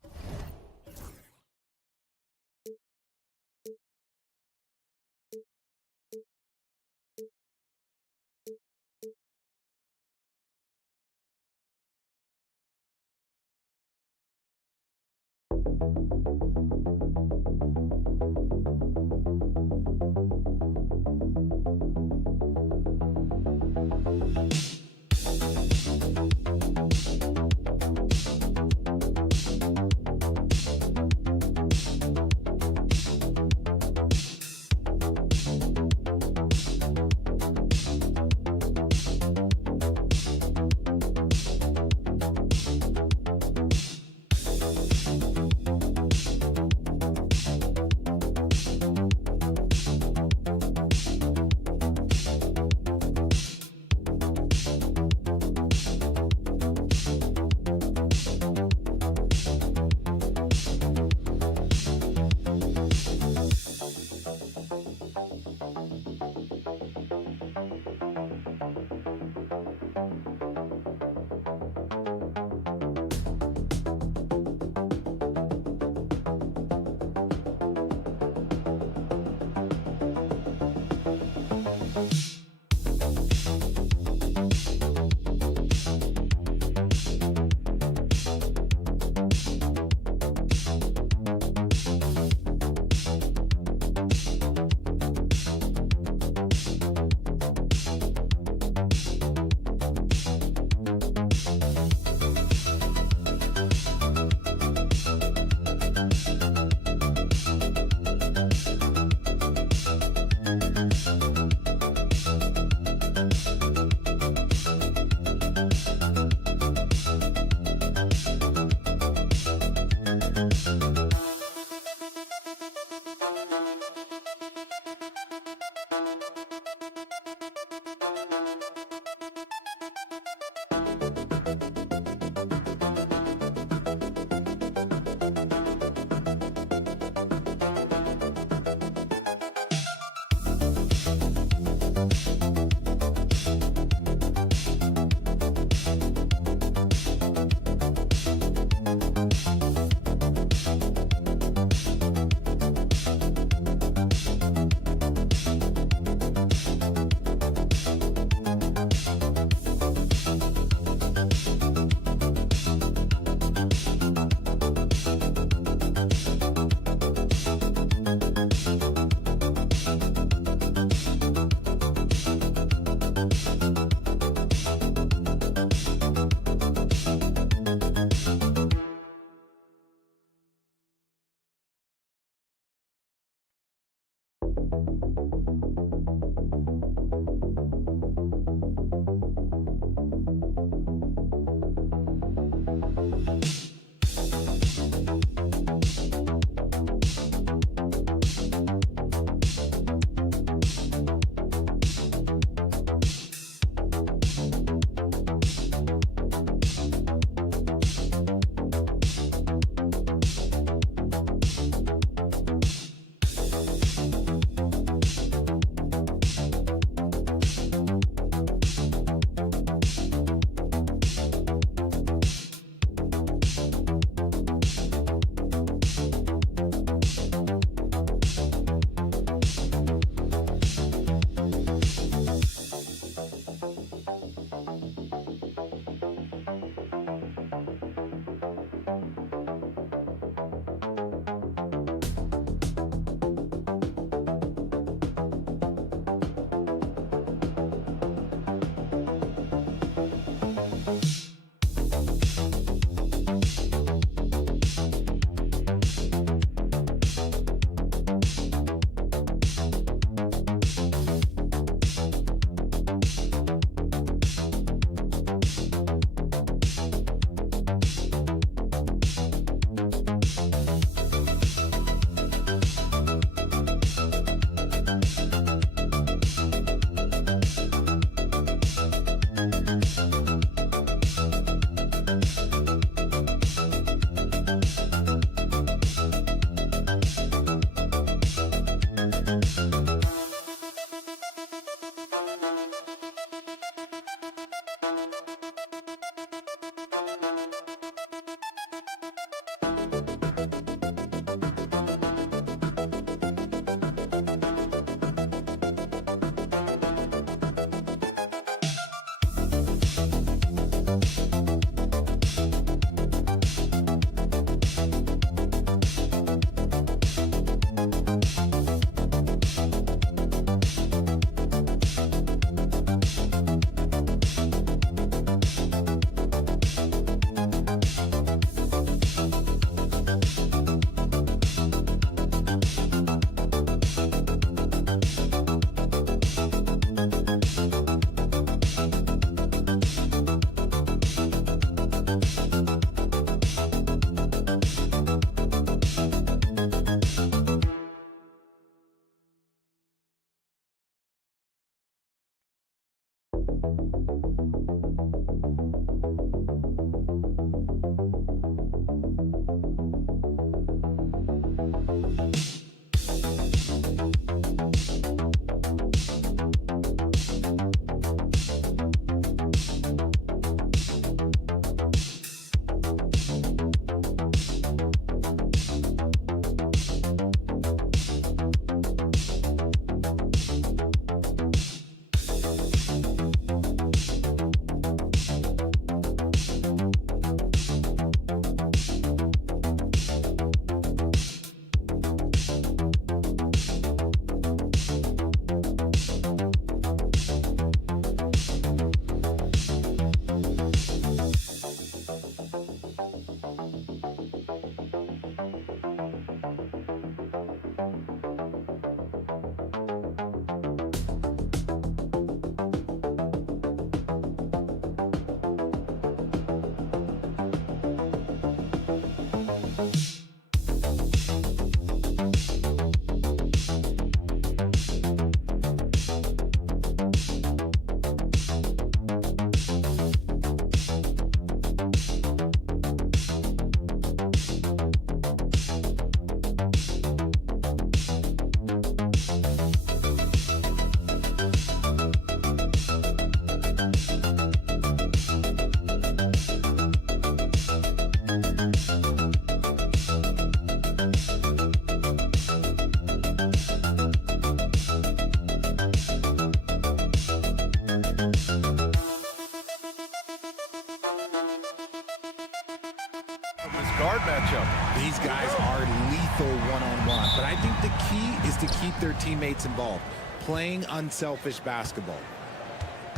Guard matchup. These guys are lethal one-on-one, but I think the key is to keep their teammates involved, playing unselfish basketball.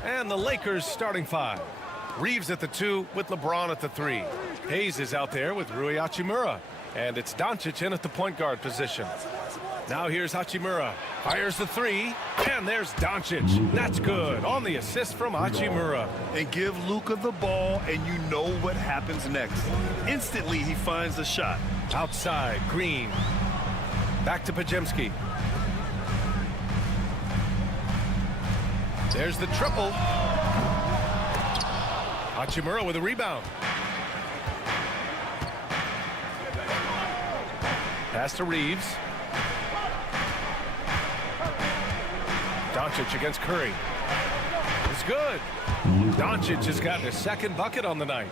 And the Lakers starting five. Reeves at the 2 with LeBron at the 3. Hayes is out there with Rui Hachimura. And it's Doncic in at the point guard position. Now here's Hachimura. Fires the 3. And there's Doncic. That's good on the assist from Hachimura. And give Luka the ball, and you know what happens next. Instantly, he finds the shot. Outside, Green. Back to Pajemski. There's the triple. Hachimura with a rebound. Pass to Reeves. Doncic against Curry. It's good. Doncic has gotten his second bucket on the night.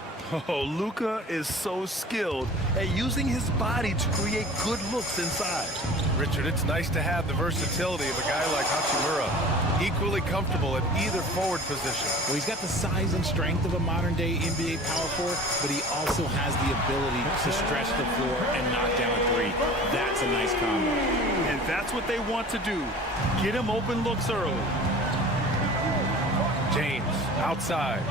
Oh, Luka is so skilled at using his body to create good looks inside. Richard, it's nice to have the versatility of a guy like Hachimura, equally comfortable at either forward position. Well, he's got the size and strength of a modern-day NBA power forward, but he also has the ability to stretch the floor and knock down a 3. That's a nice combo. And that's what they want to do. Get him open looks early. James, outside.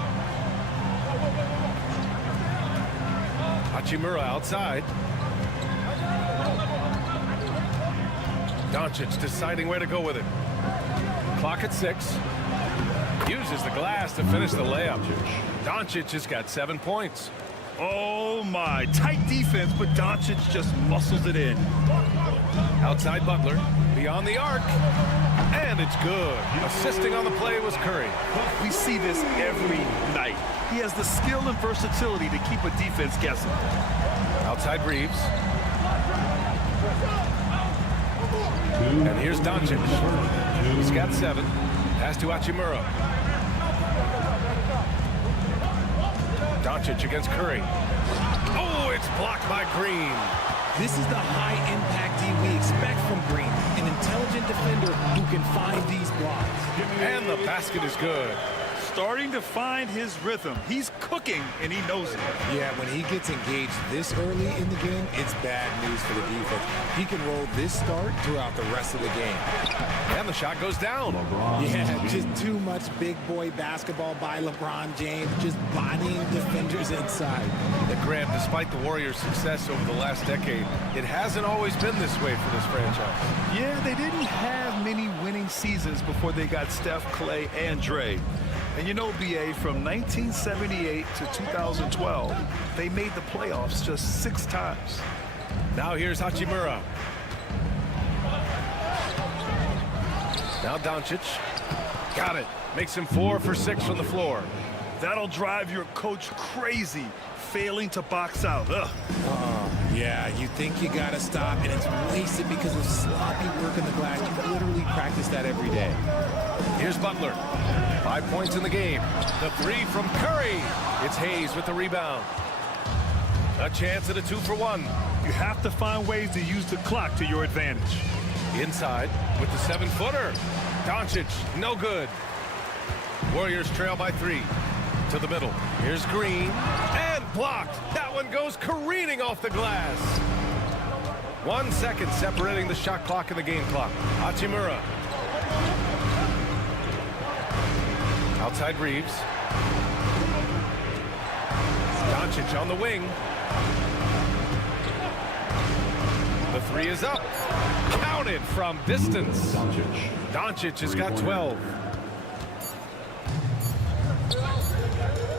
Hachimura outside. Doncic deciding where to go with it. Clock at 6. Uses the glass to finish the layup. Doncic has got 7 points. Oh my, tight defense, but Doncic just muscles it in. Outside Butler, beyond the arc, and it's good. Assisting on the play was Curry. We see this every night. He has the skill and versatility to keep a defense guessing. Outside Reeves. And here's Doncic. He's got 7. Pass to Hachimura. Doncic against Curry. Oh, it's blocked by Green. This is the high-impact D we expect from Green, an intelligent defender who can find these blocks. And the basket is good. Starting to find his rhythm. He's cooking, and he knows it. Yeah, when he gets engaged this early in the game, it's bad news for the defense. He can roll this start throughout the rest of the game. And the shot goes down. Yeah, just too much big boy basketball by LeBron James, just bodying defenders inside. And Grant, despite the Warriors' success over the last decade, it hasn't always been this way for this franchise. Yeah, they didn't have many winning seasons before they got Steph, Clay, and Dre. And you know, BA, from 1978 to 2012, they made the playoffs just 6 times. Now here's Hachimura. Now Doncic. Got it. Makes him 4 for 6 from the floor. That'll drive your coach crazy, failing to box out. Ugh. Yeah, you think you gotta stop, and it's wasted because of sloppy work in the glass. You literally practice that every day. Here's Butler. 5 points in the game. The 3 from Curry. It's Hayes with the rebound. A chance at a 2 for 1. You have to find ways to use the clock to your advantage. Inside with the 7-footer. Doncic, no good. Warriors trail by 3. To the middle. Here's Green. And blocked. That one goes careening off the glass. 1 second separating the shot clock and the game clock. Hachimura. Outside Reeves. Doncic on the wing. The 3 is up. Counted from distance. Doncic has got 12.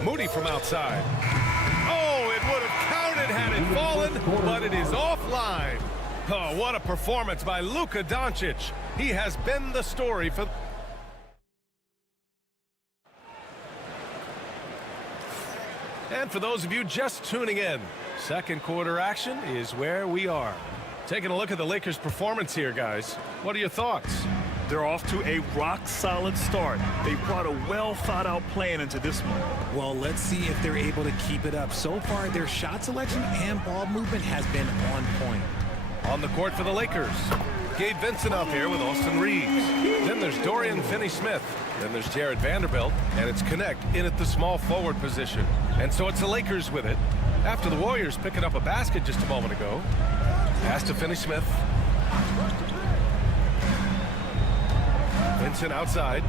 Moody from outside. Oh, it would have counted. it had it fallen, but it is offline. Oh, what a performance by Luka Doncic. He has been the story for... And for those of you just tuning in, second quarter action is where we are. Taking a look at the Lakers' performance here, guys. What are your thoughts? They're off to a rock-solid start. They brought a well-thought-out plan into this one. Well, let's see if they're able to keep it up. So far, their shot selection and ball movement has been on point. On the court for the Lakers, Gabe Vincent out there with Austin Reeves. Then there's Dorian Finney-Smith. Then there's Jared Vanderbilt, and it's Connect in at the small forward position. And so it's the Lakers with it. After the Warriors picking up a basket just a moment ago. Pass to Finney-Smith. Vincent outside.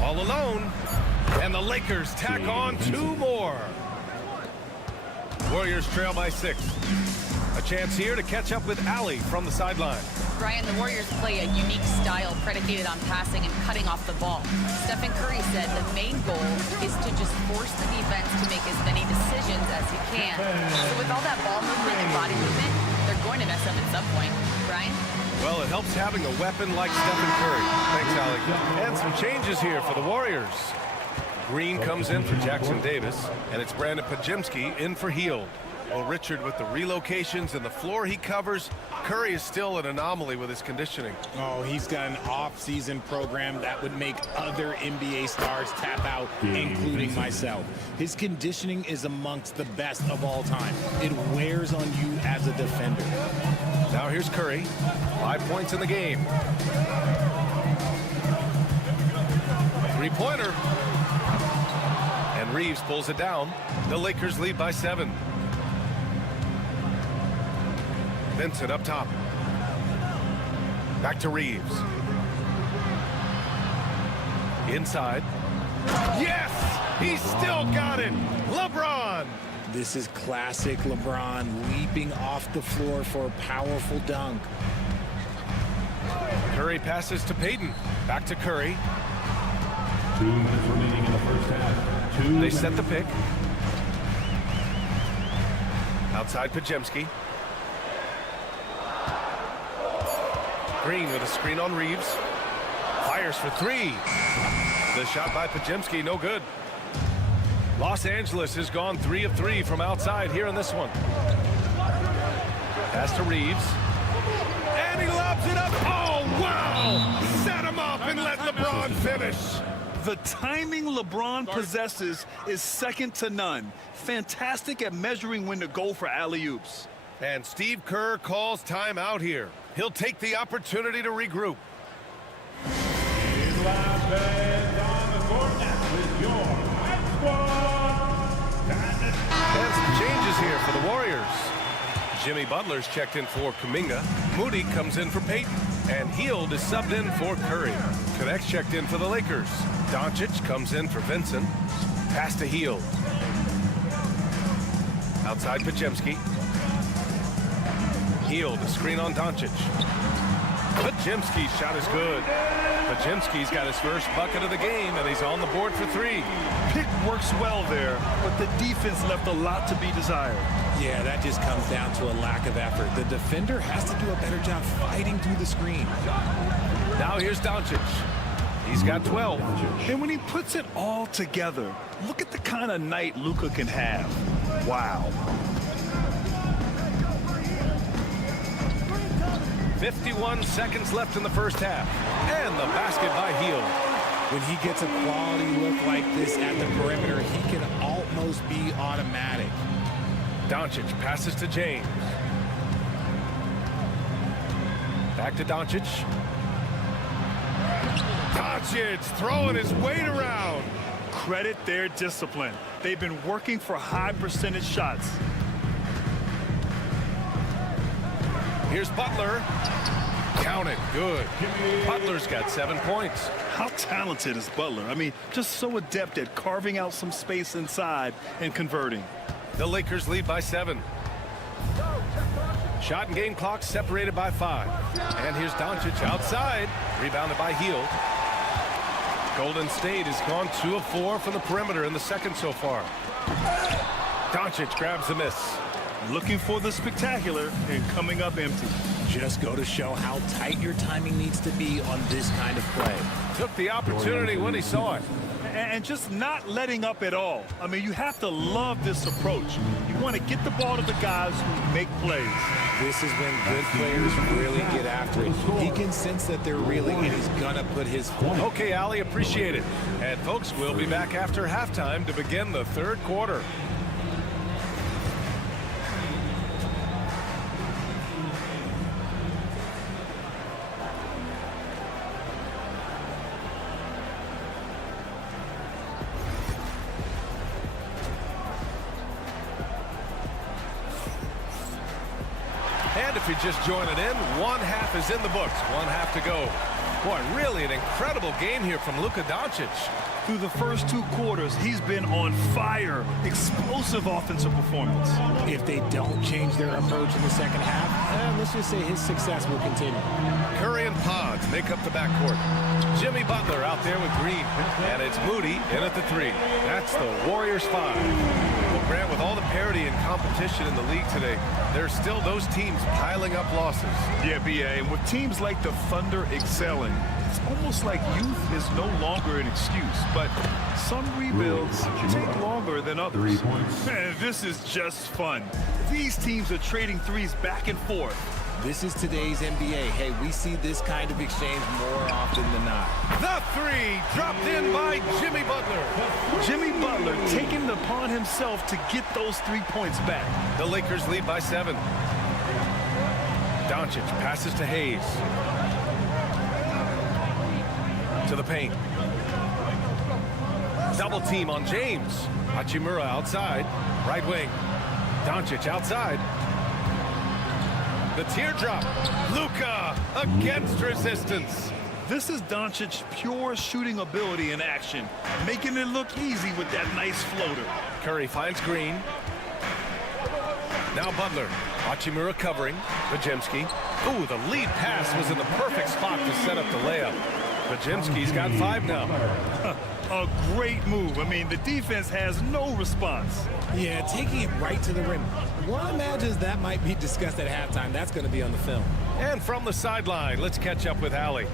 All alone. And the Lakers tack on 2 more. Warriors trail by 6. A chance here to catch up with Allie from the sideline. Brian, the Warriors play a unique style predicated on passing and cutting off the ball. Stephen Curry said the main goal is to just force the defense to make as many decisions as he can. So with all that ball movement and body movement, they're going to mess up at some point. Brian? Well, it helps having a weapon like Stephen Curry. Thanks, Allie. And some changes here for the Warriors. Green comes in for Jackson Davis, and it's Brandon Pajemski in for Hield. Well, Richard, with the relocations and the floor he covers, Curry is still an anomaly with his conditioning. Oh, he's got an off-season program that would make other NBA stars tap out, including myself. His conditioning is amongst the best of all time. It wears on you as a defender. Now here's Curry. 5 points in the game. Three-pointer. And Reeves pulls it down. The Lakers lead by 7. Vincent up top. Back to Reeves. Inside. Yes! He's still got it! LeBron! This is classic LeBron leaping off the floor for a powerful dunk. Curry passes to Payton. Back to Curry. 2 minutes remaining in the first half. They set the pick. Outside Pajemski. Green with a screen on Reeves. Fires for 3. The shot by Pajemski, no good. Los Angeles has gone 3 of 3 from outside here in this one. Pass to Reeves. And he lobs it up. Oh, wow! Set him up and let LeBron finish. The timing LeBron possesses is second to none. Fantastic at measuring when to go for alley-oops. And Steve Kerr calls timeout here. He'll take the opportunity to regroup. And some changes here for the Warriors. Jimmy Butler's checked in for Kuminga. Moody comes in for Payton. And Hield is subbed in for Curry. Connect's checked in for the Lakers. Doncic comes in for Vincent. Pass to Hield. Outside Pajemski. Hield, a screen on Doncic. Pajemski's shot is good. Pajemski's got his first bucket of the game, and he's on the board for 3. Pick works well there, but the defense left a lot to be desired. Yeah, that just comes down to a lack of effort. The defender has to do a better job fighting through the screen. Now here's Doncic. He's got 12. And when he puts it all together, look at the kind of night Luka can have. Wow. 51 seconds left in the first half. And the basket by Hield. When he gets a quality look like this at the perimeter, he can almost be automatic. Doncic passes to James. Back to Doncic. Doncic throwing his weight around. Credit their discipline. They've been working for high percentage shots. Here's Butler. Count it. Good. Butler's got 7 points. How talented is Butler? I mean, just so adept at carving out some space inside and converting. The Lakers lead by 7. Shot and game clock separated by 5. And here's Doncic outside. Rebounded by Hield. Golden State has gone 2 of 4 from the perimeter in the second so far. Doncic grabs the miss. Looking for the spectacular and coming up empty. Just go to show how tight your timing needs to be on this kind of play. Took the opportunity when he saw it. And just not letting up at all. I mean, you have to love this approach. You want to get the ball to the guys who make plays. This is when good players really get after it. He can sense that they're reeling, and he's going to put his foot. Okay, Ali, appreciate it. And folks, we'll be back after halftime to begin the third quarter. And if you're just joining in, one half is in the books. One half to go. Boy, really an incredible game here from Luka Doncic. Through the first 2 quarters, he's been on fire. Explosive offensive performance. If they don't change their approach in the second half, let's just say his success will continue. Curry and Pods make up the backcourt. Jimmy Butler out there with Green. And it's Moody in at the 3. That's the Warriors 5. Well, Grant, with all the parity and competition in the league today, there's still those teams piling up losses. Yeah, B.A., and with teams like the Thunder excelling, it's almost like youth is no longer an excuse, but some rebuilds take longer than others. Man, this is just fun. These teams are trading threes back and forth. This is today's NBA. Hey, we see this kind of exchange more often than not. The 3 dropped in by Jimmy Butler. Jimmy Butler taking it upon himself to get those 3 points back. The Lakers lead by 7. Doncic passes to Hayes. To the paint. Double team on James. Hachimura outside. Right wing. Doncic outside. The teardrop. Luka against resistance. This is Doncic's pure shooting ability in action, making it look easy with that nice floater. Curry finds Green. Now Butler. Hachimura covering. Podziemski. Ooh, the lead pass was in the perfect spot to set up the layup. Podziemski's got 5 now. A great move. I mean, the defense has no response. Yeah, taking it right to the rim. One imagines that might be discussed at halftime. That's going to be on the film. And from the sideline, let's catch up with Allie.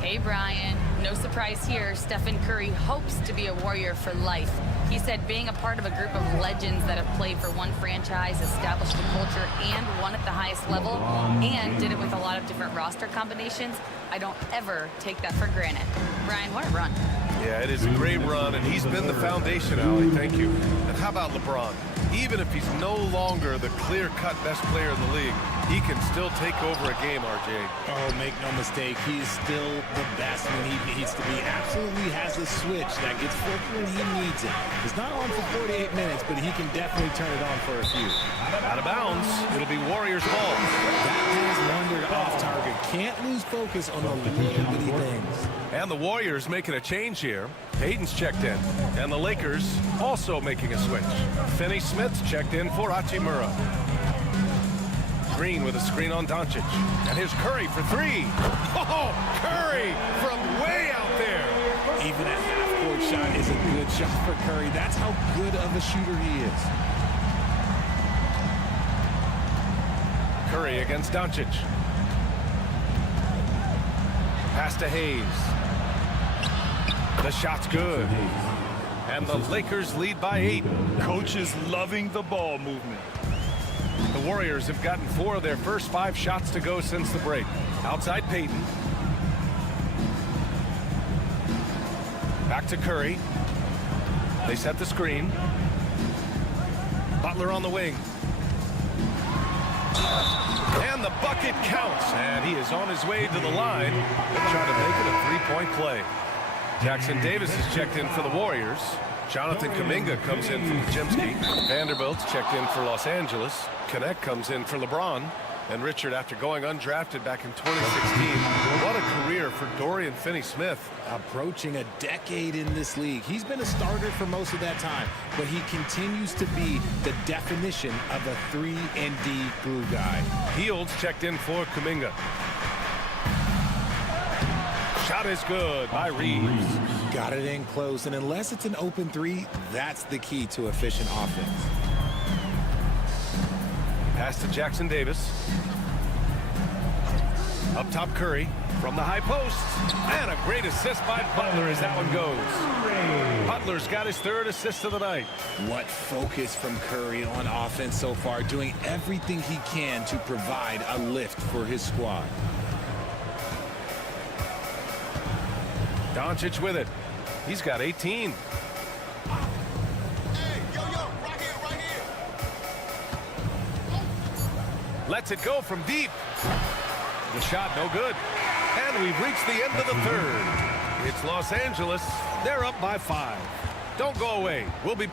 Hey, Brian. No surprise here. Stephen Curry hopes to be a Warrior for life. He said being a part of a group of legends that have played for one franchise, established a culture, and won at the highest level, and did it with a lot of different roster combinations, I don't ever take that for granted. Brian, what a run. Yeah, it is a great run, and he's been the foundation, Allie. Thank you. And how about LeBron? Even if he's no longer the clear-cut best player in the league, he can still take over a game, RJ. Oh, make no mistake, he's still the best when he needs to be. Absolutely has a switch that gets flipped when he needs it. It's not on for 48 minutes, but he can definitely turn it on for a few. Out of bounds, it'll be Warriors ball. That has wandered off target. Can't lose focus on the little bitty things. And the Warriors making a change here. Payton's checked in. And the Lakers also making a switch. Finney Smith's checked in for Hachimura. Green with a screen on Doncic. And here's Curry for 3. Oh, Curry from way out there. Even a half-court shot is a good shot for Curry. That's how good of a shooter he is. Curry against Doncic. Pass to Hayes. The shot's good. And the Lakers lead by 8. Coach is loving the ball movement. The Warriors have gotten 4 of their first 5 shots to go since the break. Outside Payton. Back to Curry. They set the screen. Butler on the wing. And the bucket counts. And he is on his way to the line. They'll try to make it a 3-point play. Jackson Davis is checked in for the Warriors. Jonathan Kuminga comes in for Podziemski. Vanderbilt's checked in for Los Angeles. Connect comes in for LeBron. And Richard, after going undrafted back in 2016, what a career for Dorian Finney-Smith. Approaching a decade in this league. He's been a starter for most of that time, but he continues to be the definition of a 3-and-D glue guy. Fields checked in for Kuminga. Shot is good by Reeves. Got it in close, and unless it's an open three, that's the key to efficient offense. Pass to Jackson Davis. Up top, Curry from the high post. And a great assist by Butler as that one goes. Butler's got his third assist of the night. What focus from Curry on offense so far, doing everything he can to provide a lift for his squad. Doncic with it. He's got 18. Lets it go from deep. The shot no good. And we've reached the end of the third. It's Los Angeles. They're up by 5. Don't go away. We'll be...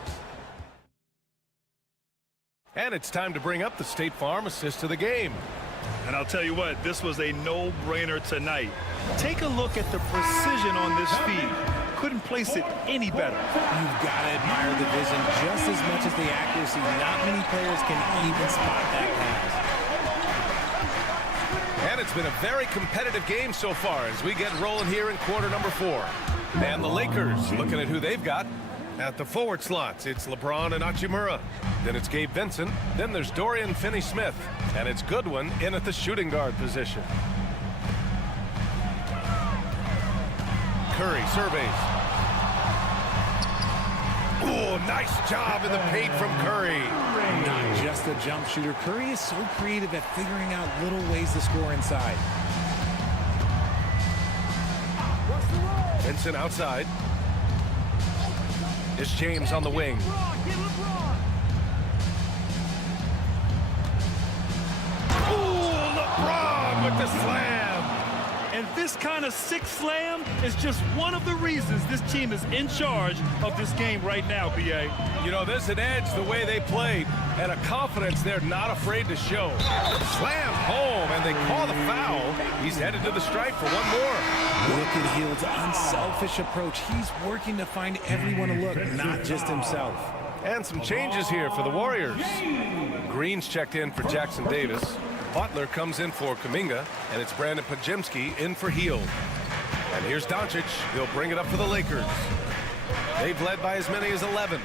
And it's time to bring up the State Farm assist of the game. And I'll tell you what, this was a no-brainer tonight. Take a look at the precision on this feed. Couldn't place it any better. You've got to admire the vision just as much as the accuracy. Not many players can even spot that pass. And it's been a very competitive game so far as we get rolling here in quarter number 4. And the Lakers, looking at who they've got. At the forward slots, it's LeBron and Hachimura. Then it's Gabe Vincent. Then there's Dorian Finney-Smith. And it's Goodwin in at the shooting guard position. Curry surveys. Oh, nice job in the paint from Curry. Not just a jump shooter. Curry is so creative at figuring out little ways to score inside. Vincent outside. It's James on the wing. Oh, LeBron with the slam. And this kind of sick slam is just one of the reasons this team is in charge of this game right now, B.A. You know, there's an edge the way they played and a confidence they're not afraid to show. Slam home, and they call the foul. He's headed to the stripe for one more. Look at Hield's unselfish approach. He's working to find everyone a look, not just himself. And some changes here for the Warriors. Green's checked in for Jackson Davis. Butler comes in for Kuminga, and it's Brandon Podziemski in for Hield. And here's Doncic. He'll bring it up for the Lakers. They've led by as many as 11.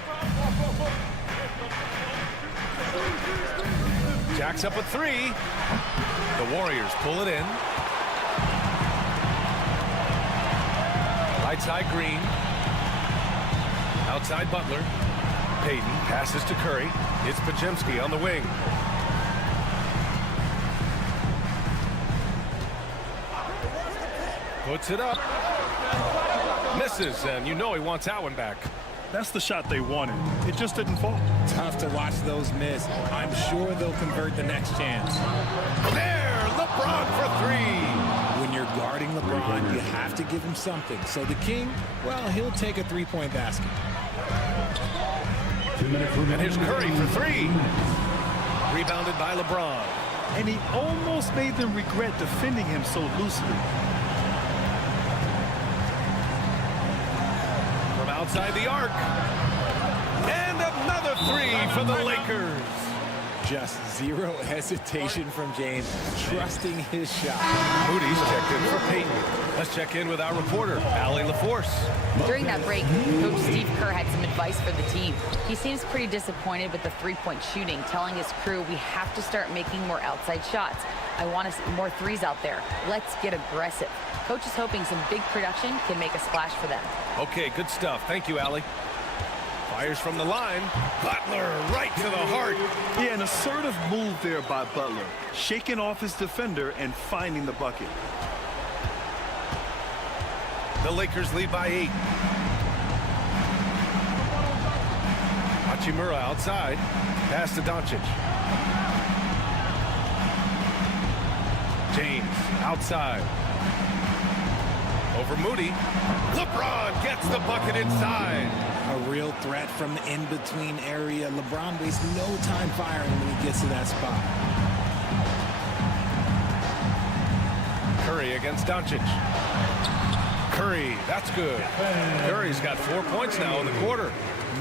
Jack's up a 3. The Warriors pull it in. Right side Green. Outside Butler. Payton passes to Curry. It's Podziemski on the wing. Puts it up. Misses, and you know he wants that one back. That's the shot they wanted. It just didn't fall. Tough to watch those miss. I'm sure they'll convert the next chance. There, LeBron for 3. When you're guarding LeBron, you have to give him something. So the King, well, he'll take a three-point basket. And here's Curry for 3. Rebounded by LeBron. And he almost made them regret defending him so loosely. From outside the arc. And another 3 for the Lakers. Just zero hesitation from James, trusting his shot. Moody's checked in for Payton. Let's check in with our reporter, Allie LaForce. During that break, Coach Steve Kerr had some advice for the team. He seems pretty disappointed with the three-point shooting, telling his crew, we have to start making more outside shots. I want to see more threes out there. Let's get aggressive. Coach is hoping some big production can make a splash for them. Okay, good stuff. Thank you, Allie. Fires from the line. Butler right to the heart. Yeah, an assertive move there by Butler. Shaking off his defender and finding the bucket. The Lakers lead by 8. Hachimura outside. Pass to Doncic. James outside. Over Moody. LeBron gets the bucket inside. A real threat from the in-between area. LeBron wastes no time firing when he gets to that spot. Curry against Doncic. Curry, that's good. Curry's got 4 points now in the quarter.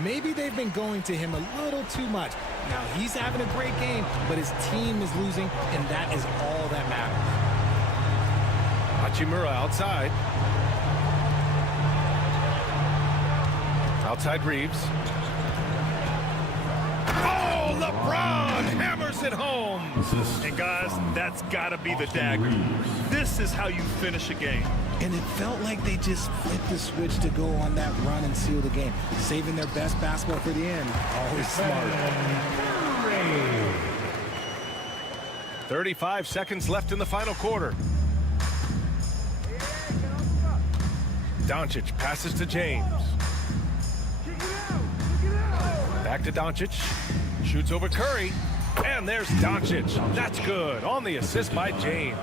Maybe they've been going to him a little too much. Now, he's having a great game, but his team is losing, and that is all that matters. Hachimura outside. Outside Reeves. Oh, LeBron hammers it home. And guys, that's got to be the dagger. This is how you finish a game. And it felt like they just flipped the switch to go on that run and seal the game, saving their best basketball for the end. Always smart. 35 seconds left in the final quarter. Doncic passes to James. Back to Doncic. Shoots over Curry. And there's Doncic. That's good on the assist by James.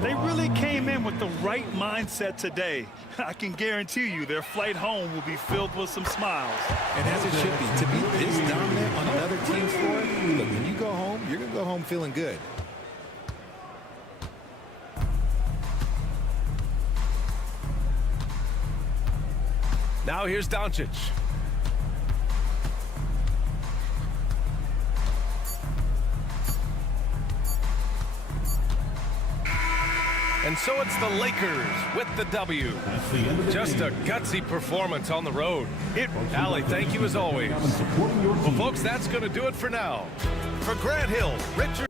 They really came in with the right mindset today. I can guarantee you their flight home will be filled with some smiles. And as it should be, to be this dominant on another team's floor, look, when you go home, you're going to go home feeling good. Now here's Doncic. And so it's the Lakers with the W. Just a gutsy performance on the road. Allie, thank you as always. Well, folks, that's going to do it for now. For Grant Hill, Richard.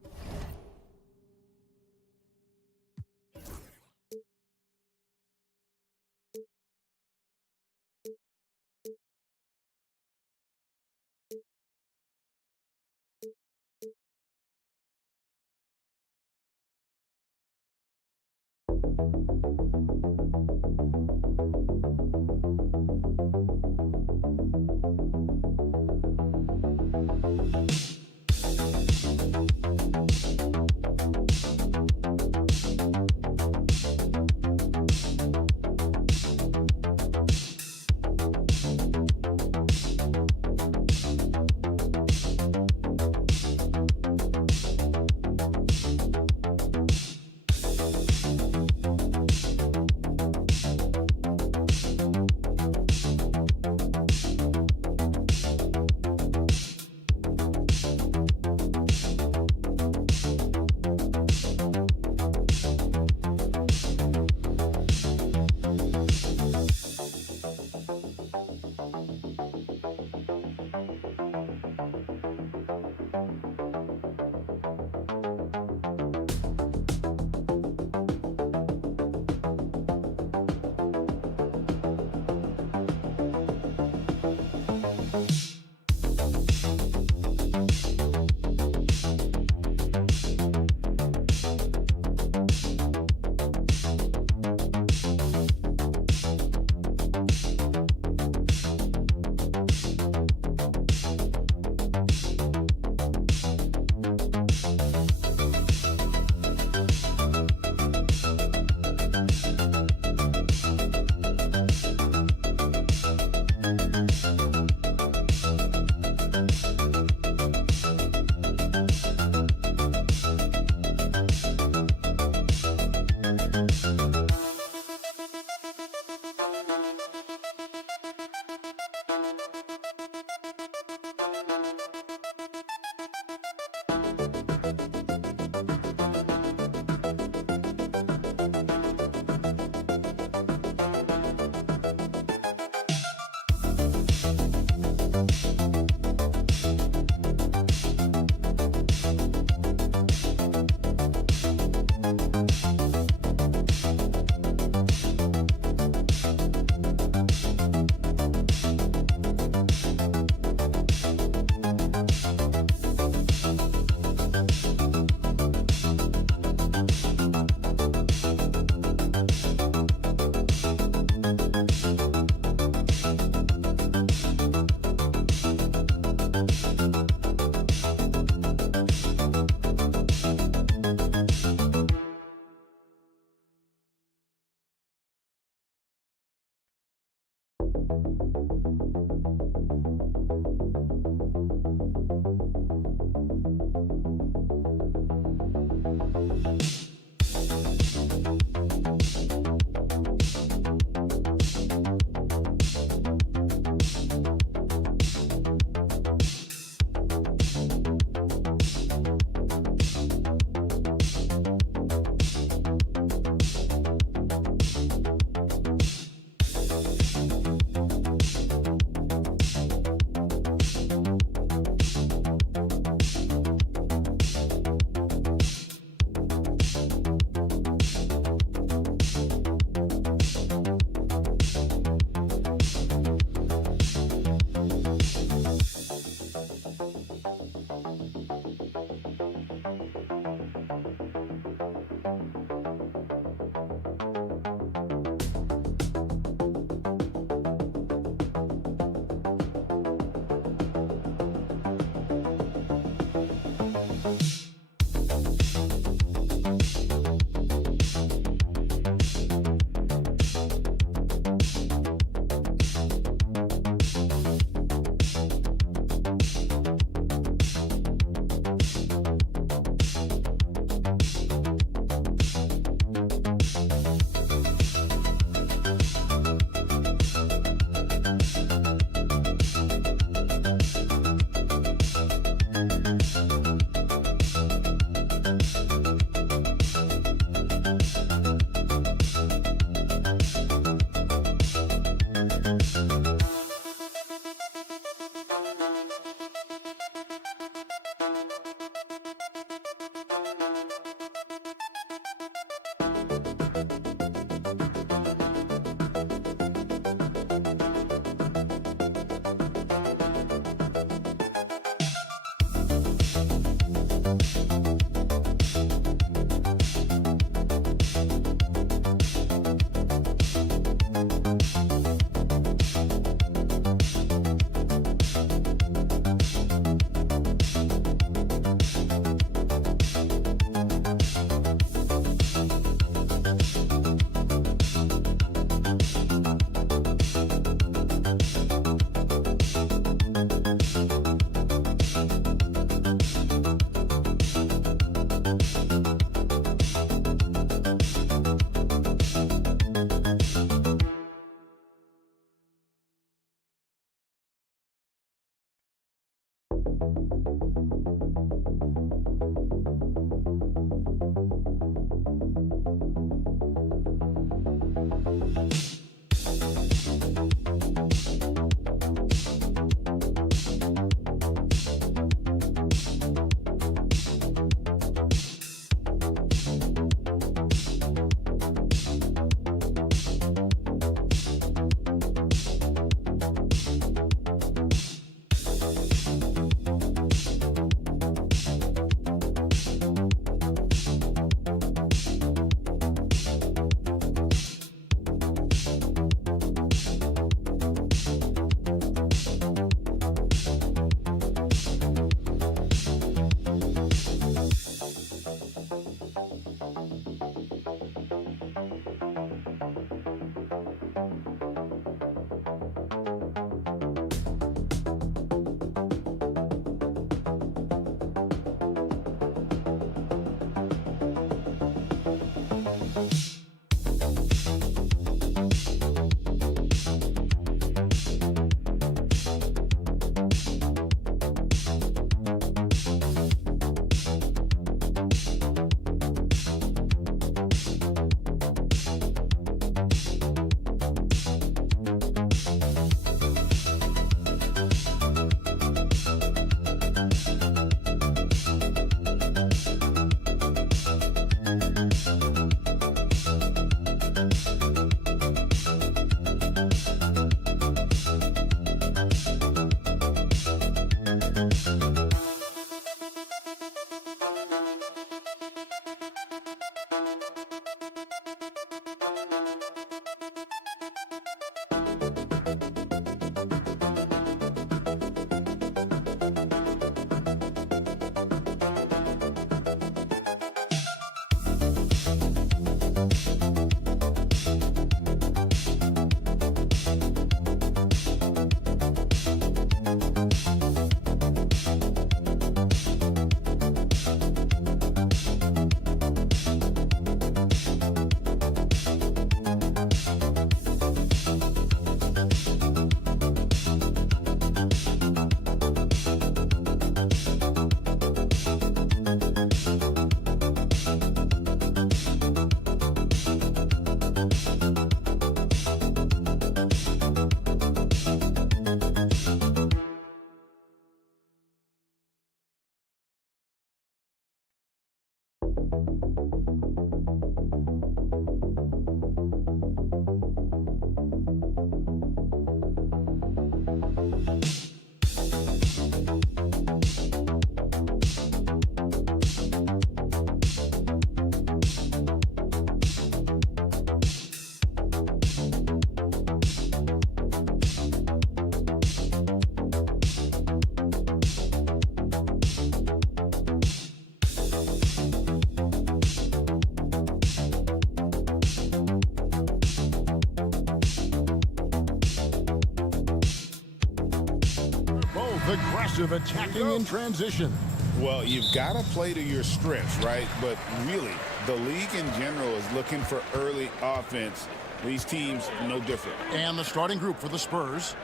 aggressive attacking in transition. Well, you've got to play to your strengths, right? But really, the league in general is looking for early offense. These teams, no different. And the starting group for the Spurs.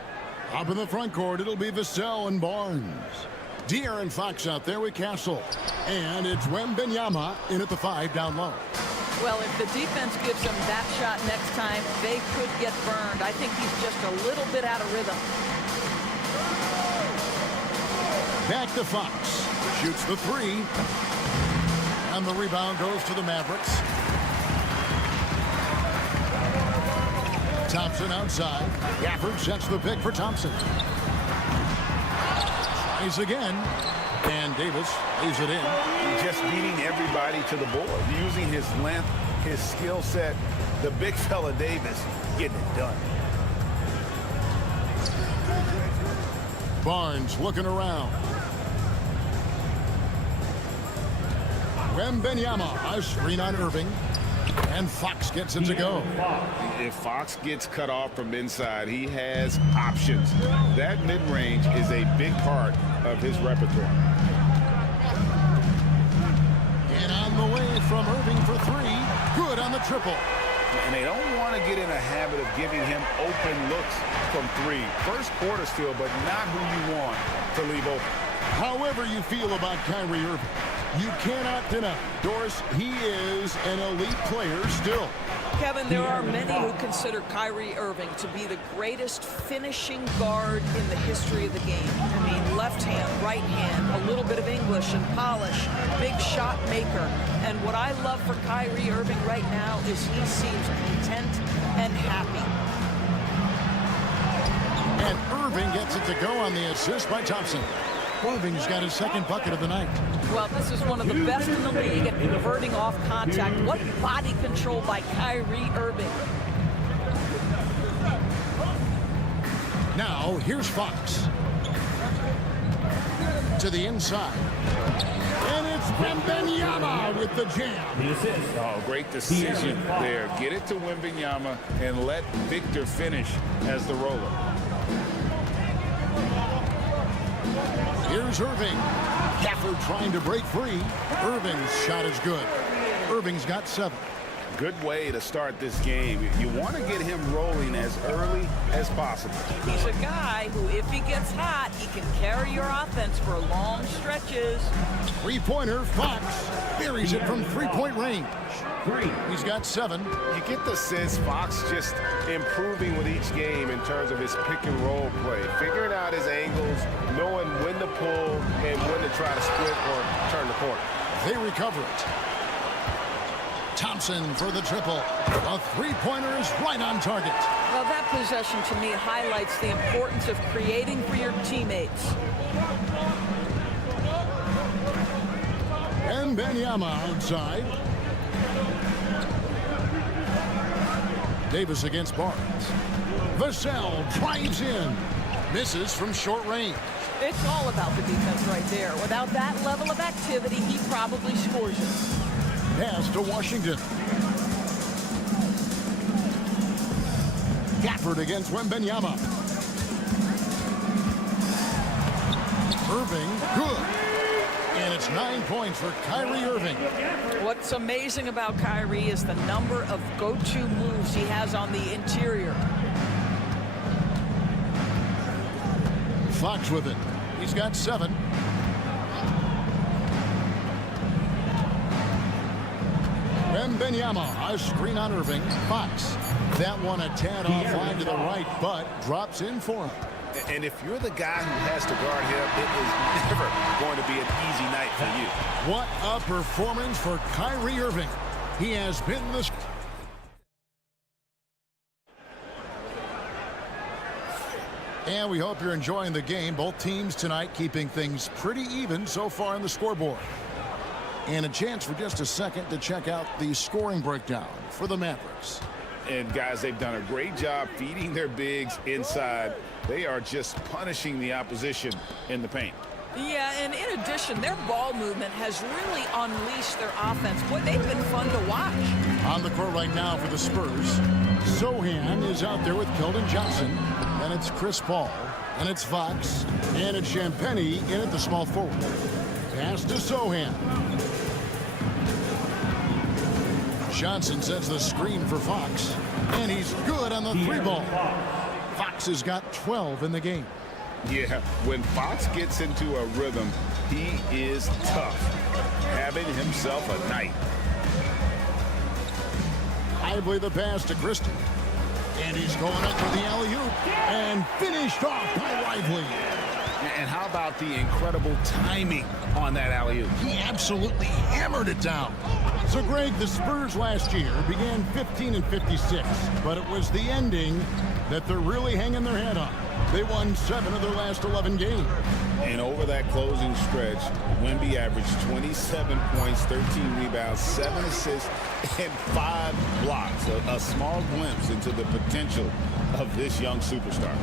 Up in the front court, it'll be Vassell and Barnes. De'Aaron Fox out there with Castle. And it's Wembanyama in at the 5 down low. Well, if the defense gives them that shot next time, they could get burned. I think he's just a little bit out of rhythm. Back to Fox. Shoots the 3. And the rebound goes to the Mavericks. Thompson outside. Gafford sets the pick for Thompson. Tries again. And Davis lays it in. Just beating everybody to the board. Using his length, his skill set. The big fella Davis getting it done. Barnes looking around. Wembanyama, a screen on Irving. And Fox gets it to go. If Fox gets cut off from inside, he has options. That mid-range is a big part of his repertoire. And on the way from Irving for 3. Good on the triple. And they don't want to get in a habit of giving him open looks from 3. First quarter still, but not who you want to leave open. However you feel about Kyrie Irving, you cannot deny, Doris, he is an elite player still. Kevin, there are many who consider Kyrie Irving to be the greatest finishing guard in the history of the game. I mean, left hand, right hand, a little bit of English and polish, big shot maker. And what I love for Kyrie Irving right now is he seems content and happy. And Irving gets it to go on the assist by Thompson. Irving's got his second bucket of the night. Well, this is one of the best in the league at converting off contact. What body control by Kyrie Irving. Now, here's Fox. To the inside. And it's Wembanyama with the jam. Oh, great decision there. Get it to Wembanyama and let Victor finish as the roller. Here's Irving. Gafford trying to break free. Irving's shot is good. Irving's got 7. Good way to start this game. You want to get him rolling as early as possible. He's a guy who, if he gets hot, he can carry your offense for long stretches. Three-pointer, Fox buries it from three-point range. He's got 7. You get the sense Fox just improving with each game in terms of his pick and roll play, figuring out his angles, knowing when to pull and when to try to split or turn the corner. They recover it. Thompson for the triple. A three-pointer is right on target. Well, that possession to me highlights the importance of creating for your teammates. And Wembanyama outside. Davis against Barnes. Vassell drives in. Misses from short range. It's all about the defense right there. Without that level of activity, he probably scores it. Pass to Washington. Gafford against Wembanyama. Irving, good. And it's 9 points for Kyrie Irving. What's amazing about Kyrie is the number of go-to moves he has on the interior. Fox with it. He's got 7. Wembanyama, a screen on Irving. Fox. That one a tad offline to the right, but drops in for him. And if you're the guy who has to guard him, it is never going to be an easy night for you. What a performance for Kyrie Irving. He has been the... And we hope you're enjoying the game. Both teams tonight keeping things pretty even so far on the scoreboard. And a chance for just a second to check out the scoring breakdown for the Mavericks. And guys, they've done a great job feeding their bigs inside. They are just punishing the opposition in the paint. Yeah, and in addition, their ball movement has really unleashed their offense. Boy, they've been fun to watch. On the court right now for the Spurs, Sohan is out there with Keldon Johnson, and it's Chris Paul, and it's Fox, and it's Champagnie in at the small forward. Pass to Sohan. Johnson sets the screen for Fox, and he's good on the three ball. Fox has got 12 in the game. Yeah, when Fox gets into a rhythm, he is tough, having himself a night. Lively the pass to Christie, and he's going up for the alley-oop, and finished off by Lively. And how about the incredible timing on that alley-oop? He absolutely hammered it down. So, Greg, the Spurs last year began 15-56, but it was the ending that they're really hanging their head on. They won 7 of their last 11 games. And over that closing stretch, Wemby averaged 27 points, 13 rebounds, 7 assists, and 5 blocks. A small glimpse into the potential of this young superstar.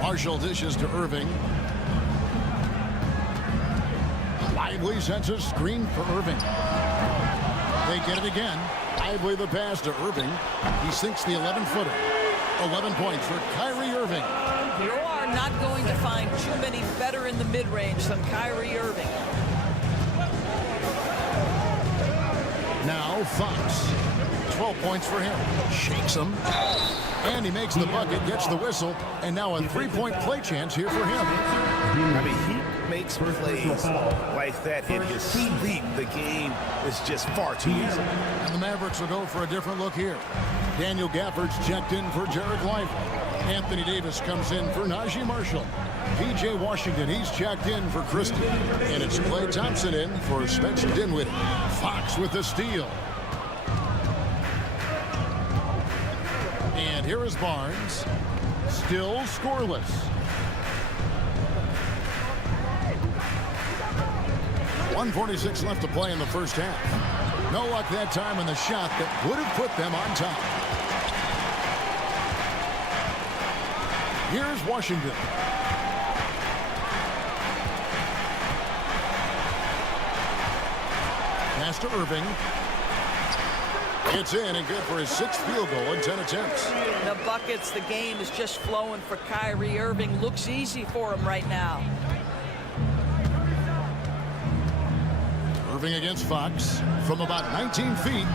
Marshall dishes to Irving. Lively sets a screen for Irving. They get it again. Lively the pass to Irving. He sinks the 11-footer. 11 points for Kyrie Irving. You are not going to find too many better in the mid-range than Kyrie Irving. Now Fox. 12 points for him. Shakes him. And he makes the bucket, gets the whistle, and now a three-point play chance here for him. I mean, he makes plays like that in his sleep. The game is just far too easy. And the Mavericks will go for a different look here. Daniel Gafford's checked in for Jared Lively. Anthony Davis comes in for Najee Marshall. P.J. Washington, he's checked in for Christie. And it's Klay Thompson in for Spencer Dinwiddie. Fox with the steal. And here is Barnes. Still scoreless. .146 left to play in the first half. No luck that time on the shot that would have put them on top. Here's Washington. Pass to Irving. It's in and good for his 6th field goal in 10 attempts. The buckets, the game is just flowing for Kyrie Irving. Looks easy for him right now. Irving against Fox from about 19 feet.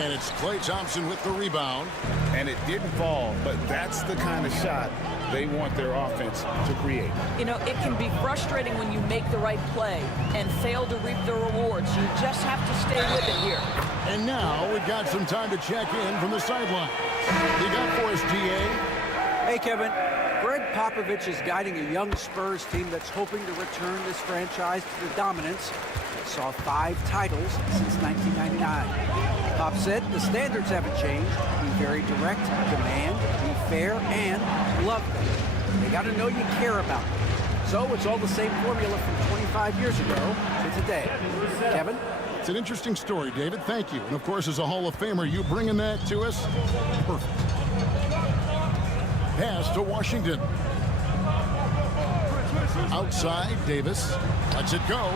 And it's Klay Thompson with the rebound. And it didn't fall, but that's the kind of shot they want their offense to create. You know, it can be frustrating when you make the right play and fail to reap the rewards. You just have to stay with it here. And now we've got some time to check in from the sideline. You got for us, GA. Hey, Kevin. Greg Popovich is guiding a young Spurs team that's hoping to return this franchise to the dominance that saw 5 titles since 1999. Pop said the standards haven't changed. Be very direct, demand, be fair, and love them. They got to know you care about them. So it's all the same formula from 25 years ago to today. Kevin? It's an interesting story, David. Thank you. And, of course, as a Hall of Famer, you bringing that to us? Perfect. Pass to Washington. Outside, Davis lets it go.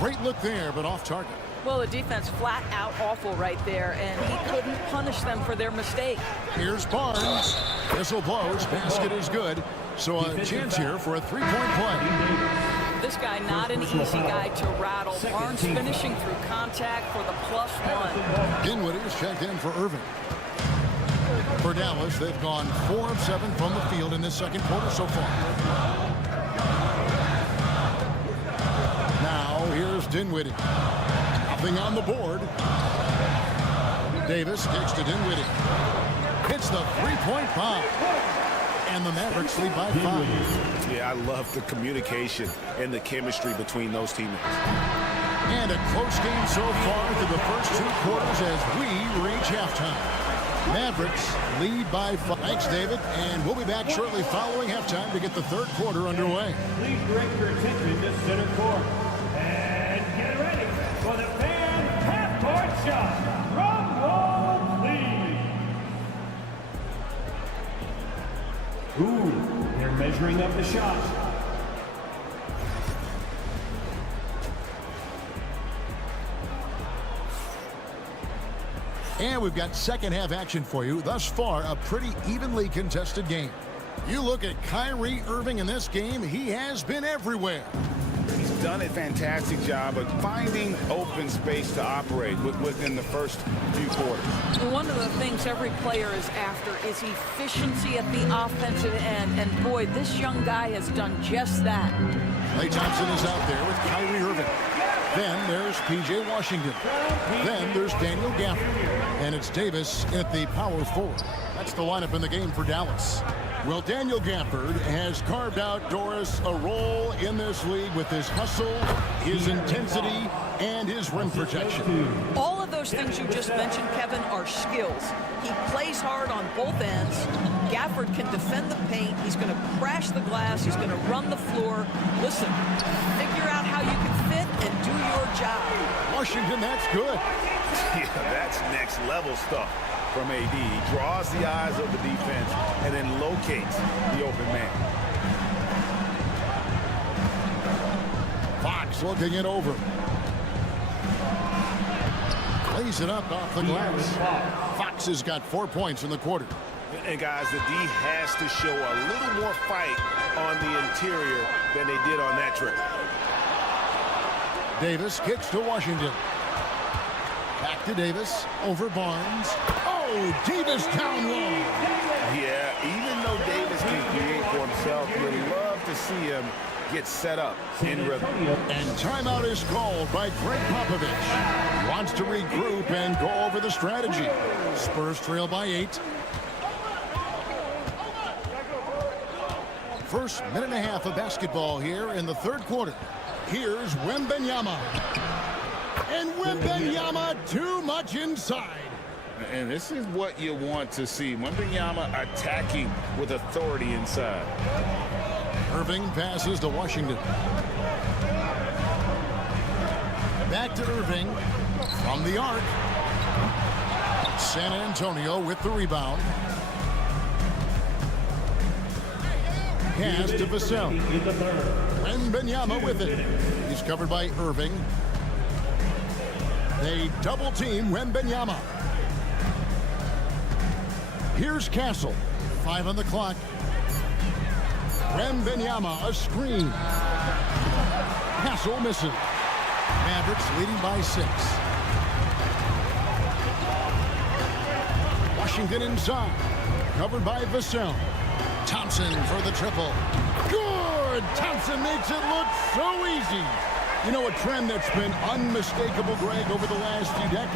Great look there, but off target. Well, the defense flat out awful right there, and he couldn't punish them for their mistake. Here's Barnes. Whistle blows. Basket is good. So a chance here for a three-point play. This guy not an easy guy to rattle. Barnes finishing through contact for the +1. Dinwiddie is checked in for Irving. For Dallas, they've gone 4 of 7 from the field in this second quarter so far. Now here's Dinwiddie. Nothing on the board. Davis kicks to Dinwiddie. Hits the three-point bomb. And the Mavericks lead by 5. Yeah, I love the communication and the chemistry between those teammates. And a close game so far through the first 2 quarters as we reach halftime. Mavericks lead by 5. Thanks, David. And we'll be back shortly following halftime to get the third quarter underway. Please direct your attention to center court. And get ready for the fan half-court shot. Drum roll, please. Ooh, they're measuring up the shot. And we've got second half action for you. Thus far, a pretty evenly contested game. You look at Kyrie Irving in this game, he has been everywhere. He's done a fantastic job of finding open space to operate within the first few quarters. One of the things every player is after is efficiency at the offensive end. And boy, this young guy has done just that. Klay Thompson is out there with Kyrie Irving. Then there's P.J. Washington. Then there's Daniel Gafford. And it's Davis at the power forward. That's the lineup in the game for Dallas. Well, Daniel Gafford has carved out, Doris, a role in this league with his hustle, his intensity, and his rim protection. All of those things you just mentioned, Kevin, are skills. He plays hard on both ends. Gafford can defend the paint. He's going to crash the glass. He's going to run the floor. Listen, figure out how you can fit and do your job. Washington, that's good. Yeah, that's next level stuff from AD. He draws the eyes of the defense and then locates the open man. Fox looking it over. Lays it up off the glass. Fox has got 4 points in the quarter. And guys, the D has to show a little more fight on the interior than they did on that trip. Davis kicks to Washington. Back to Davis, over Barnes. Oh, Davis down low. Yeah, even though Davis can create for himself, you'd love to see him get set up in rhythm. And timeout is called by Greg Popovich. Wants to regroup and go over the strategy. Spurs trail by 8. First minute and a half of basketball here in the third quarter. Here's Wembanyama. And Wembanyama too much inside. And this is what you want to see. Wembanyama attacking with authority inside. Irving passes to Washington. Back to Irving from the arc. San Antonio with the rebound. Pass to Vassell. Wembanyama with it. He's covered by Irving. They double team Wembanyama. Here's Castle. 5 on the clock. Wembanyama, a screen. Castle misses. Mavericks leading by 6. Washington inside. Covered by Vassell. Thompson for the triple. Good! Thompson makes it look so easy. You know, a trend that's been unmistakable, Greg, over the last few decades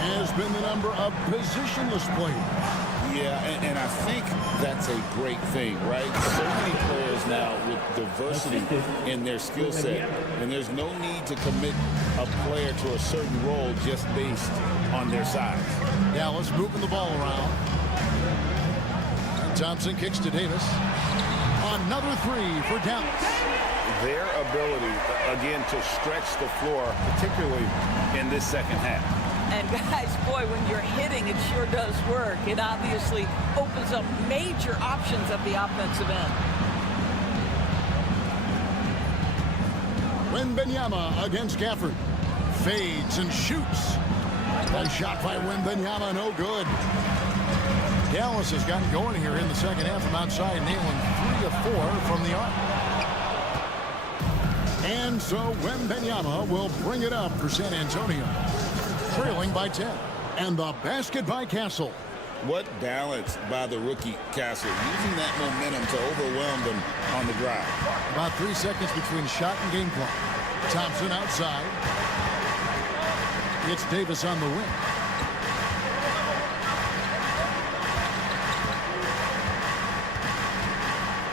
has been the number of positionless players. Yeah, and I think that's a great thing, right? So many players now with diversity in their skill set, and there's no need to commit a player to a certain role just based on their size. Dallas moving the ball around. And Thompson kicks to Davis. Another 3 for Dallas. Their ability, again, to stretch the floor, particularly in this second half. And guys, boy, when you're hitting, it sure does work. It obviously opens up major options at the offensive end. Wembanyama against Gafford. Fades and shoots. Nice shot by Wembanyama, no good. Dallas has gotten going here in the second half from outside, nailing 3 of 4 from the arc. And so Wembanyama will bring it up for San Antonio. Trailing by 10. And the basket by Castle. What balance by the rookie Castle, using that momentum to overwhelm them on the drive. About 3 seconds between shot and game clock. Thompson outside. It's Davis on the wing.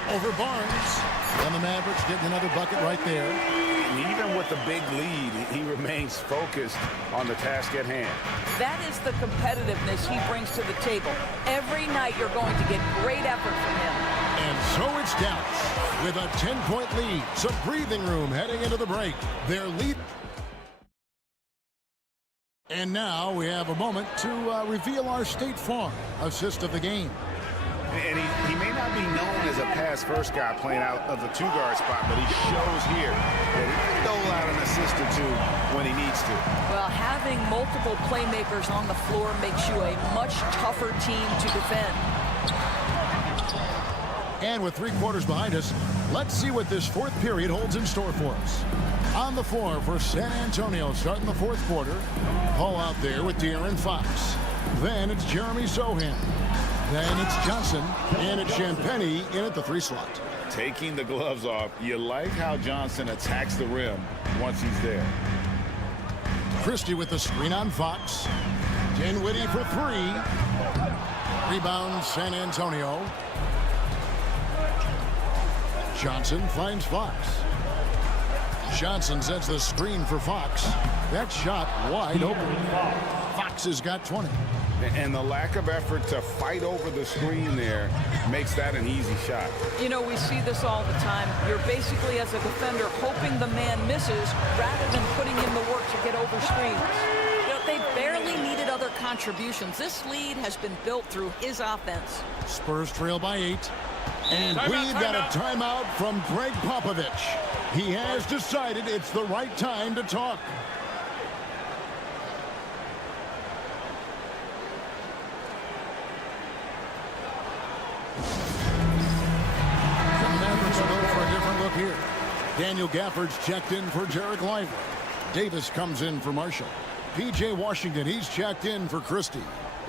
Over Barnes. And the Mavericks getting another bucket right there. And even with the big lead, he remains focused on the task at hand. That is the competitiveness he brings to the table. Every night you're going to get great effort from him. And so it's Dallas with a 10-point lead. Some breathing room heading into the break. Their lead. And now we have a moment to reveal our State Farm assist of the game. And he may not be known as a pass-first guy playing out of the two-guard spot, but he shows here that he can dole out an assist or two when he needs to. Well, having multiple playmakers on the floor makes you a much tougher team to defend. And with 3 quarters behind us, let's see what this fourth period holds in store for us. On the floor for San Antonio starting the fourth quarter. Paul out there with De'Aaron Fox. Then it's Jeremy Sohan. Then it's Johnson. And it's Champagnie in at the 3 slot. Taking the gloves off, you like how Johnson attacks the rim once he's there. Christie with the screen on Fox. Dinwiddie for 3. Rebound San Antonio. Johnson finds Fox. Johnson sets the screen for Fox. That shot wide open. Fox has got 20. And the lack of effort to fight over the screen there makes that an easy shot. You know, we see this all the time. You're basically, as a defender, hoping the man misses rather than putting in the work to get over screens. You know, they barely needed other contributions. This lead has been built through his offense. Spurs trail by 8. And we've got a timeout from Greg Popovich. He has decided it's the right time to talk. The Mavericks will go for a different look here. Daniel Gafford's checked in for Jarek Lively. Davis comes in for Marshall. P.J. Washington, he's checked in for Christie.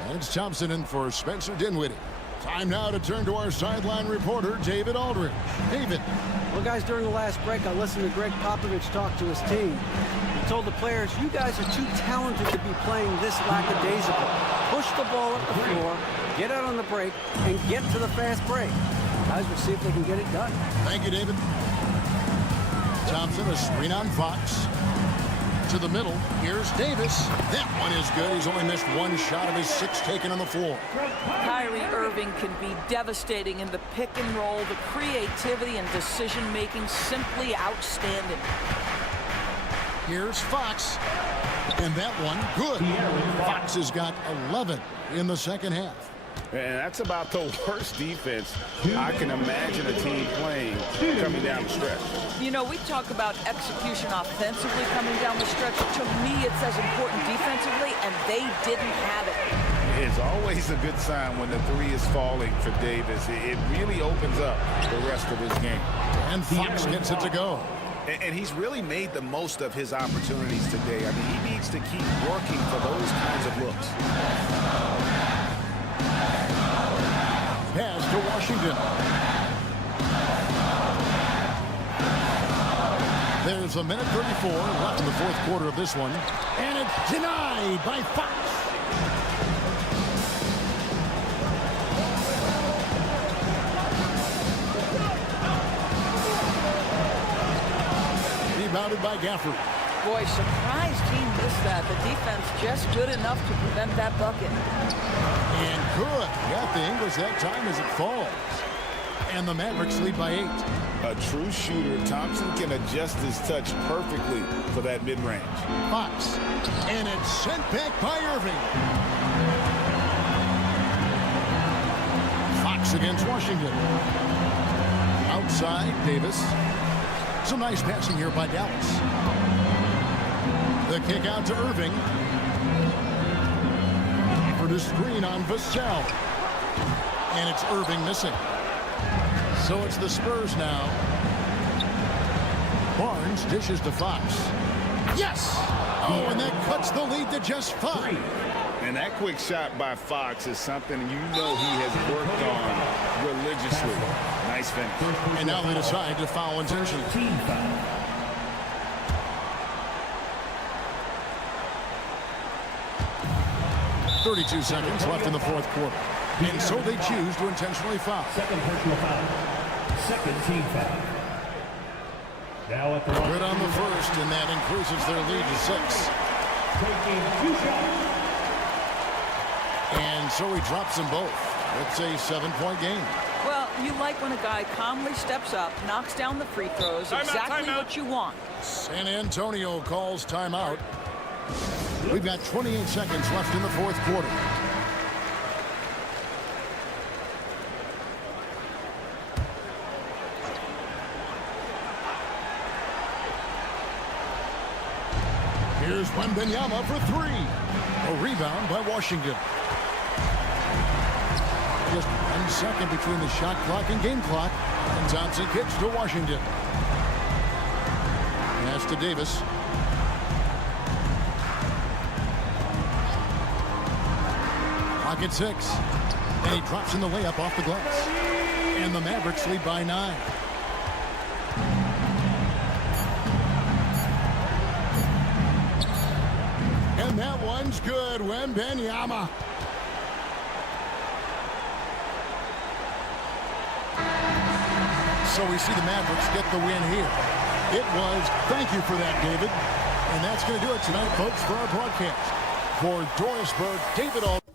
And it's Thompson in for Spencer Dinwiddie. Time now to turn to our sideline reporter, David Aldridge. David. Well, guys, during the last break, I listened to Greg Popovich talk to his team. He told the players, you guys are too talented to be playing this lackadaisical. Push the ball up the floor, get out on the break, and get to the fast break. Guys, we'll see if they can get it done. Thank you, David. Thompson, a screen on Fox. To the middle. Here's Davis. That one is good. He's only missed 1 shot of his 6 taken on the floor. Kyrie Irving can be devastating in the pick and roll. The creativity and decision-making simply outstanding. Here's Fox. And that one, good. Fox has got 11 in the second half. And that's about the worst defense I can imagine a team playing coming down the stretch. You know, we talk about execution offensively coming down the stretch. To me, it's as important defensively, and they didn't have it. It's always a good sign when the 3 is falling for Davis. It really opens up the rest of his game. And Fox gets it to go. And he's really made the most of his opportunities today. I mean, he needs to keep working for those kinds of looks. Pass to Washington. There's a minute 34 left in the fourth quarter of this one. And it's denied by Fox. Rebounded by Gafford. Boy, surprised he missed that. The defense just good enough to prevent that bucket. And good. Got the English that time as it falls. And the Mavericks lead by 8. A true shooter, Thompson can adjust his touch perfectly for that mid-range. Fox. And it's sent back by Irving. Fox against Washington. Outside, Davis. Some nice passing here by Dallas. The kick out to Irving. For the screen on Vassell. And it's Irving missing. So it's the Spurs now. Barnes dishes to Fox. Yes! Oh, and that cuts the lead to just 5. And that quick shot by Fox is something you know he has worked on religiously. Nice finish. And now they decide to foul intentionally. 32 seconds left in the fourth quarter. And so they choose to intentionally foul. Second personal foul. Second team foul. Now at the line. Good on the first, and that increases their lead to 6. Taking 2 shots. And so he drops them both. It's a 7-point game. Well, you like when a guy calmly steps up, knocks down the free throws, exactly what you want. San Antonio calls timeout. We've got 28 seconds left in the fourth quarter. Here's Wembanyama for three. A rebound by Washington. Just 1 second between the shot clock and game clock. And Thompson kicks to Washington. Pass to Davis. Clock at 6. And he drops in the layup off the glass. And the Mavericks lead by 9. And that one's good. Wembanyama. So we see the Mavericks get the win here. It was. Thank you for that, David. And that's going to do it tonight, folks, for our broadcast. For Dorisburg, David All.